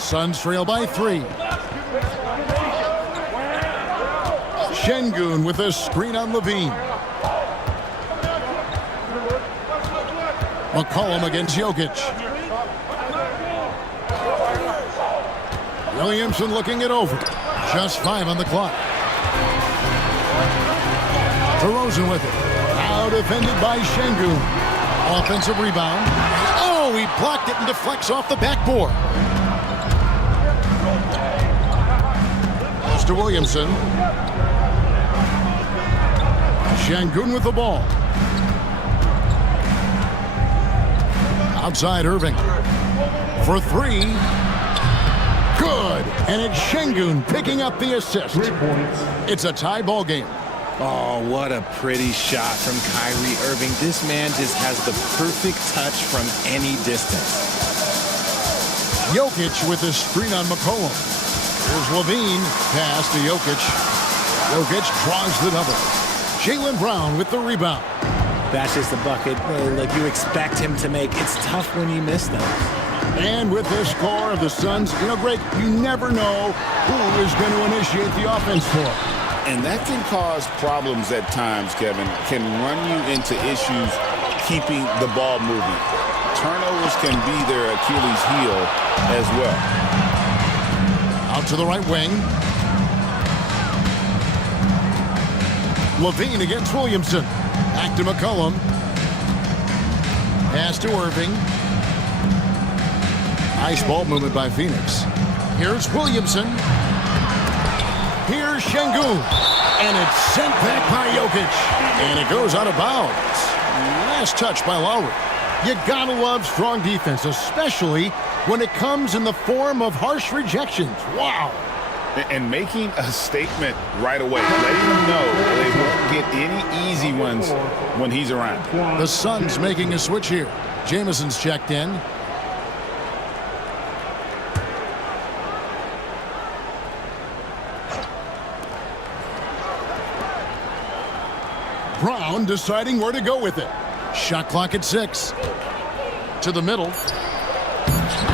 Suns trail by 3. Şengün with a screen on Levine. McCollum against Jokic. Williamson looking it over. Just 5 on the clock. DeRozan with it. Now defended by Şengün. Offensive rebound. Oh, he blocked it and deflects off the backboard. Goes to Williamson. Şengün with the ball. Outside Irving. For 3. Good. And it's Şengün picking up the assist. It's a tie ball game. Oh, what a pretty shot from Kyrie Irving. This man just has the perfect touch from any distance. Jokic with a screen on McCollum. Here's Levine. Pass to Jokic. Jokic draws the double. Jaylen Brown with the rebound. That's just a bucket like you expect him to make. It's tough when you miss them. And with the score of the Suns, Greg, you never know who is going to initiate the offense for. And that can cause problems at times, Kevin. Can run you into issues keeping the ball moving. Turnovers can be their Achilles heel as well. Out to the right wing. Levine against Williamson. Back to McCollum. Pass to Irving. Nice ball movement by Phoenix. Here's Williamson. Here's Şengün. And it's sent back by Jokic. And it goes out of bounds. Last touch by Lowry. You gotta love strong defense, especially when it comes in the form of harsh rejections. Wow. And making a statement right away, letting them know they won't get any easy ones when he's around. The Suns making a switch here. Jamison's checked in. Brown deciding where to go with it. Shot clock at 6. To the middle.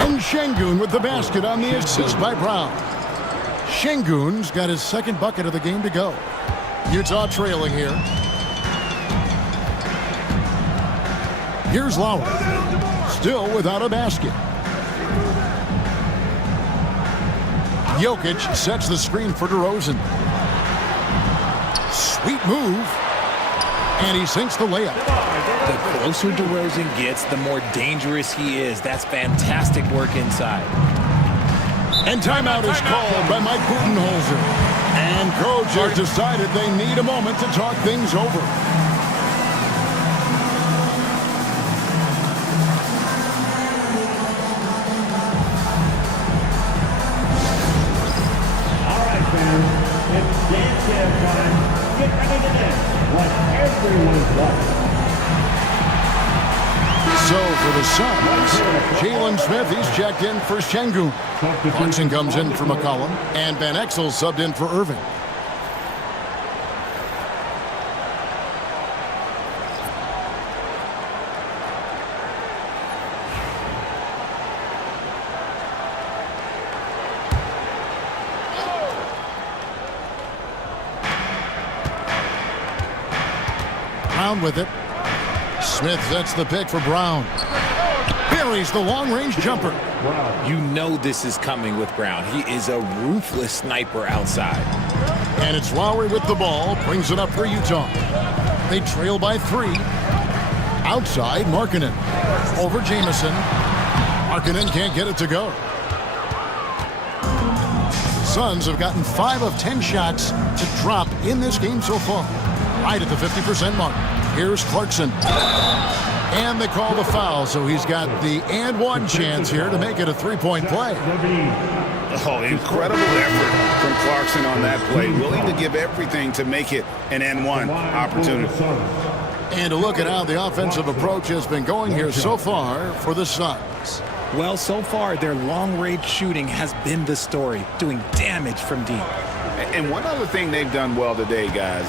And Şengün with the basket on the assist by Brown. Şengün's got his second bucket of the game to go. Utah trailing here. Here's Lowry. Still without a basket. Jokic sets the screen for DeRozan. Sweet move. And he sinks the layup. The closer DeRozan gets, the more dangerous he is. That's fantastic work inside. And timeout is called by Mike Budenholzer. And coach has decided they need a moment to talk things over. All right, fans, it's dance time. Get ready to dance like everyone's watching. So for the Suns, Jalen Smith, he's checked in for Şengün. Clarkson comes in for McCollum. And Van Exel subbed in for Irving. Brown with it. Smith sets the pick for Brown. Buries the long-range jumper. You know this is coming with Brown. He is a ruthless sniper outside. And it's Lowry with the ball. Brings it up for Utah. They trail by 3. Outside, Markkanen. Over Jamison. Markkanen can't get it to go. Suns have gotten 5 of 10 shots to drop in this game so far. Right at the 50% mark. Here's Clarkson. And they call the foul, so he's got the and one chance here to make it a three-point play. Oh, incredible effort from Clarkson on that play. Willing to give everything to make it an and one opportunity. And to look at how the offensive approach has been going here so far for the Suns. Well, so far, their long-range shooting has been the story, doing damage from deep. And one other thing they've done well today, guys,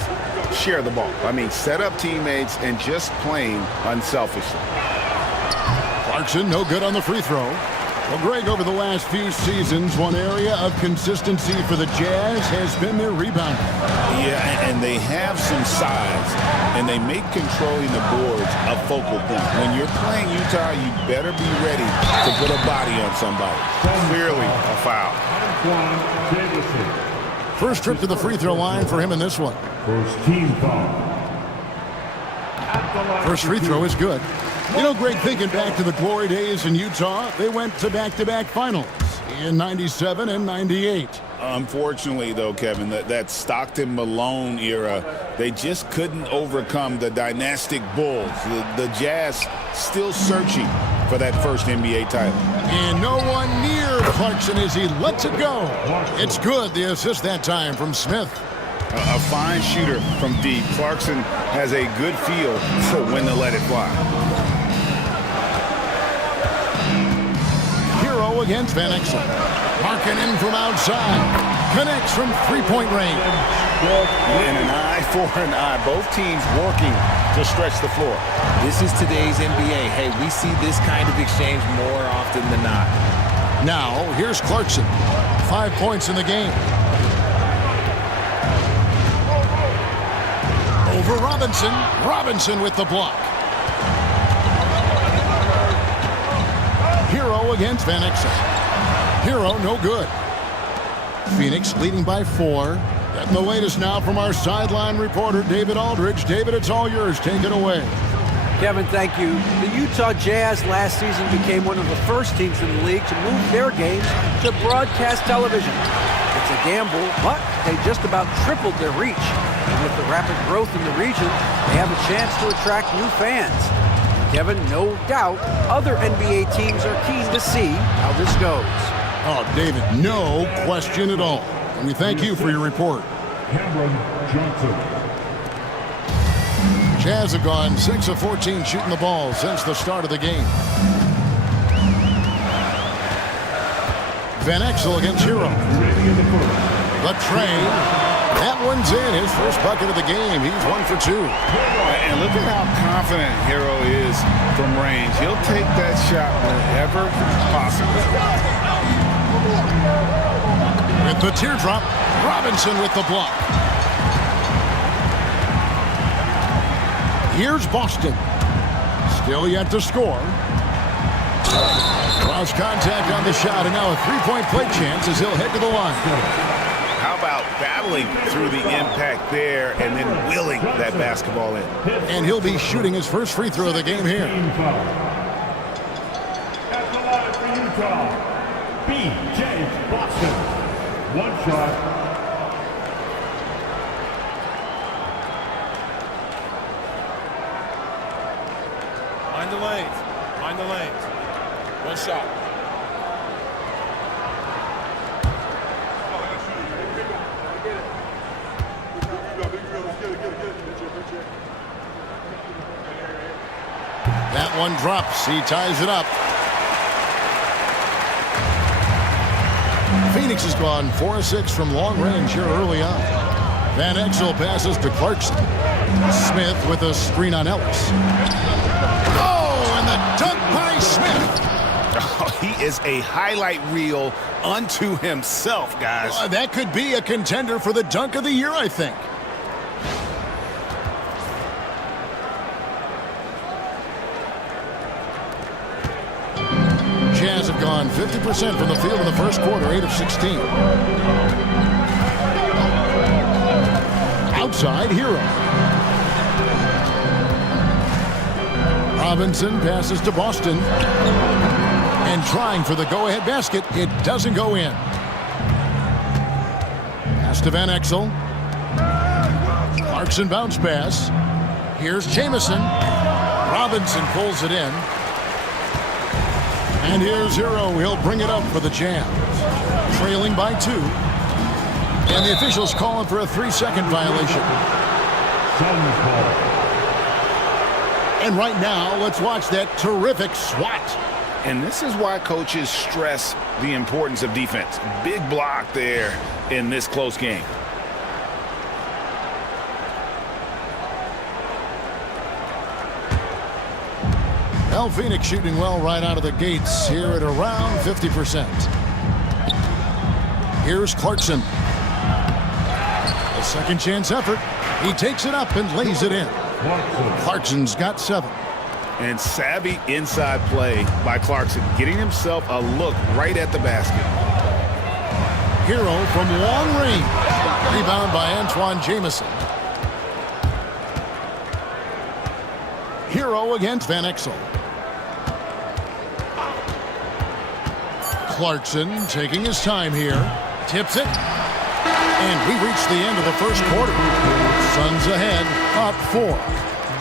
share the ball. I mean, set up teammates and just playing unselfishly. Clarkson, no good on the free throw. Well, Greg, over the last few seasons, one area of consistency for the Jazz has been their rebound. Yeah, and they have some size, and they make controlling the boards a focal point. When you're playing Utah, you better be ready to put a body on somebody. Clearly a foul. First trip to the free throw line for him in this one. First team foul. First free throw is good. You know, Greg, thinking back to the glory days in Utah, they went to back-to-back finals in 97 and 98. Unfortunately, though, Kevin, that Stockton-Malone era, they just couldn't overcome the dynastic Bulls. The Jazz still searching for that first NBA title. And no one near Clarkson as he lets it go. It's good, the assist that time from Smith. A fine shooter from deep. Clarkson has a good feel for when to let it fly. Hero against Van Exel. Marking in from outside. Connects from three-point range. And an eye for an eye. Both teams working to stretch the floor. This is today's NBA. Hey, we see this kind of exchange more often than not. Now, here's Clarkson. 5 points in the game. Over Robinson. Robinson with the block. Hero against Van Exel. Hero, no good. Phoenix leading by 4. Getting the latest now from our sideline reporter, David Aldridge. David, it's all yours. Take it away. Kevin, thank you. The Utah Jazz last season became one of the first teams in the league to move their games to broadcast television. It's a gamble, but they just about tripled their reach. And with the rapid growth in the region, they have a chance to attract new fans. Kevin, no doubt, other NBA teams are keen to see how this goes. Oh, David, no question at all. And we thank you for your report. Cameron Johnson. Jazz have gone 6 of 14 shooting the ball since the start of the game. Van Exel against Hero. The train. That one's in. His first bucket of the game. He's 1 for 2. And look at how confident Hero is from range. He'll take that shot whenever possible. With the teardrop, Robinson with the block. Here's Boston. Still yet to score. Cross contact on the shot, and now a three-point play chance as he'll head to the line. How about battling through the impact there and then willing that basketball in? And he'll be shooting his first free throw of the game here. At the line for Utah, B.J. Boston. One shot. Mind the lanes. Mind the lanes. One shot. That one drops. He ties it up. Phoenix has gone 4 of 6 from long range here early on. Van Exel passes to Clarkson. Smith with a screen on Ellis. Oh, and the dunk by Smith. Oh, he is a highlight reel unto himself, guys. That could be a contender for the dunk of the year, I think. Jazz have gone 50% from the field in the first quarter, 8 of 16. Outside, Hero. Robinson passes to Boston. And trying for the go-ahead basket. It doesn't go in. Pass to Van Exel. Clarkson bounce pass. Here's Jamison. Robinson pulls it in. And here's Hero. He'll bring it up for the Jazz. Trailing by 2. And the officials calling for a 3-second violation. And right now, let's watch that terrific swat. And this is why coaches stress the importance of defense. Big block there in this close game. Well, Well, Phoenix shooting well right out of the gates here at around 50%. Here's Clarkson. A second chance effort. He takes it up and lays it in. Clarkson's got 7. And savvy inside play by Clarkson, getting himself a look right at the basket. Hero from long range. Rebound by Antoine Jamison. Hero against Van Exel. Clarkson taking his time here. Tips it. And we reach the end of the first quarter. Suns ahead, up 4.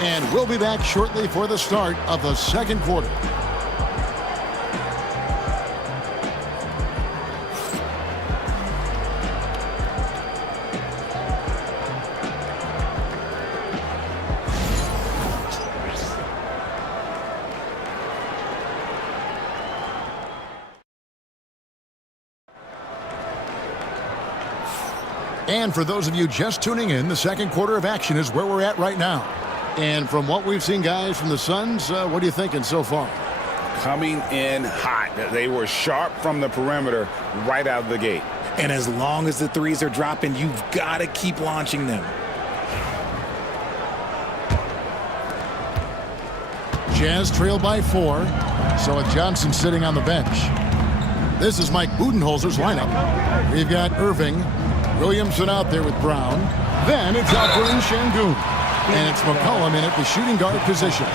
And we'll be back shortly for the start of the second quarter. And for those of you just tuning in, the second quarter of action is where we're at right now. And from what we've seen, guys, from the Suns, what are you thinking so far? Coming in hot. They were sharp from the perimeter right out of the gate. And as long as the threes are dropping, you've got to keep launching them. Jazz trail by 4. So with Johnson sitting on the bench. This is Mike Budenholzer's lineup. We've got Irving, Williamson out there with Brown. Then it's Alperen Sengun. And it's McCollum in at the shooting guard position.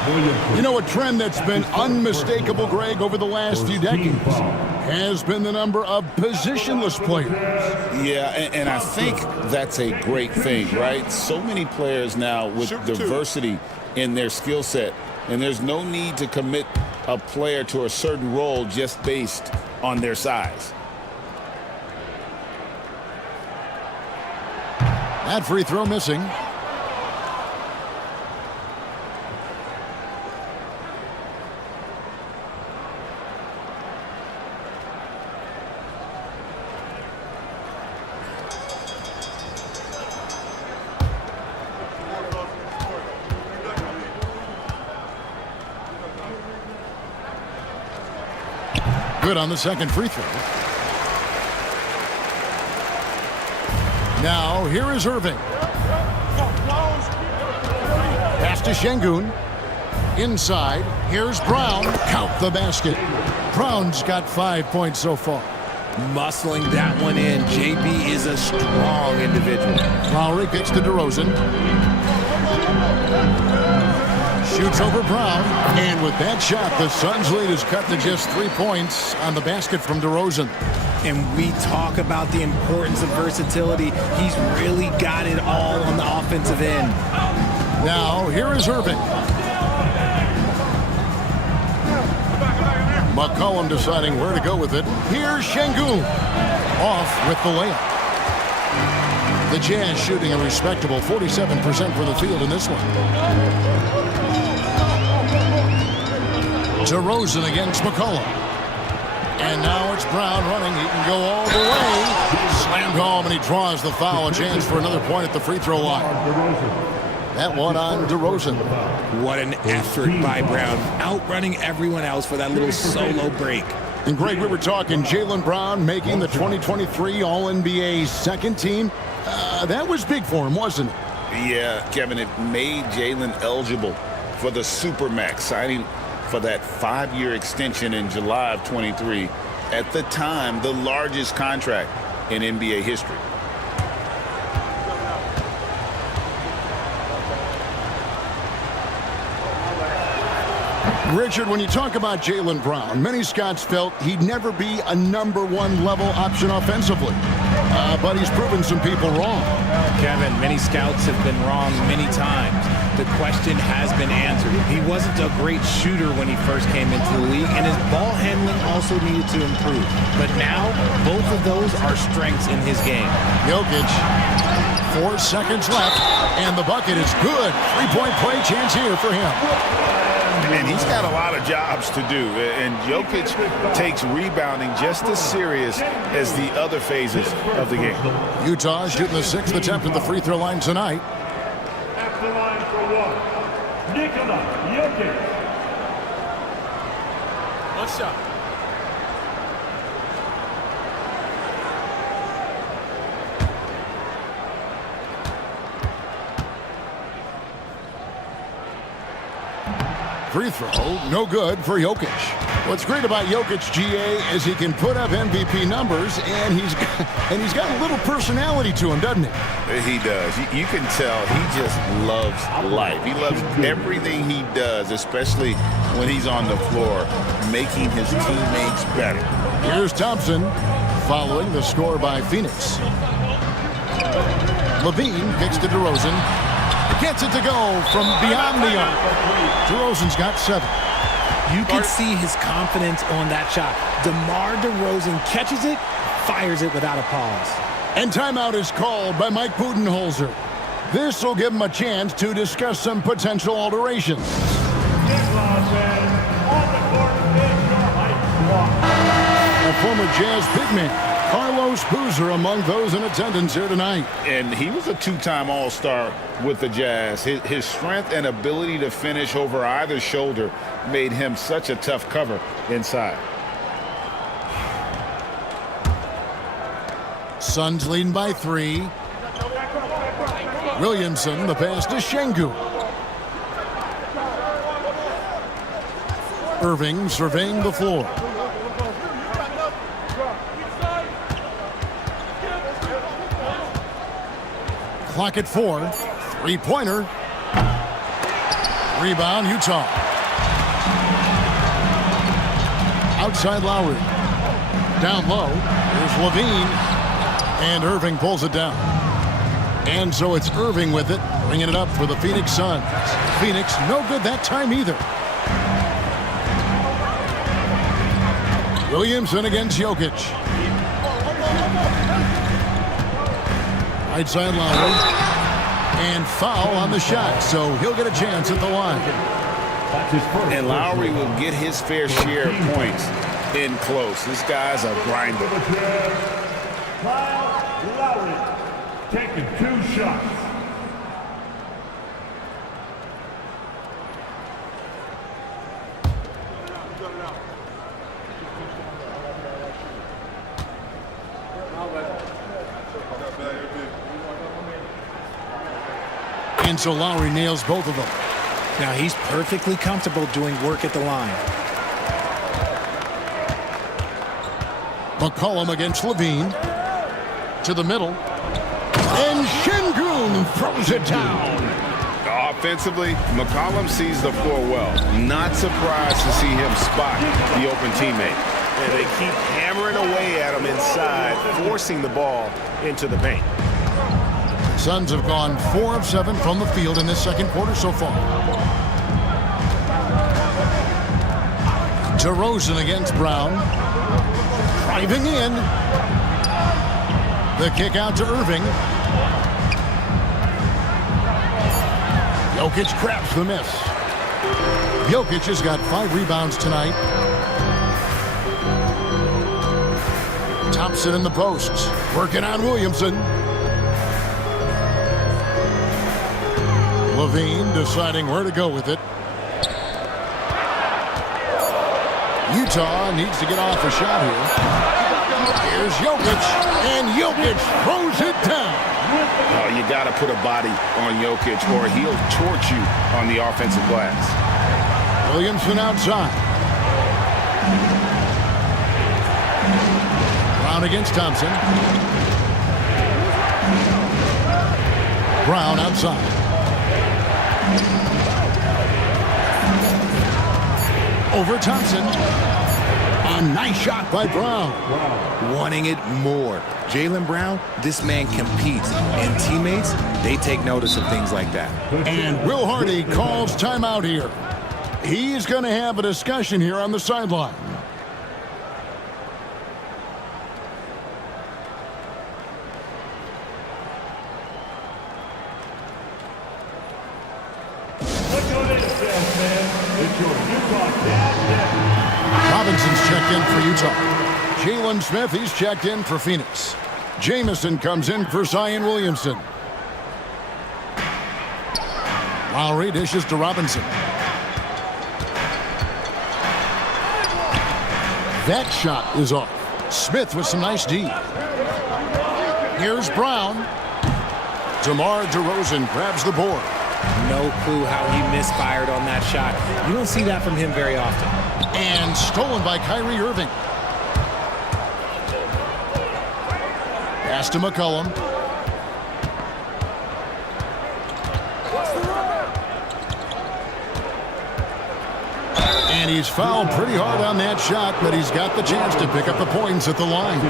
You know, a trend that's been unmistakable, Greg, over the last few decades has been the number of positionless players. Yeah, and I think that's a great thing, right? So many players now with diversity in their skill set, and there's no need to commit a player to a certain role just based on their size. That free throw missing. Good on the second free throw. Now, here is Irving. Pass to Sengun. Inside, here's Brown. Count the basket. Brown's got 5 points so far. Muscling that one in. JB is a strong individual. Lowry kicks to DeRozan. Shoots over Brown. And with that shot, the Suns' lead is cut to just 3 points on the basket from DeRozan. And we talk about the importance of versatility. He's really got it all on the offensive end. Now, here is Irving. McCollum deciding where to go with it. Here's Sengun. Off with the layup. The Jazz shooting a respectable 47% from the field in this one. DeRozan against McCollum. And now it's Brown running. He can go all the way. Slammed home, and he draws the foul. A chance for another point at the free throw line. That one on DeRozan. What an effort by Brown. Outrunning everyone else for that little solo break. And Greg, we were talking Jaylen Brown making the 2023 All-NBA second team. That was big for him, wasn't it? Yeah, Kevin, it made Jaylen eligible for the Supermax, signing for that 5-year extension in July of 23. At the time, the largest contract in NBA history. Richard, when you talk about Jaylen Brown, many scouts felt he'd never be a #1 level option offensively. But he's proven some people wrong. Kevin, many scouts have been wrong many times. The question has been answered. He wasn't a great shooter when he first came into the league, and his ball handling also needed to improve. But now, both of those are strengths in his game. Jokic, 4 seconds left, and the bucket is good. 3-point play chance here for him. And he's got a lot of jobs to do. And Jokic takes rebounding just as serious as the other phases of the game. Utah shooting the 6th attempt at the free throw line tonight. At the line for 1, Nikola Jokic. One shot. Free throw, no good for Jokic. What's great about Jokic, GA, is he can put up MVP numbers, and he's got a little personality to him, doesn't he? He does. You can tell he just loves life. He loves everything he does, especially when he's on the floor, making his teammates better. Here's Thompson following the score by Phoenix. Levine kicks to DeRozan. Gets it to go from beyond the arc. DeRozan's got 7. You can see his confidence on that shot. DeMar DeRozan catches it, fires it without a pause. And timeout is called by Mike Budenholzer. This will give him a chance to discuss some potential alterations. A former Jazz big man, Carlos Boozer, among those in attendance here tonight. And he was a 2-time All-Star with the Jazz. His strength and ability to finish over either shoulder made him such a tough cover inside. Suns leading by 3. Williamson, the pass to Şengün. Irving surveying the floor. Clock at 4. 3-pointer. Rebound, Utah. Outside Lowry. Down low. Here's Levine. And Irving pulls it down. And so it's Irving with it, bringing it up for the Phoenix Suns. Phoenix no good that time either. Williamson against Jokic. Right side Lowry. And foul on the shot, so he'll get a chance at the line. And Lowry will get his fair share of points in close. This guy's a grinder. Kyle Lowry taking 2 shots. And so Lowry nails both of them. Now he's perfectly comfortable doing work at the line. McCollum against Levine. To the middle. And Şengün throws it down. Offensively, McCollum sees the floor well. Not surprised to see him spot the open teammate. And they keep hammering away at him inside, forcing the ball into the paint. Suns have gone 4 of 7 from the field in this second quarter so far. DeRozan against Brown. Driving in. The kick out to Irving. Jokic grabs the miss. Jokic has got 5 rebounds tonight. Thompson in the posts. Working on Williamson. Levine deciding where to go with it. Utah needs to get off a shot here. Here's Jokic, and Jokic throws it down. Oh, you got to put a body on Jokic or he'll torch you on the offensive glass. Williamson outside. Brown against Thompson. Brown outside. Over Thompson. A nice shot by Brown. Wanting it more. Jaylen Brown, this man competes. And teammates, they take notice of things like that. And Will Hardy calls timeout here. He's going to have a discussion here on the sideline. Robinson's checked in for Utah. Jalen Smith, he's checked in for Phoenix. Jamison comes in for Zion Williamson. Lowry dishes to Robinson. That shot is off. Smith with some nice D. Here's Brown. DeMar DeRozan grabs the board. No clue how he misfired on that shot. You don't see that from him very often. And stolen by Kyrie Irving. Pass to McCollum. And he's fouled pretty hard on that shot, but he's got the chance to pick up the points at the line.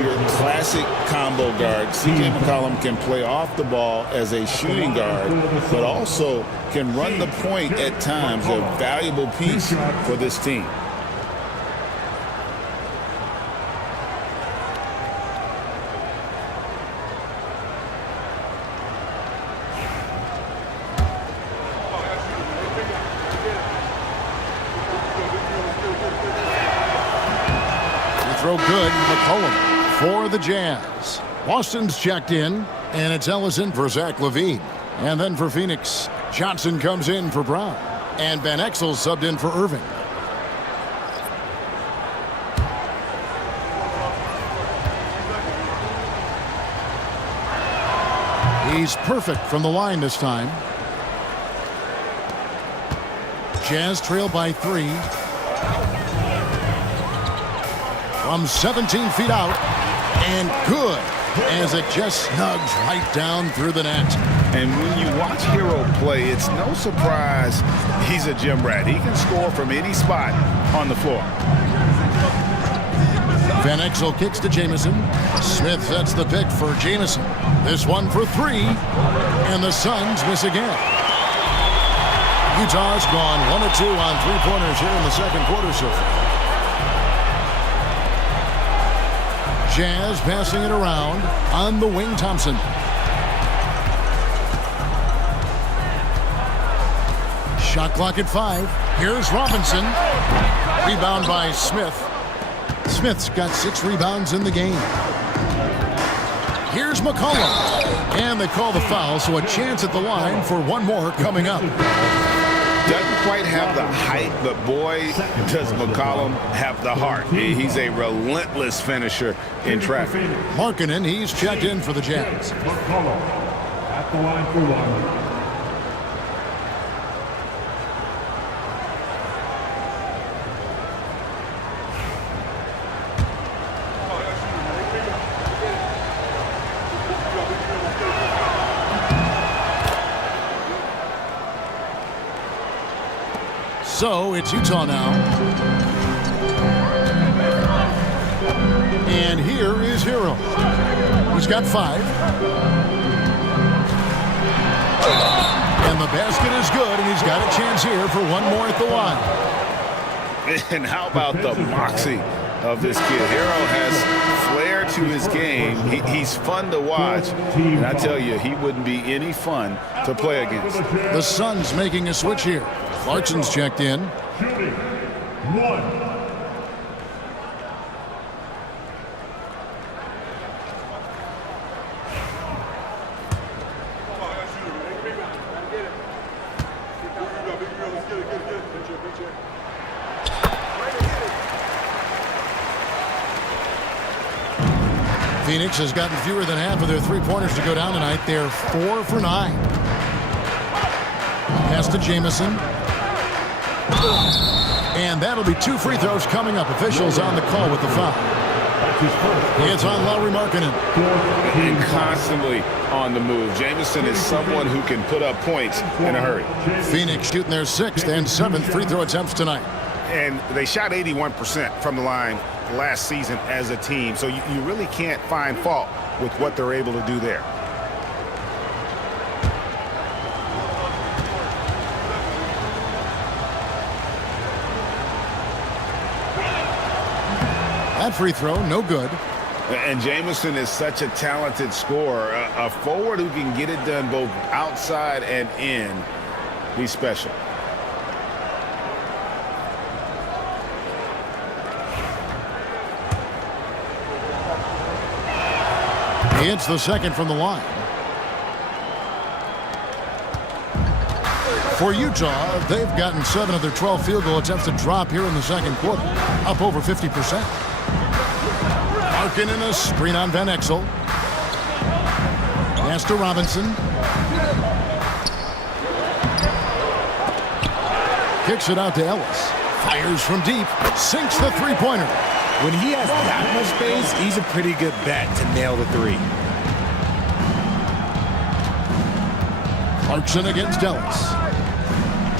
Your classic combo guard. C.J. McCollum can play off the ball as a shooting guard, but also can run the point at times, a valuable piece for this team. Throw good, McCollum for the Jazz. Boston's checked in, and it's Ellison for Zach LaVine. And then for Phoenix, Johnson comes in for Brown. And Van Exel subbed in for Irving. He's perfect from the line this time. Jazz trail by 3. From 17 feet out, and good, as it just snugs right down through the net. And when you watch Hero play, it's no surprise he's a gym rat. He can score from any spot on the floor. Van Exel kicks to Jamison. Smith sets the pick for Jamison. This one for 3, and the Suns miss again. Utah's gone 1 of 2 on 3-pointers here in the second quarter so far. Jazz passing it around on the wing. Thompson. Shot clock at 5. Here's Robinson. Rebound by Smith. Smith's got 6 rebounds in the game. Here's McCollum. And they call the foul, so a chance at the line for one more coming up. Doesn't quite have the height, but boy, does McCollum have the heart. He's a relentless finisher in traffic. Markkanen, he's checked in for the Jazz. McCollum at the line for 1. So it's Utah now. And here is Hero. He's got 5. And the basket is good, and he's got a chance here for one more at the line. And how about the moxie of this kid? Hero has flair to his game. He's fun to watch. And I tell you, he wouldn't be any fun to play against. The Suns making a switch here. Clarkson's checked in. Shooting 1. Phoenix has gotten fewer than half of their 3-pointers to go down tonight. They're 4 for 9. Pass to Jamison. And that'll be 2 free throws coming up. Officials on the call with the foul. It's on Lauri Markkanen. And constantly on the move. Jamison is someone who can put up points in a hurry. Phoenix shooting their 6th and 7th free throw attempts tonight. And they shot 81% from the line last season as a team. So you really can't find fault with what they're able to do there. That free throw, no good. And Jamison is such a talented scorer, a forward who can get it done both outside and in. He's special. He hits the second from the line. For Utah, they've gotten 7 of their 12 field goal attempts to drop here in the second quarter, up over 50%. Larkin in a screen on Van Exel. Pass to Robinson. Kicks it out to Ellis. Fires from deep. Sinks the three-pointer. When he has that much space, he's a pretty good bet to nail the three. Clarkson against Ellis.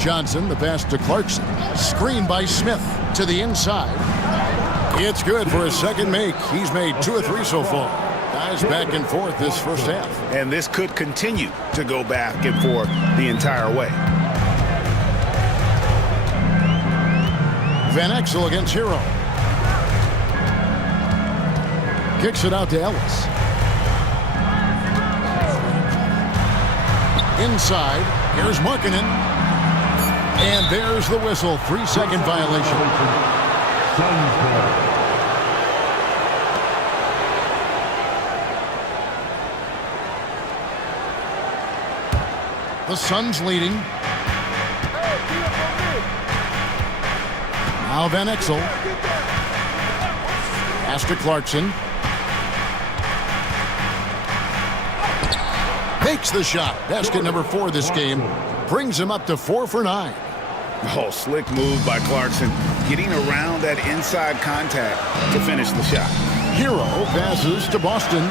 Johnson, the pass to Clarkson. Screen by Smith to the inside. It's good for his second make. He's made 2 or 3 so far. Guys back and forth this first half. And this could continue to go back and forth the entire way. Van Exel against Hero. Kicks it out to Ellis. Inside, here's Markkanen. And there's the whistle. 3-second violation. The Suns leading. Now Van Exel. Pass to Clarkson. Makes the shot. Basket number 4 this game. Brings him up to 4 for 9. Oh, slick move by Clarkson. Getting around that inside contact to finish the shot. Hero passes to Boston.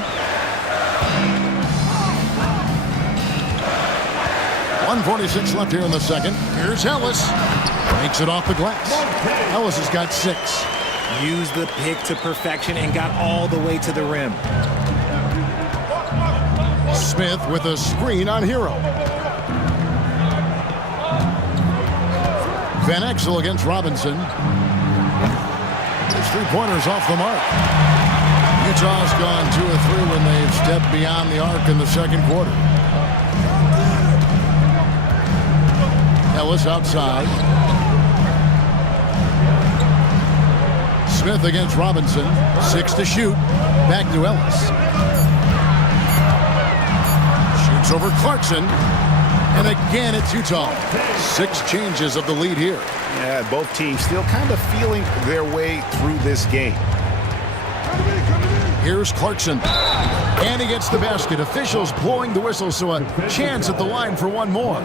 1:46 left here in the second. Here's Ellis. Makes it off the glass. Ellis has got 6. Used the pick to perfection and got all the way to the rim. Smith with a screen on Hero. Van Exel against Robinson. His three-pointers off the mark. Utah's gone 2 or 3 when they've stepped beyond the arc in the second quarter. Ellis outside. Smith against Robinson. 6 to shoot. Back to Ellis. Shoots over Clarkson. And again, it's Utah. 6 changes of the lead here. Yeah, both teams still kind of feeling their way through this game. Here's Clarkson. And he gets the basket. Officials blowing the whistle, so a chance at the line for one more.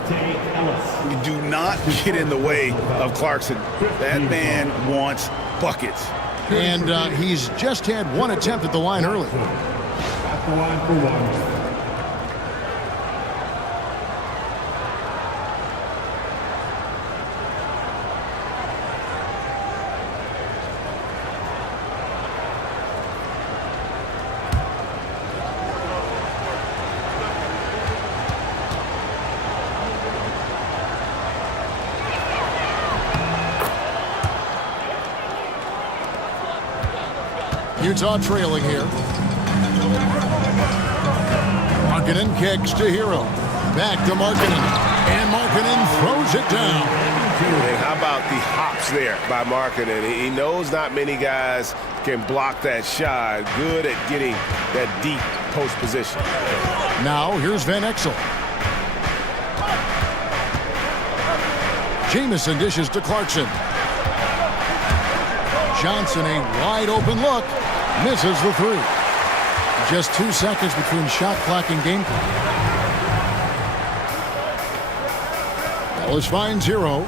You do not get in the way of Clarkson. That man wants buckets. And he's just had 1 attempt at the line early. At the line for 1. Utah trailing here. Markkanen kicks to Hero. Back to Markkanen. And Markkanen throws it down. And how about the hops there by Markkanen? He knows not many guys can block that shot. Good at getting that deep post position. Now here's Van Exel. Jamison dishes to Clarkson. Johnson, a wide open look. Misses the 3. Just 2 seconds between shot clock and game clock. Ellis finds Hero.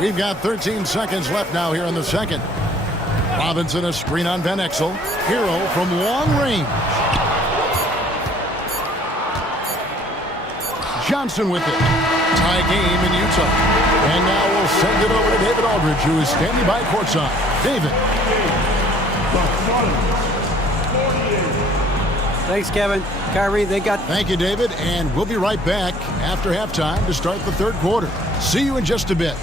We've got 13 seconds left now here in the second. Robinson a screen on Van Exel. Hero from long range. Johnson with it. Tie game in Utah. And now we'll send it over to David Aldridge, who is standing by courtside. David. Thanks, Kevin. Kyrie, they got... Thank you, David. And we'll be right back after halftime to start the third quarter. See you in just a bit.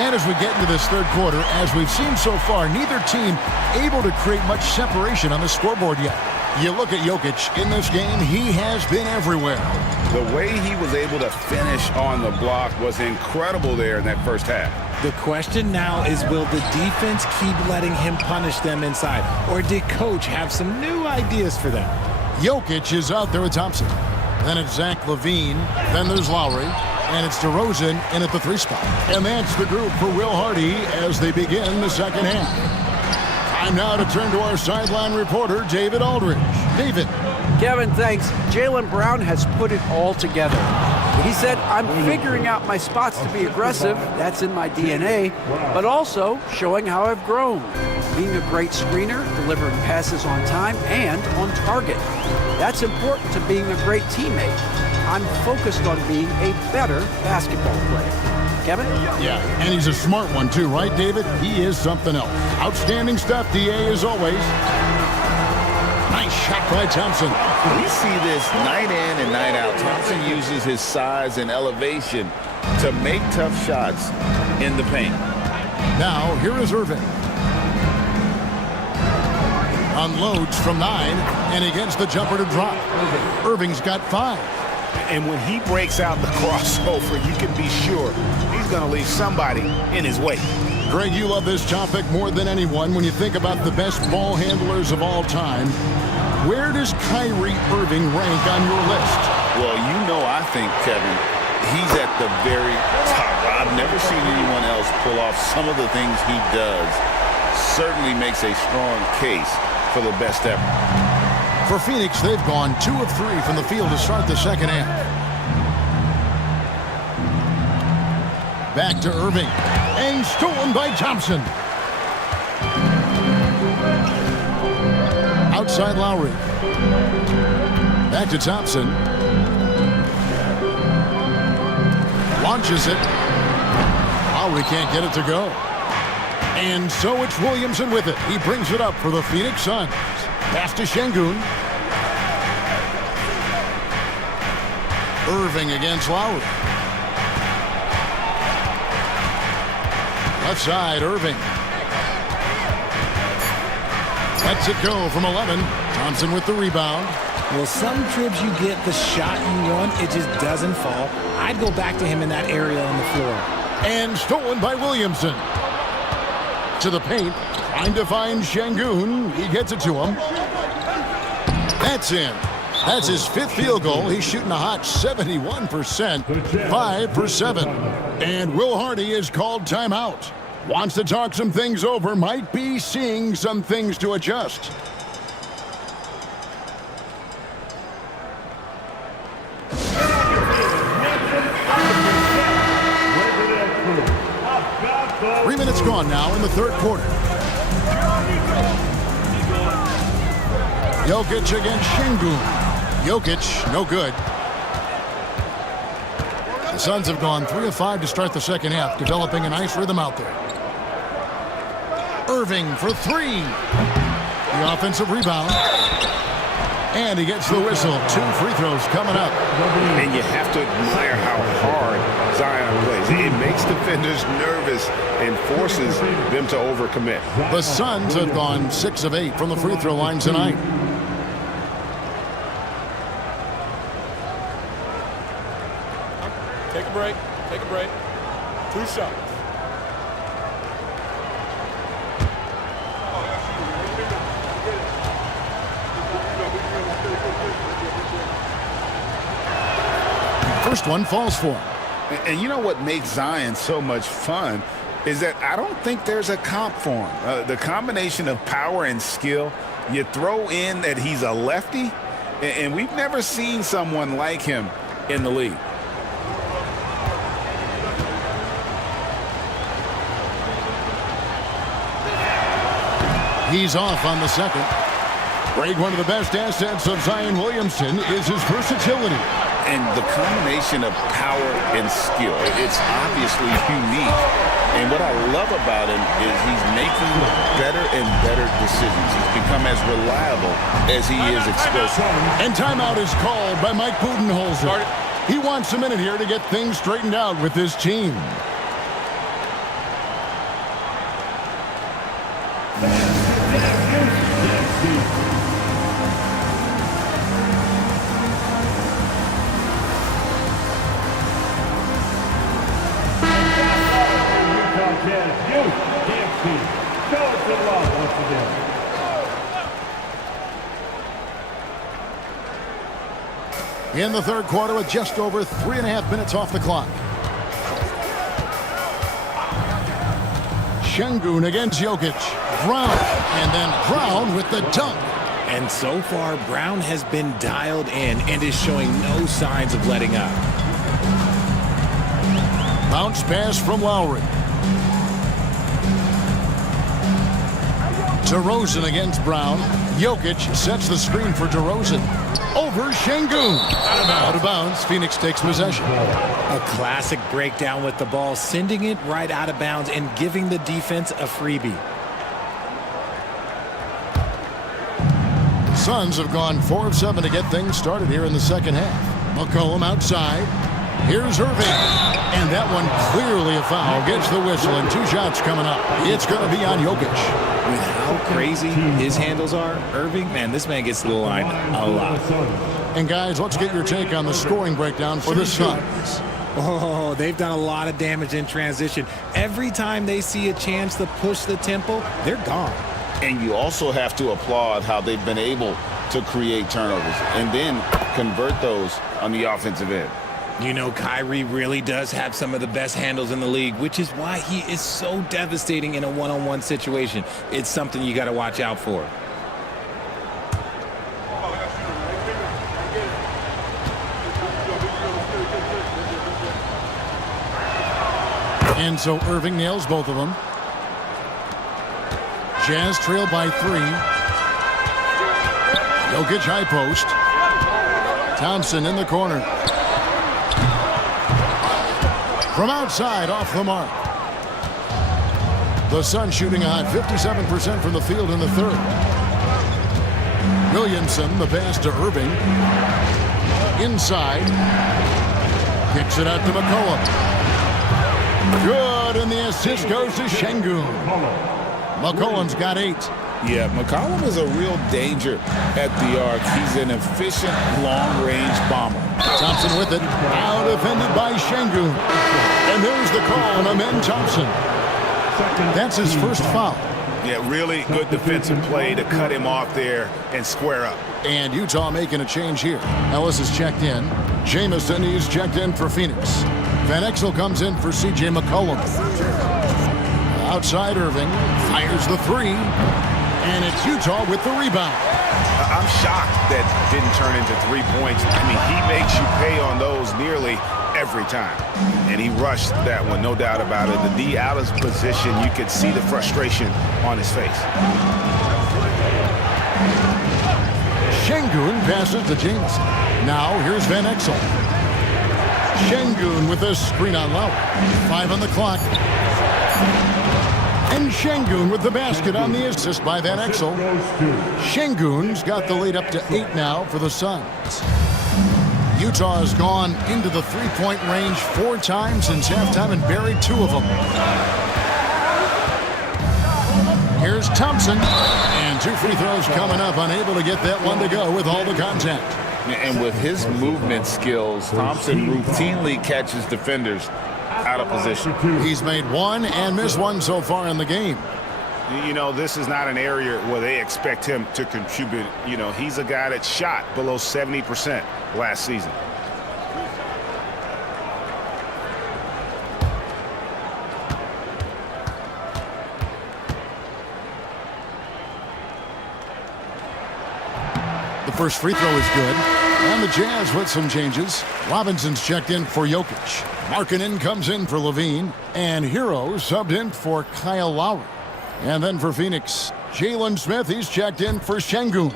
And as we get into this third quarter, as we've seen so far, neither team able to create much separation on the scoreboard yet. You look at Jokic in this game, he has been everywhere. The way he was able to finish on the block was incredible there in that first half. The question now is, will the defense keep letting him punish them inside? Or did Coach have some new ideas for them? Jokic is out there with Thompson. Then it's Zach LaVine. Then there's Lowry. And it's DeRozan in at the 3 spot. And that's the group for Will Hardy as they begin the second half. Time now to turn to our sideline reporter, David Aldridge. David. Kevin, thanks. Jaylen Brown has put it all together. He said, I'm figuring out my spots to be aggressive. That's in my DNA. But also showing how I've grown. Being a great screener, delivering passes on time and on target. That's important to being a great teammate. I'm focused on being a better basketball player. Kevin? Yeah, and he's a smart one too, right, David? He is something else. Outstanding stuff, DA, as always. Nice shot by Thompson. We see this night in and night out. Thompson uses his size and elevation to make tough shots in the paint. Now, here is Irving. Unloads from 9, and he gets the jumper to drop. Irving's got 5. And when he breaks out the crossover, you can be sure he's going to leave somebody in his way. Greg, you love this topic more than anyone when you think about the best ball handlers of all time. Where does Kyrie Irving rank on your list? Well, you know, I think, Kevin, he's at the very top. I've never seen anyone else pull off some of the things he does. Certainly makes a strong case for the best ever. For Phoenix, they've gone 2 of 3 from the field to start the second half. Back to Irving. And stolen by Thompson. Outside Lowry. Back to Thompson. Launches it. Lowry can't get it to go. And so it's Williamson with it. He brings it up for the Phoenix Suns. Pass to Şengün. Irving against Lowry. Left side, Irving. Lets it go from 11. Thompson with the rebound. Well, some trips you get the shot you want, it just doesn't fall. I'd go back to him in that area on the floor. And stolen by Williamson. To the paint, trying to find Şengün. He gets it to him. That's in. That's his 5th field goal. He's shooting a hot 71%, 5 for 7. And Will Hardy is called timeout. Wants to talk some things over, might be seeing some things to adjust. Three minutes gone now in the third quarter. Jokic against Şengün. Jokic, no good. The Suns have gone 3 of 5 to start the second half, developing a nice rhythm out there. Irving for 3. The offensive rebound. And he gets the whistle. 2 free throws coming up. And you have to admire how hard Zion plays. It makes defenders nervous and forces them to overcommit. The Suns have gone 6 of 8 from the free throw line tonight. Take a break. Take a break. 2 shots. First one falls for him. And you know what makes Zion so much fun is that I don't think there's a comp for him. The combination of power and skill, you throw in that he's a lefty, and we've never seen someone like him in the league. He's off on the second. Greg, one of the best assets of Zion Williamson is his versatility. And the combination of power and skill, it's obviously unique. And what I love about him is he's making better and better decisions. He's become as reliable as he is explosive. And timeout is called by Mike Budenholzer. He wants a minute here to get things straightened out with his team. That is youth dance team. Show us some love once again. In the third quarter with just over 3.5 minutes off the clock. Şengün against Jokic. Brown. And then Brown with the dunk. And so far, Brown has been dialed in and is showing no signs of letting up. Bounce pass from Lowry. DeRozan against Brown. Jokic sets the screen for DeRozan. Over Şengün. Out of bounds. Phoenix takes possession. A classic breakdown with the ball, sending it right out of bounds and giving the defense a freebie. Suns have gone 4 of 7 to get things started here in the second half. McCollum outside. Here's Irving. And that one clearly a foul. Gets the whistle and 2 shots coming up. It's going to be on Jokic. With how crazy his handles are, Irving, man, this man gets to the line a lot. And guys, let's get your take on the scoring breakdown for the Suns. Oh, they've done a lot of damage in transition. Every time they see a chance to push the tempo, they're gone. And you also have to applaud how they've been able to create turnovers and then convert those on the offensive end. You know, Kyrie really does have some of the best handles in the league, which is why he is so devastating in a one-on-one situation. It's something you got to watch out for. And so Irving nails both of them. Jazz trail by 3. Jokic high post. Thompson in the corner. From outside, off the mark. The Suns shooting a hot 57% from the field in the third. Williamson, the pass to Irving. Inside. Kicks it out to McCollum. Good, and the assist goes to Şengün. McCollum's got 8. Yeah, McCollum is a real danger at the arc. He's an efficient, long-range bomber. Thompson with it. Now defended by Şengün. And there's the call on Amen Thompson. That's his first foul. Yeah, really good defensive play to cut him off there and square up. And Utah making a change here. Ellis is checked in. Jamison is checked in for Phoenix. Van Exel comes in for C.J. McCollum. Outside Irving. Fires the 3. And it's Utah with the rebound. I'm shocked that didn't turn into 3 points. I mean, he makes you pay on those nearly every time. And he rushed that one, no doubt about it. The D out of position, you could see the frustration on his face. Şengün passes to Jamison. Now here's Van Exel. Şengün with a screen on Lowry. 5 on the clock. And Şengün with the basket on the assist by Van Exel. Şengün's got the lead up to 8 now for the Suns. Utah has gone into the three-point range 4 times since halftime and buried 2 of them. Here's Thompson. And 2 free throws coming up. Unable to get that one to go with all the contact. And with his movement skills, Thompson routinely catches defenders out of position. He's made 1 and missed 1 so far in the game. You know, this is not an area where they expect him to contribute. You know, he's a guy that shot below 70% last season. The first free throw is good. And the Jazz with some changes. Robinson's checked in for Jokic. Markkanen comes in for Levine. And Hero subbed in for Kyle Lowry. And then for Phoenix, Jalen Smith, he's checked in for Şengün.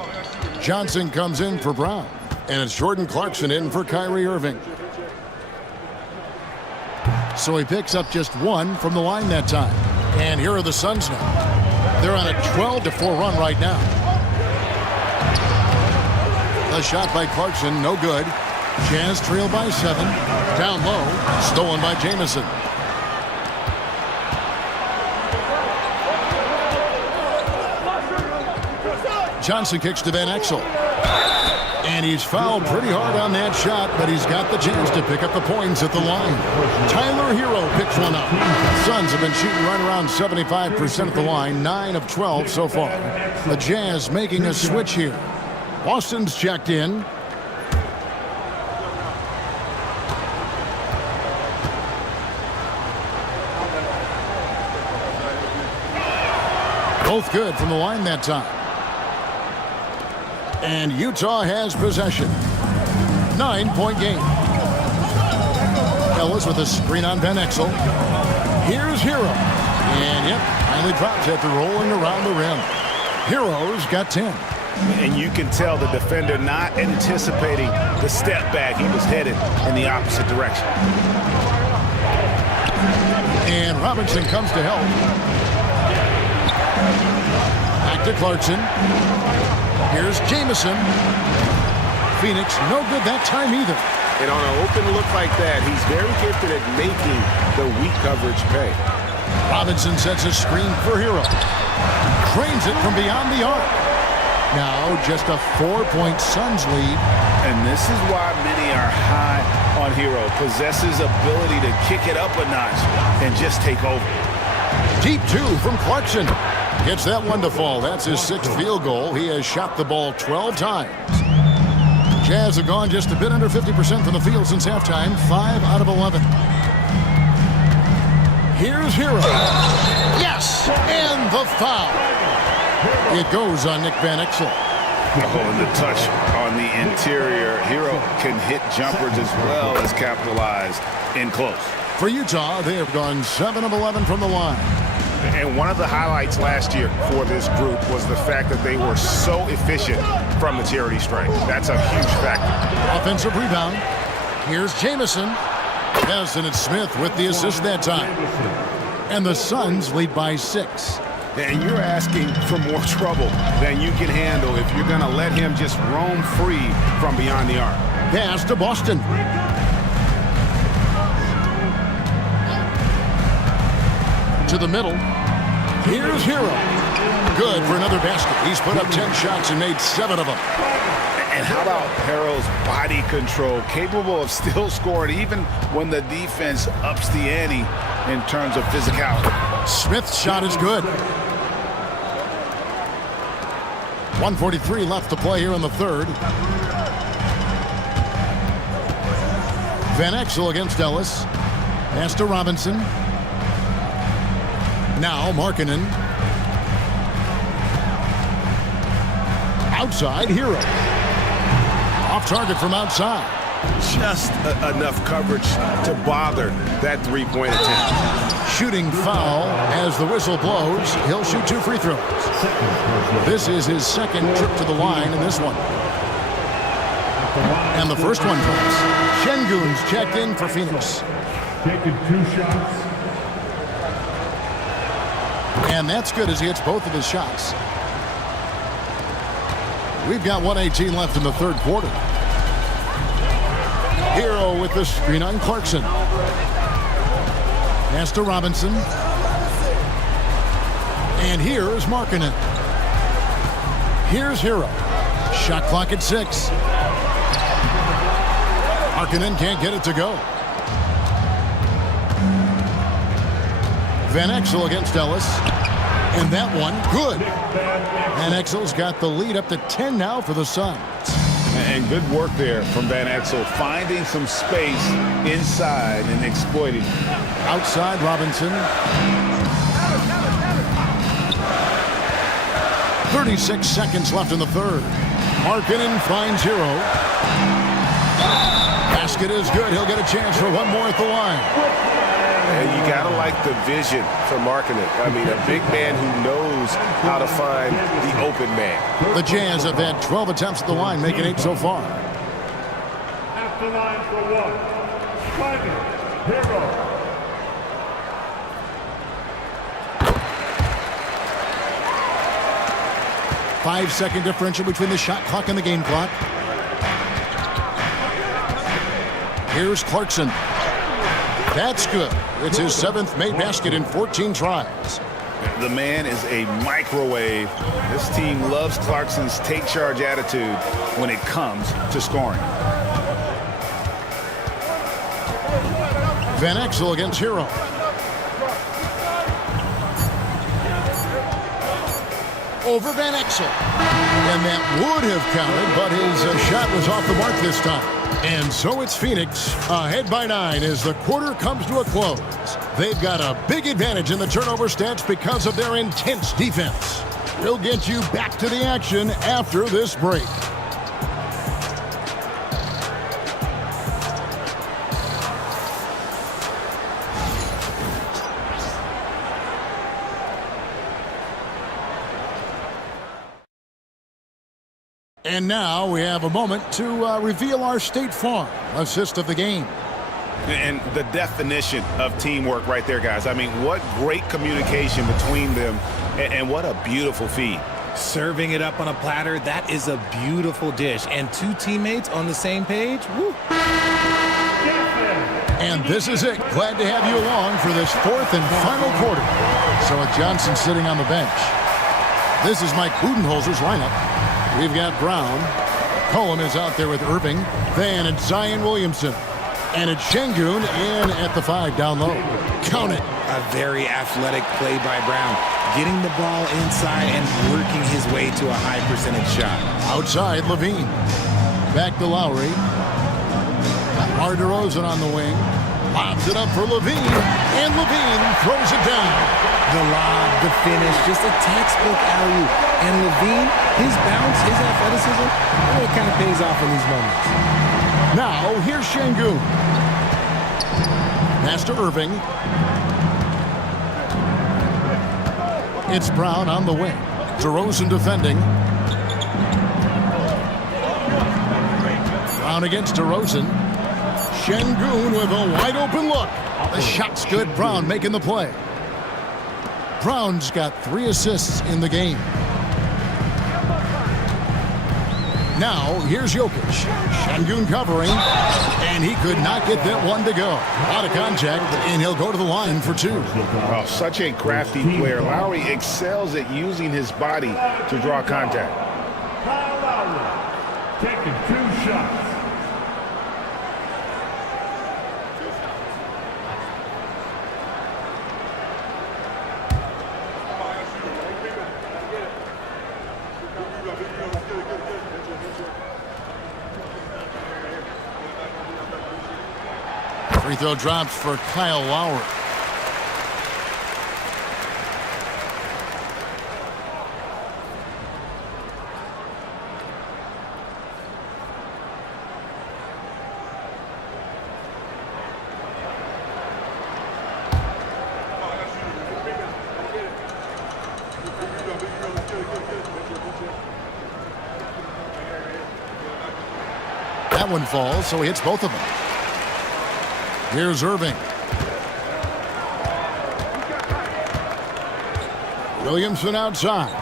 Johnson comes in for Brown. And it's Jordan Clarkson in for Kyrie Irving. So he picks up just 1 from the line that time. And here are the Suns now. They're on a 12-4 run right now. A shot by Clarkson, no good. Jazz trail by 7. Down low, stolen by Jamison. Johnson kicks to Van Exel. And he's fouled pretty hard on that shot, but he's got the chance to pick up the points at the line. Tyler Hero picks one up. Suns have been shooting right around 75% at the line, 9 of 12 so far. The Jazz making a switch here. Boston's checked in. Both good from the line that time. And Utah has possession. 9-point game. Ellis with a screen on Van Exel. Here's Hero. And yep, finally drops after rolling around the rim. Hero's got 10. And you can tell the defender not anticipating the step back. He was headed in the opposite direction. And Robinson comes to help. Back to Clarkson. Here's Jamison. Phoenix, no good that time either. And on an open look like that, he's very gifted at making the weak coverage pay. Robinson sets a screen for Hero. Trains it from beyond the arc. Now just a 4-point Suns lead. And this is why many are high on Hero. Possesses ability to kick it up a notch and just take over. Deep two from Clarkson. Gets that one to fall. That's his 6th field goal. He has shot the ball 12 times. Jazz have gone just a bit under 50% from the field since halftime. 5 out of 11. Here's Hero. Yes! And the foul. It goes on Nick Van Exel. Oh, and the touch on the interior. Hero can hit jumpers as well as capitalize in close. For Utah, they have gone 7 of 11 from the line. And one of the highlights last year for this group was the fact that they were so efficient from the charity stripe. That's a huge factor. Offensive rebound. Here's Jamison. Yes, and it's Smith with the assist that time. And the Suns lead by 6. And you're asking for more trouble than you can handle if you're going to let him just roam free from beyond the arc. Pass to Boston. To the middle. Here's Hero. Good for another basket. He's put up 10 shots and made 7 of them. And how about Hero's body control? Capable of still scoring even when the defense ups the ante in terms of physicality. Smith's shot is good. 1:43 left to play here in the third. Van Exel against Ellis. Pass to Robinson. Now Markkanen. Outside, Hero. Off target from outside. Just enough coverage to bother that three-point attempt. Shooting foul as the whistle blows. He'll shoot 2 free throws. This is his 2nd trip to the line in this one. And the first one comes. Şengün's checked in for Phoenix. Taking 2 shots. And that's good as he hits both of his shots. We've got 1:18 left in the third quarter. Hero with the screen on Clarkson. Pass to Robinson. And here's Markkanen. Here's Hero. Shot clock at 6. Markkanen can't get it to go. Van Exel against Ellis. And that one, good. Van Exel's got the lead up to 10 now for the Suns. And good work there from Van Exel, finding some space inside and exploiting. Outside Robinson. 36 seconds left in the third. Markkanen finds Hero. Basket is good. He'll get a chance for one more at the line. And you got to like the vision for Markkanen. I mean, a big man who knows how to find the open man. The Jazz have had 12 attempts at the line, making 8 so far. At the line for 1. Hero. 5-second differential between the shot clock and the game clock. Here's Clarkson. That's good. It's his 7th made basket in 14 tries. The man is a microwave. This team loves Clarkson's take charge attitude when it comes to scoring. Van Exel against Hero. Over Van Exel. And that would have counted, but his shot was off the mark this time. And so it's Phoenix ahead by 9 as the quarter comes to a close. They've got a big advantage in the turnover stats because of their intense defense. We'll get you back to the action after this break. And now we have a moment to reveal our State Farm assist of the game. And the definition of teamwork right there, guys. I mean, what great communication between them, and what a beautiful feed. Serving it up on a platter, that is a beautiful dish. And 2 teammates on the same page, woo. And this is it. Glad to have you along for this 4th and final quarter. So with Johnson sitting on the bench, this is Mike Budenholzer's lineup. We've got Brown. Cullum is out there with Irving. Then it's Zion Williamson. And it's Şengün in at the 5 down low. Count it. A very athletic play by Brown. Getting the ball inside and working his way to a high percentage shot. Outside, Levine. Back to Lowry. Mar DeRozan on the wing. Lobs it up for Levine. And Levine throws it down. The lob, the finish, just a textbook alley-oop. And Levine, his bounce, his athleticism, it kind of pays off in these moments. Now, here's Şengün. Pass to Irving. It's Brown on the wing. DeRozan defending. Brown against DeRozan. Şengün with a wide open look. The shot's good. Brown making the play. Brown's got 3 assists in the game. Now, here's Jokic. Şengün covering, and he could not get that one to go. Out of contact, and he'll go to the line for 2. Oh, such a crafty player. Lowry excels at using his body to draw contact. Kyle Lowry taking 2 shots. Free throw drops for Kyle Lowry. That one falls, so he hits both of them. Here's Irving. Williamson outside.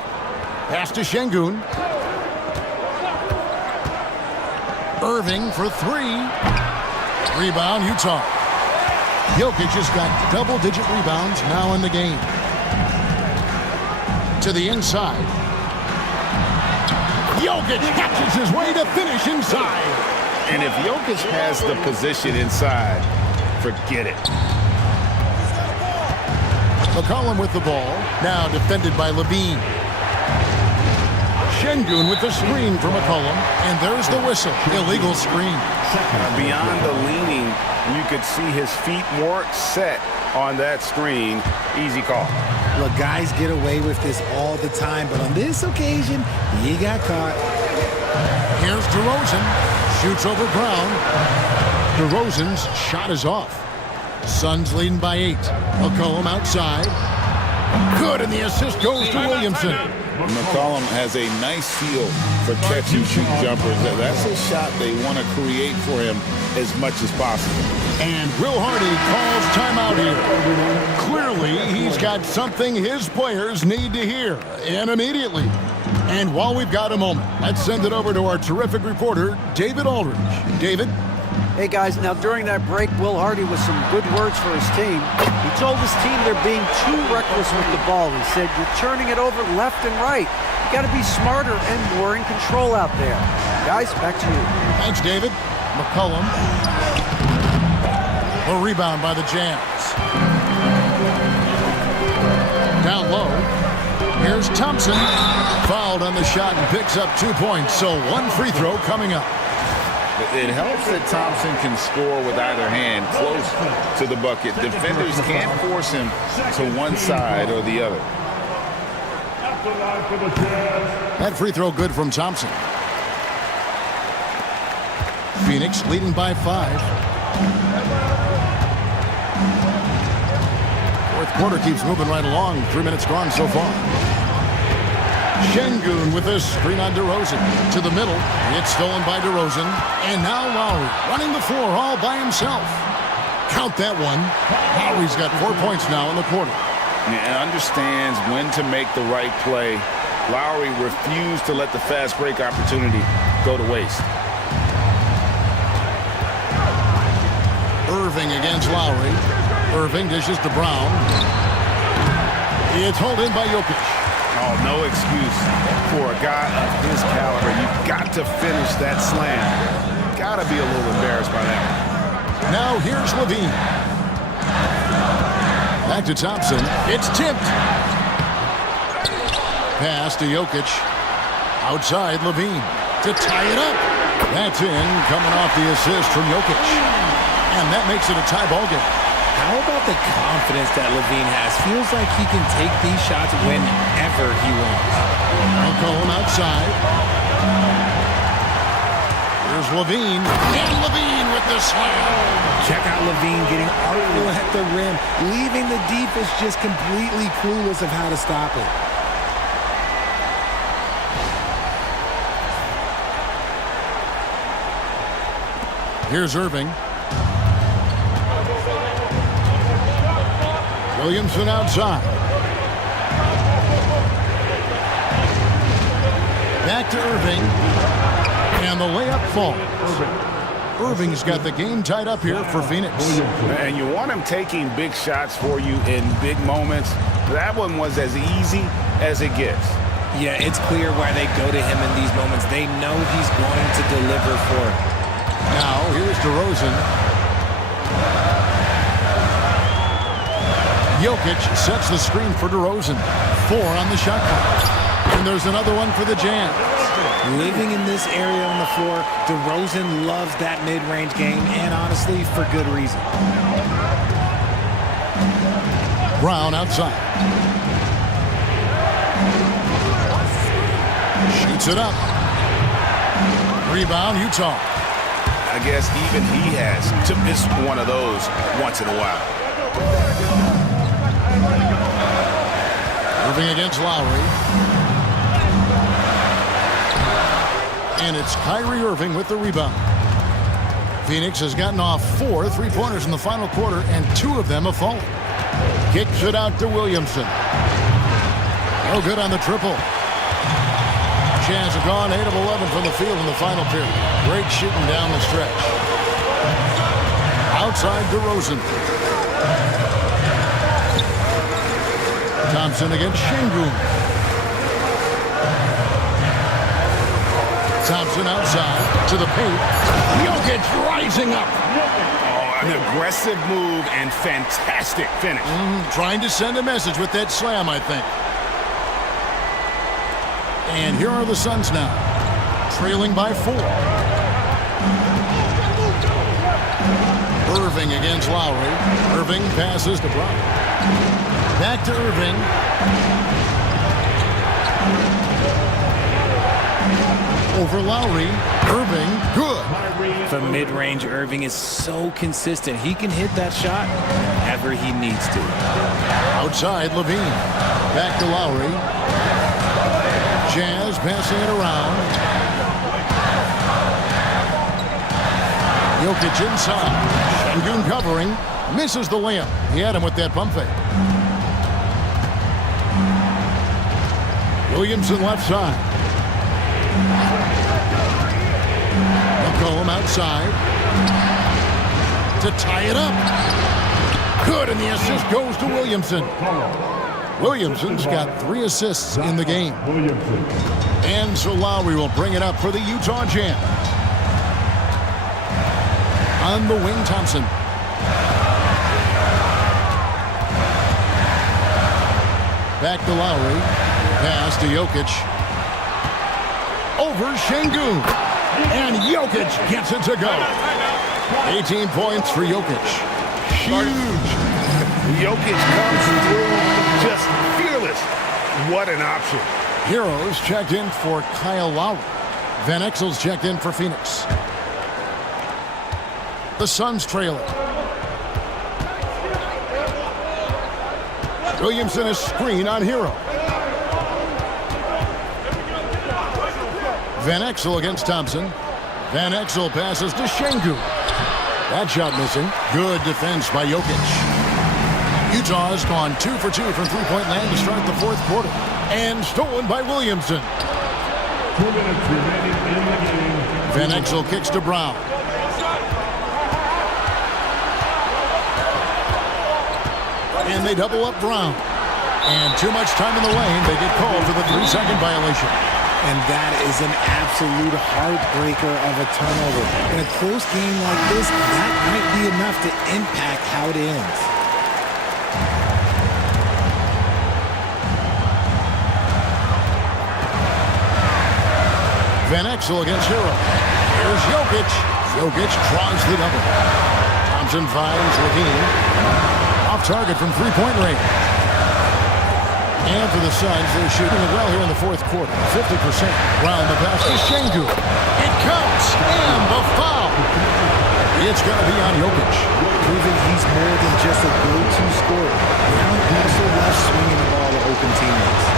Pass to Şengün. Irving for 3. Rebound, Utah. Jokic has got double-digit rebounds now in the game. To the inside. Jokic catches his way to finish inside. And if Jokic has the position inside, forget it. McCollum with the ball. Now defended by Levine. Şengün with the screen for McCollum. And there's the whistle. Illegal screen. Beyond the leaning, you could see his feet weren't set on that screen. Easy call. Look, guys get away with this all the time, but on this occasion, he got caught. Here's DeRozan. Shoots over Brown. DeRozan's shot is off. Suns leading by 8. McCollum outside. Good, and the assist goes to Williamson. McCollum has a nice feel for catch and shoot jumpers. That's a shot they want to create for him as much as possible. And Will Hardy calls timeout here. Clearly, he's got something his players need to hear, and immediately. And while we've got a moment, let's send it over to our terrific reporter, David Aldridge. David? Hey guys, now during that break, Will Hardy with some good words for his team. He told his team they're being too reckless with the ball. He said, you're turning it over left and right. You got to be smarter and more in control out there. Guys, back to you. Thanks, David. McCollum. A rebound by the Jazz. Down low. Here's Thompson. Fouled on the shot and picks up 2 points. So 1 free throw coming up. It helps that Thompson can score with either hand close to the bucket. Defenders can't force him to one side or the other. That free throw good from Thompson. Phoenix leading by 5. Fourth quarter keeps moving right along. 3 minutes gone so far. Şengün with this screen on DeRozan. To the middle. It's stolen by DeRozan. And now Lowry running the floor all by himself. Count that one. Lowry's got 4 points now in the quarter. And understands when to make the right play. Lowry refused to let the fast break opportunity go to waste. Irving against Lowry. Irving dishes to Brown. It's hauled in by Jokic. Oh, no excuse for a guy of his caliber. You've got to finish that slam. Got to be a little embarrassed by that. Now here's Levine. Back to Thompson. It's tipped. Pass to Jokic. Outside Levine to tie it up. That's in, coming off the assist from Jokic. And that makes it a tie ball game. How about the confidence that Levine has? Feels like he can take these shots whenever he wants. McCollum outside. Here's Levine. And Levine with the slam. Check out Levine getting artful at the rim, leaving the defense just completely clueless of how to stop it. Here's Irving. Williamson outside. Back to Irving. And the layup falls. Irving's got the game tied up here for Phoenix. And you want him taking big shots for you in big moments. That one was as easy as it gets. Yeah, it's clear why they go to him in these moments. They know he's going to deliver for it. Now, here's DeRozan. Jokic sets the screen for DeRozan. 4 on the shot clock. And there's another one for the Jazz. Living in this area on the floor, DeRozan loves that mid-range game, and honestly, for good reason. Brown outside. Shoots it up. Rebound, Utah. I guess even he has to miss one of those once in a while. Irving against Lowry. And it's Kyrie Irving with the rebound. Phoenix has gotten off 4 3-pointers in the final quarter, and 2 of them have fallen. Kicks it out to Williamson. No good on the triple. Jazz have gone 8 of 11 from the field in the final period. Great shooting down the stretch. Outside DeRozan. Thompson against Şengün. Thompson outside to the paint. Jokic rising up. Oh, an aggressive move and fantastic finish. Trying to send a message with that slam, I think. And here are the Suns now, trailing by 4. Irving against Lowry. Irving passes to Brown. Back to Irving. Over Lowry. Irving, good. From mid-range, Irving is so consistent. He can hit that shot whenever he needs to. Outside, Levine. Back to Lowry. Jazz passing it around. Jokic inside. Şengün covering. Misses the layup. He had him with that pump fake. Williamson left side. McCollum outside. to tie it up. Good, and the assist goes to Williamson. Williamson's got 3 assists in the game. And so Lowry will bring it up for the Utah Jazz. On the wing, Thompson. Back to Lowry. Pass to Jokic. Over Şengün. And Jokic gets it to go. 18 points for Jokic. Huge. Jokic comes through just fearless. What an option. Heroes checked in for Kyle Lowry. Van Exel's checked in for Phoenix. The Suns trail it. Williamson is screen on Hero. Van Exel against Thompson. Van Exel passes to Şengün. That shot missing. Good defense by Jokic. Utah's gone 2 for 2 from three-point land to start the fourth quarter. And stolen by Williamson. 2 minutes remaining in the game. Van Exel kicks to Brown. And they double up Brown. And too much time in the lane. They get called for the 3-second violation. And that is an absolute heartbreaker of a turnover. In a close game like this, that might be enough to impact how it ends. Van Exel against Hero. Here's Jokic. Jokic draws the double. Thompson finds Levine. Off target from three-point range. And for the Suns, they're shooting it well here in the fourth quarter. 50%. Round the pass to Şengün. It counts. And the foul. It's going to be on Jokic. Proving he's more than just a go-to scorer. Brown also loves swinging the ball to open teammates.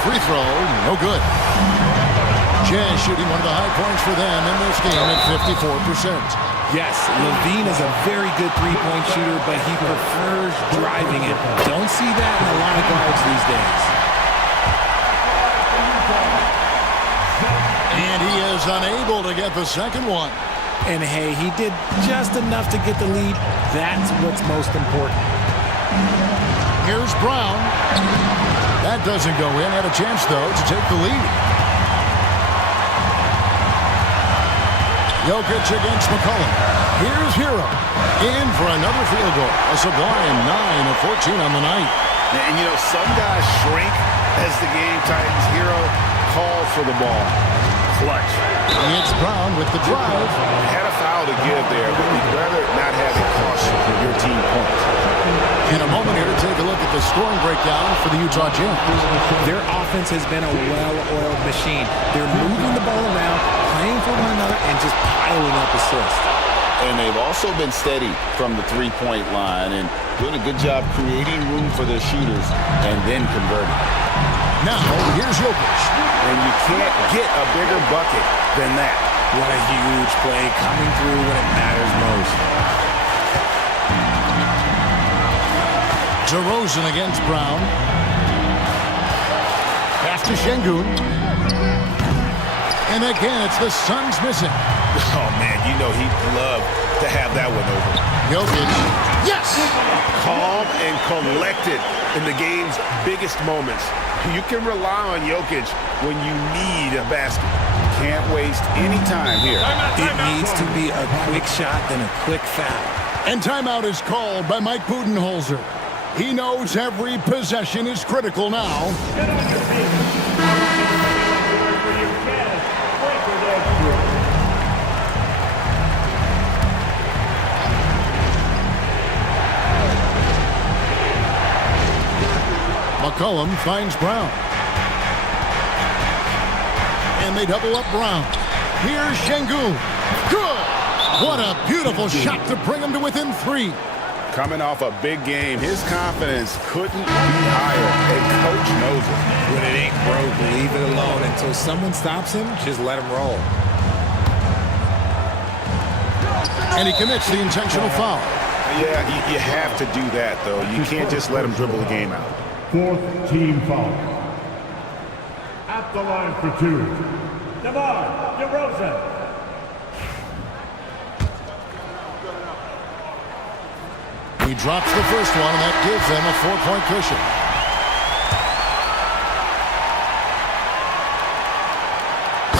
Free throw, no good. Jazz shooting one of the high points for them in this game at 54%. Yes, Levine is a very good three-point shooter, but he prefers driving it. Don't see that in a lot of guards these days. And he is unable to get the second one. And hey, he did just enough to get the lead. That's what's most important. Here's Brown. That doesn't go in. Had a chance, though, to take the lead. Jokic against McCollum. Here's Hero. In for another field goal. A sublime 9 of 14 on the night. And, you know, some guys shrink as the game tightens. Hero calls for the ball. Clutch. It's Brown with the drive. Had a foul to give there, but we'd rather not have it cost your team points. In a moment here, take a look at the scoring breakdown for the Utah Jazz. Their offense has been a well-oiled machine. They're moving the ball around, playing for one another, and just piling up assists. And they've also been steady from the three-point line and doing a good job creating room for their shooters and then converting. Now, here's Jokic. And you can't get a bigger bucket than that. What a huge play coming through when it matters most. DeRozan against Brown. Pass to Şengün. And again, it's the Suns missing. Oh, man, you know he'd love to have that one over. Jokic. Yes! Calm and collected in the game's biggest moments. You can rely on Jokic when you need a basket. Can't waste any time here. It needs to be a quick shot, then a quick foul. And timeout is called by Mike Budenholzer. He knows every possession is critical now. McCollum finds Brown. And they double up Brown. Here's Şengün. Good! What a beautiful shot to bring him to within 3. Coming off a big game, his confidence couldn't be higher, and coach knows it. When it ain't broke, leave it alone. Until someone stops him, just let him roll. And he commits the intentional foul. Yeah, you have to do that, though. You can't just let him dribble the game out. Fourth team foul. At the line for two, DeMar DeRozan. He drops the first one, and that gives them a 4-point cushion.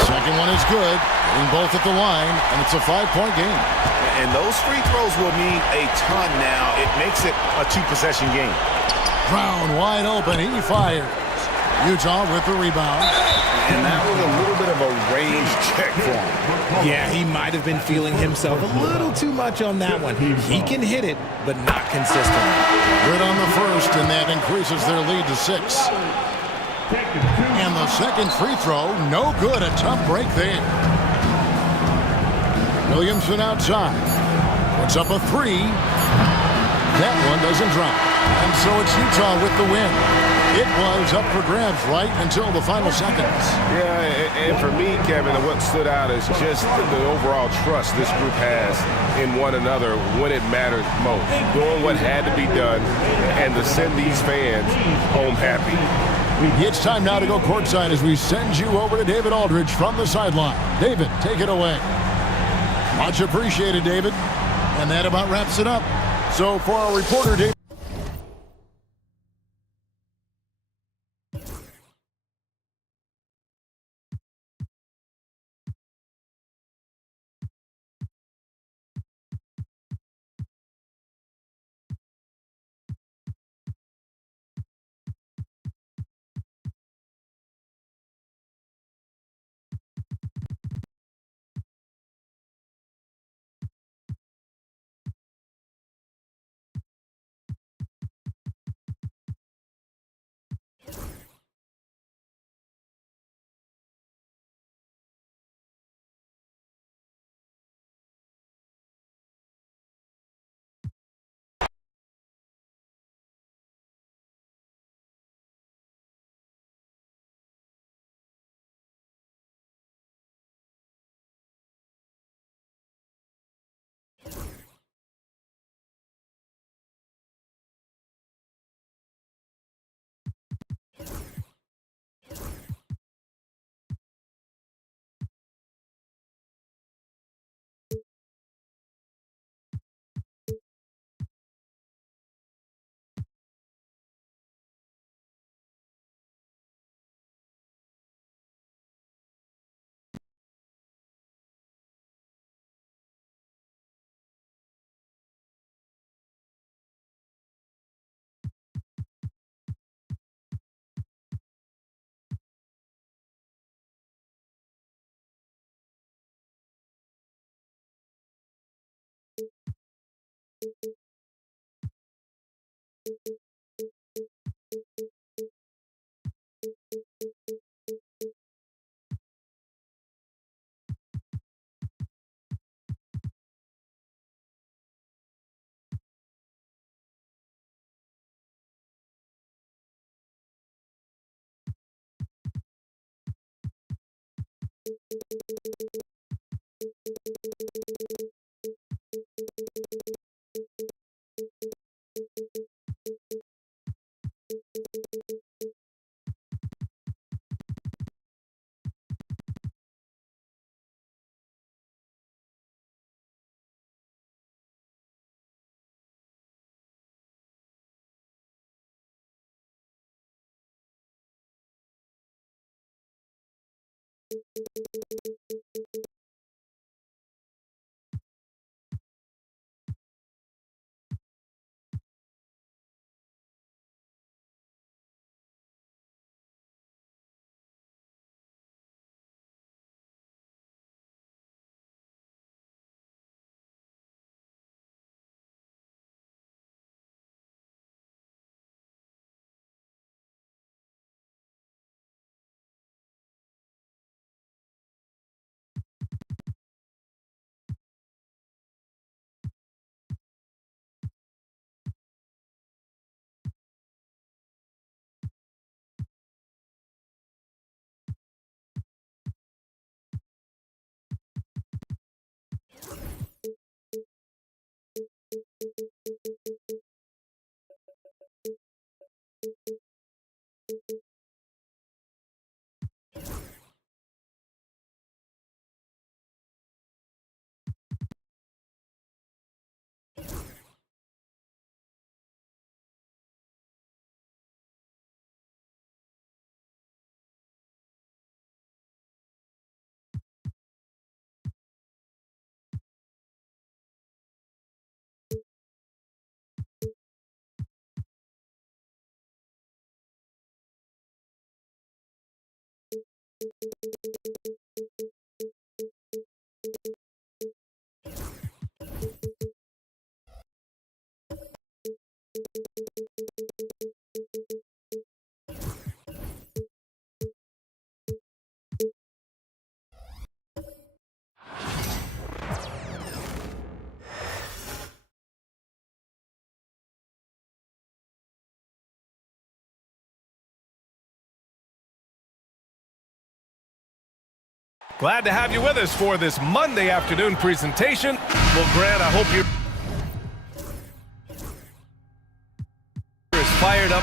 Second one is good, hitting both at the line, and it's a 5-point game. And those free throws will mean a ton now. It makes it a 2-possession game. Brown wide open, he fires. Utah with the rebound. And that was a little bit of a range check for him. Yeah, he might have been feeling himself a little too much on that one. He can hit it, but not consistently. Good on the first, and that increases their lead to 6. And the second free throw, no good. A tough break there. Williamson outside. Puts up a 3. That one doesn't drop. And so it's Utah with the win. It was up for grabs right until the final seconds. Yeah, and for me, Kevin, what stood out is just the overall trust this group has in one another when it matters most. Doing what had to be done and to send these fans home happy. It's time now to go courtside as we send you over to David Aldridge from the sideline. David, take it away. Much appreciated, David. And that about wraps it up. So for our reporter, David. Glad to have you with us for this Monday afternoon presentation. Well, Grant, I hope you're as fired up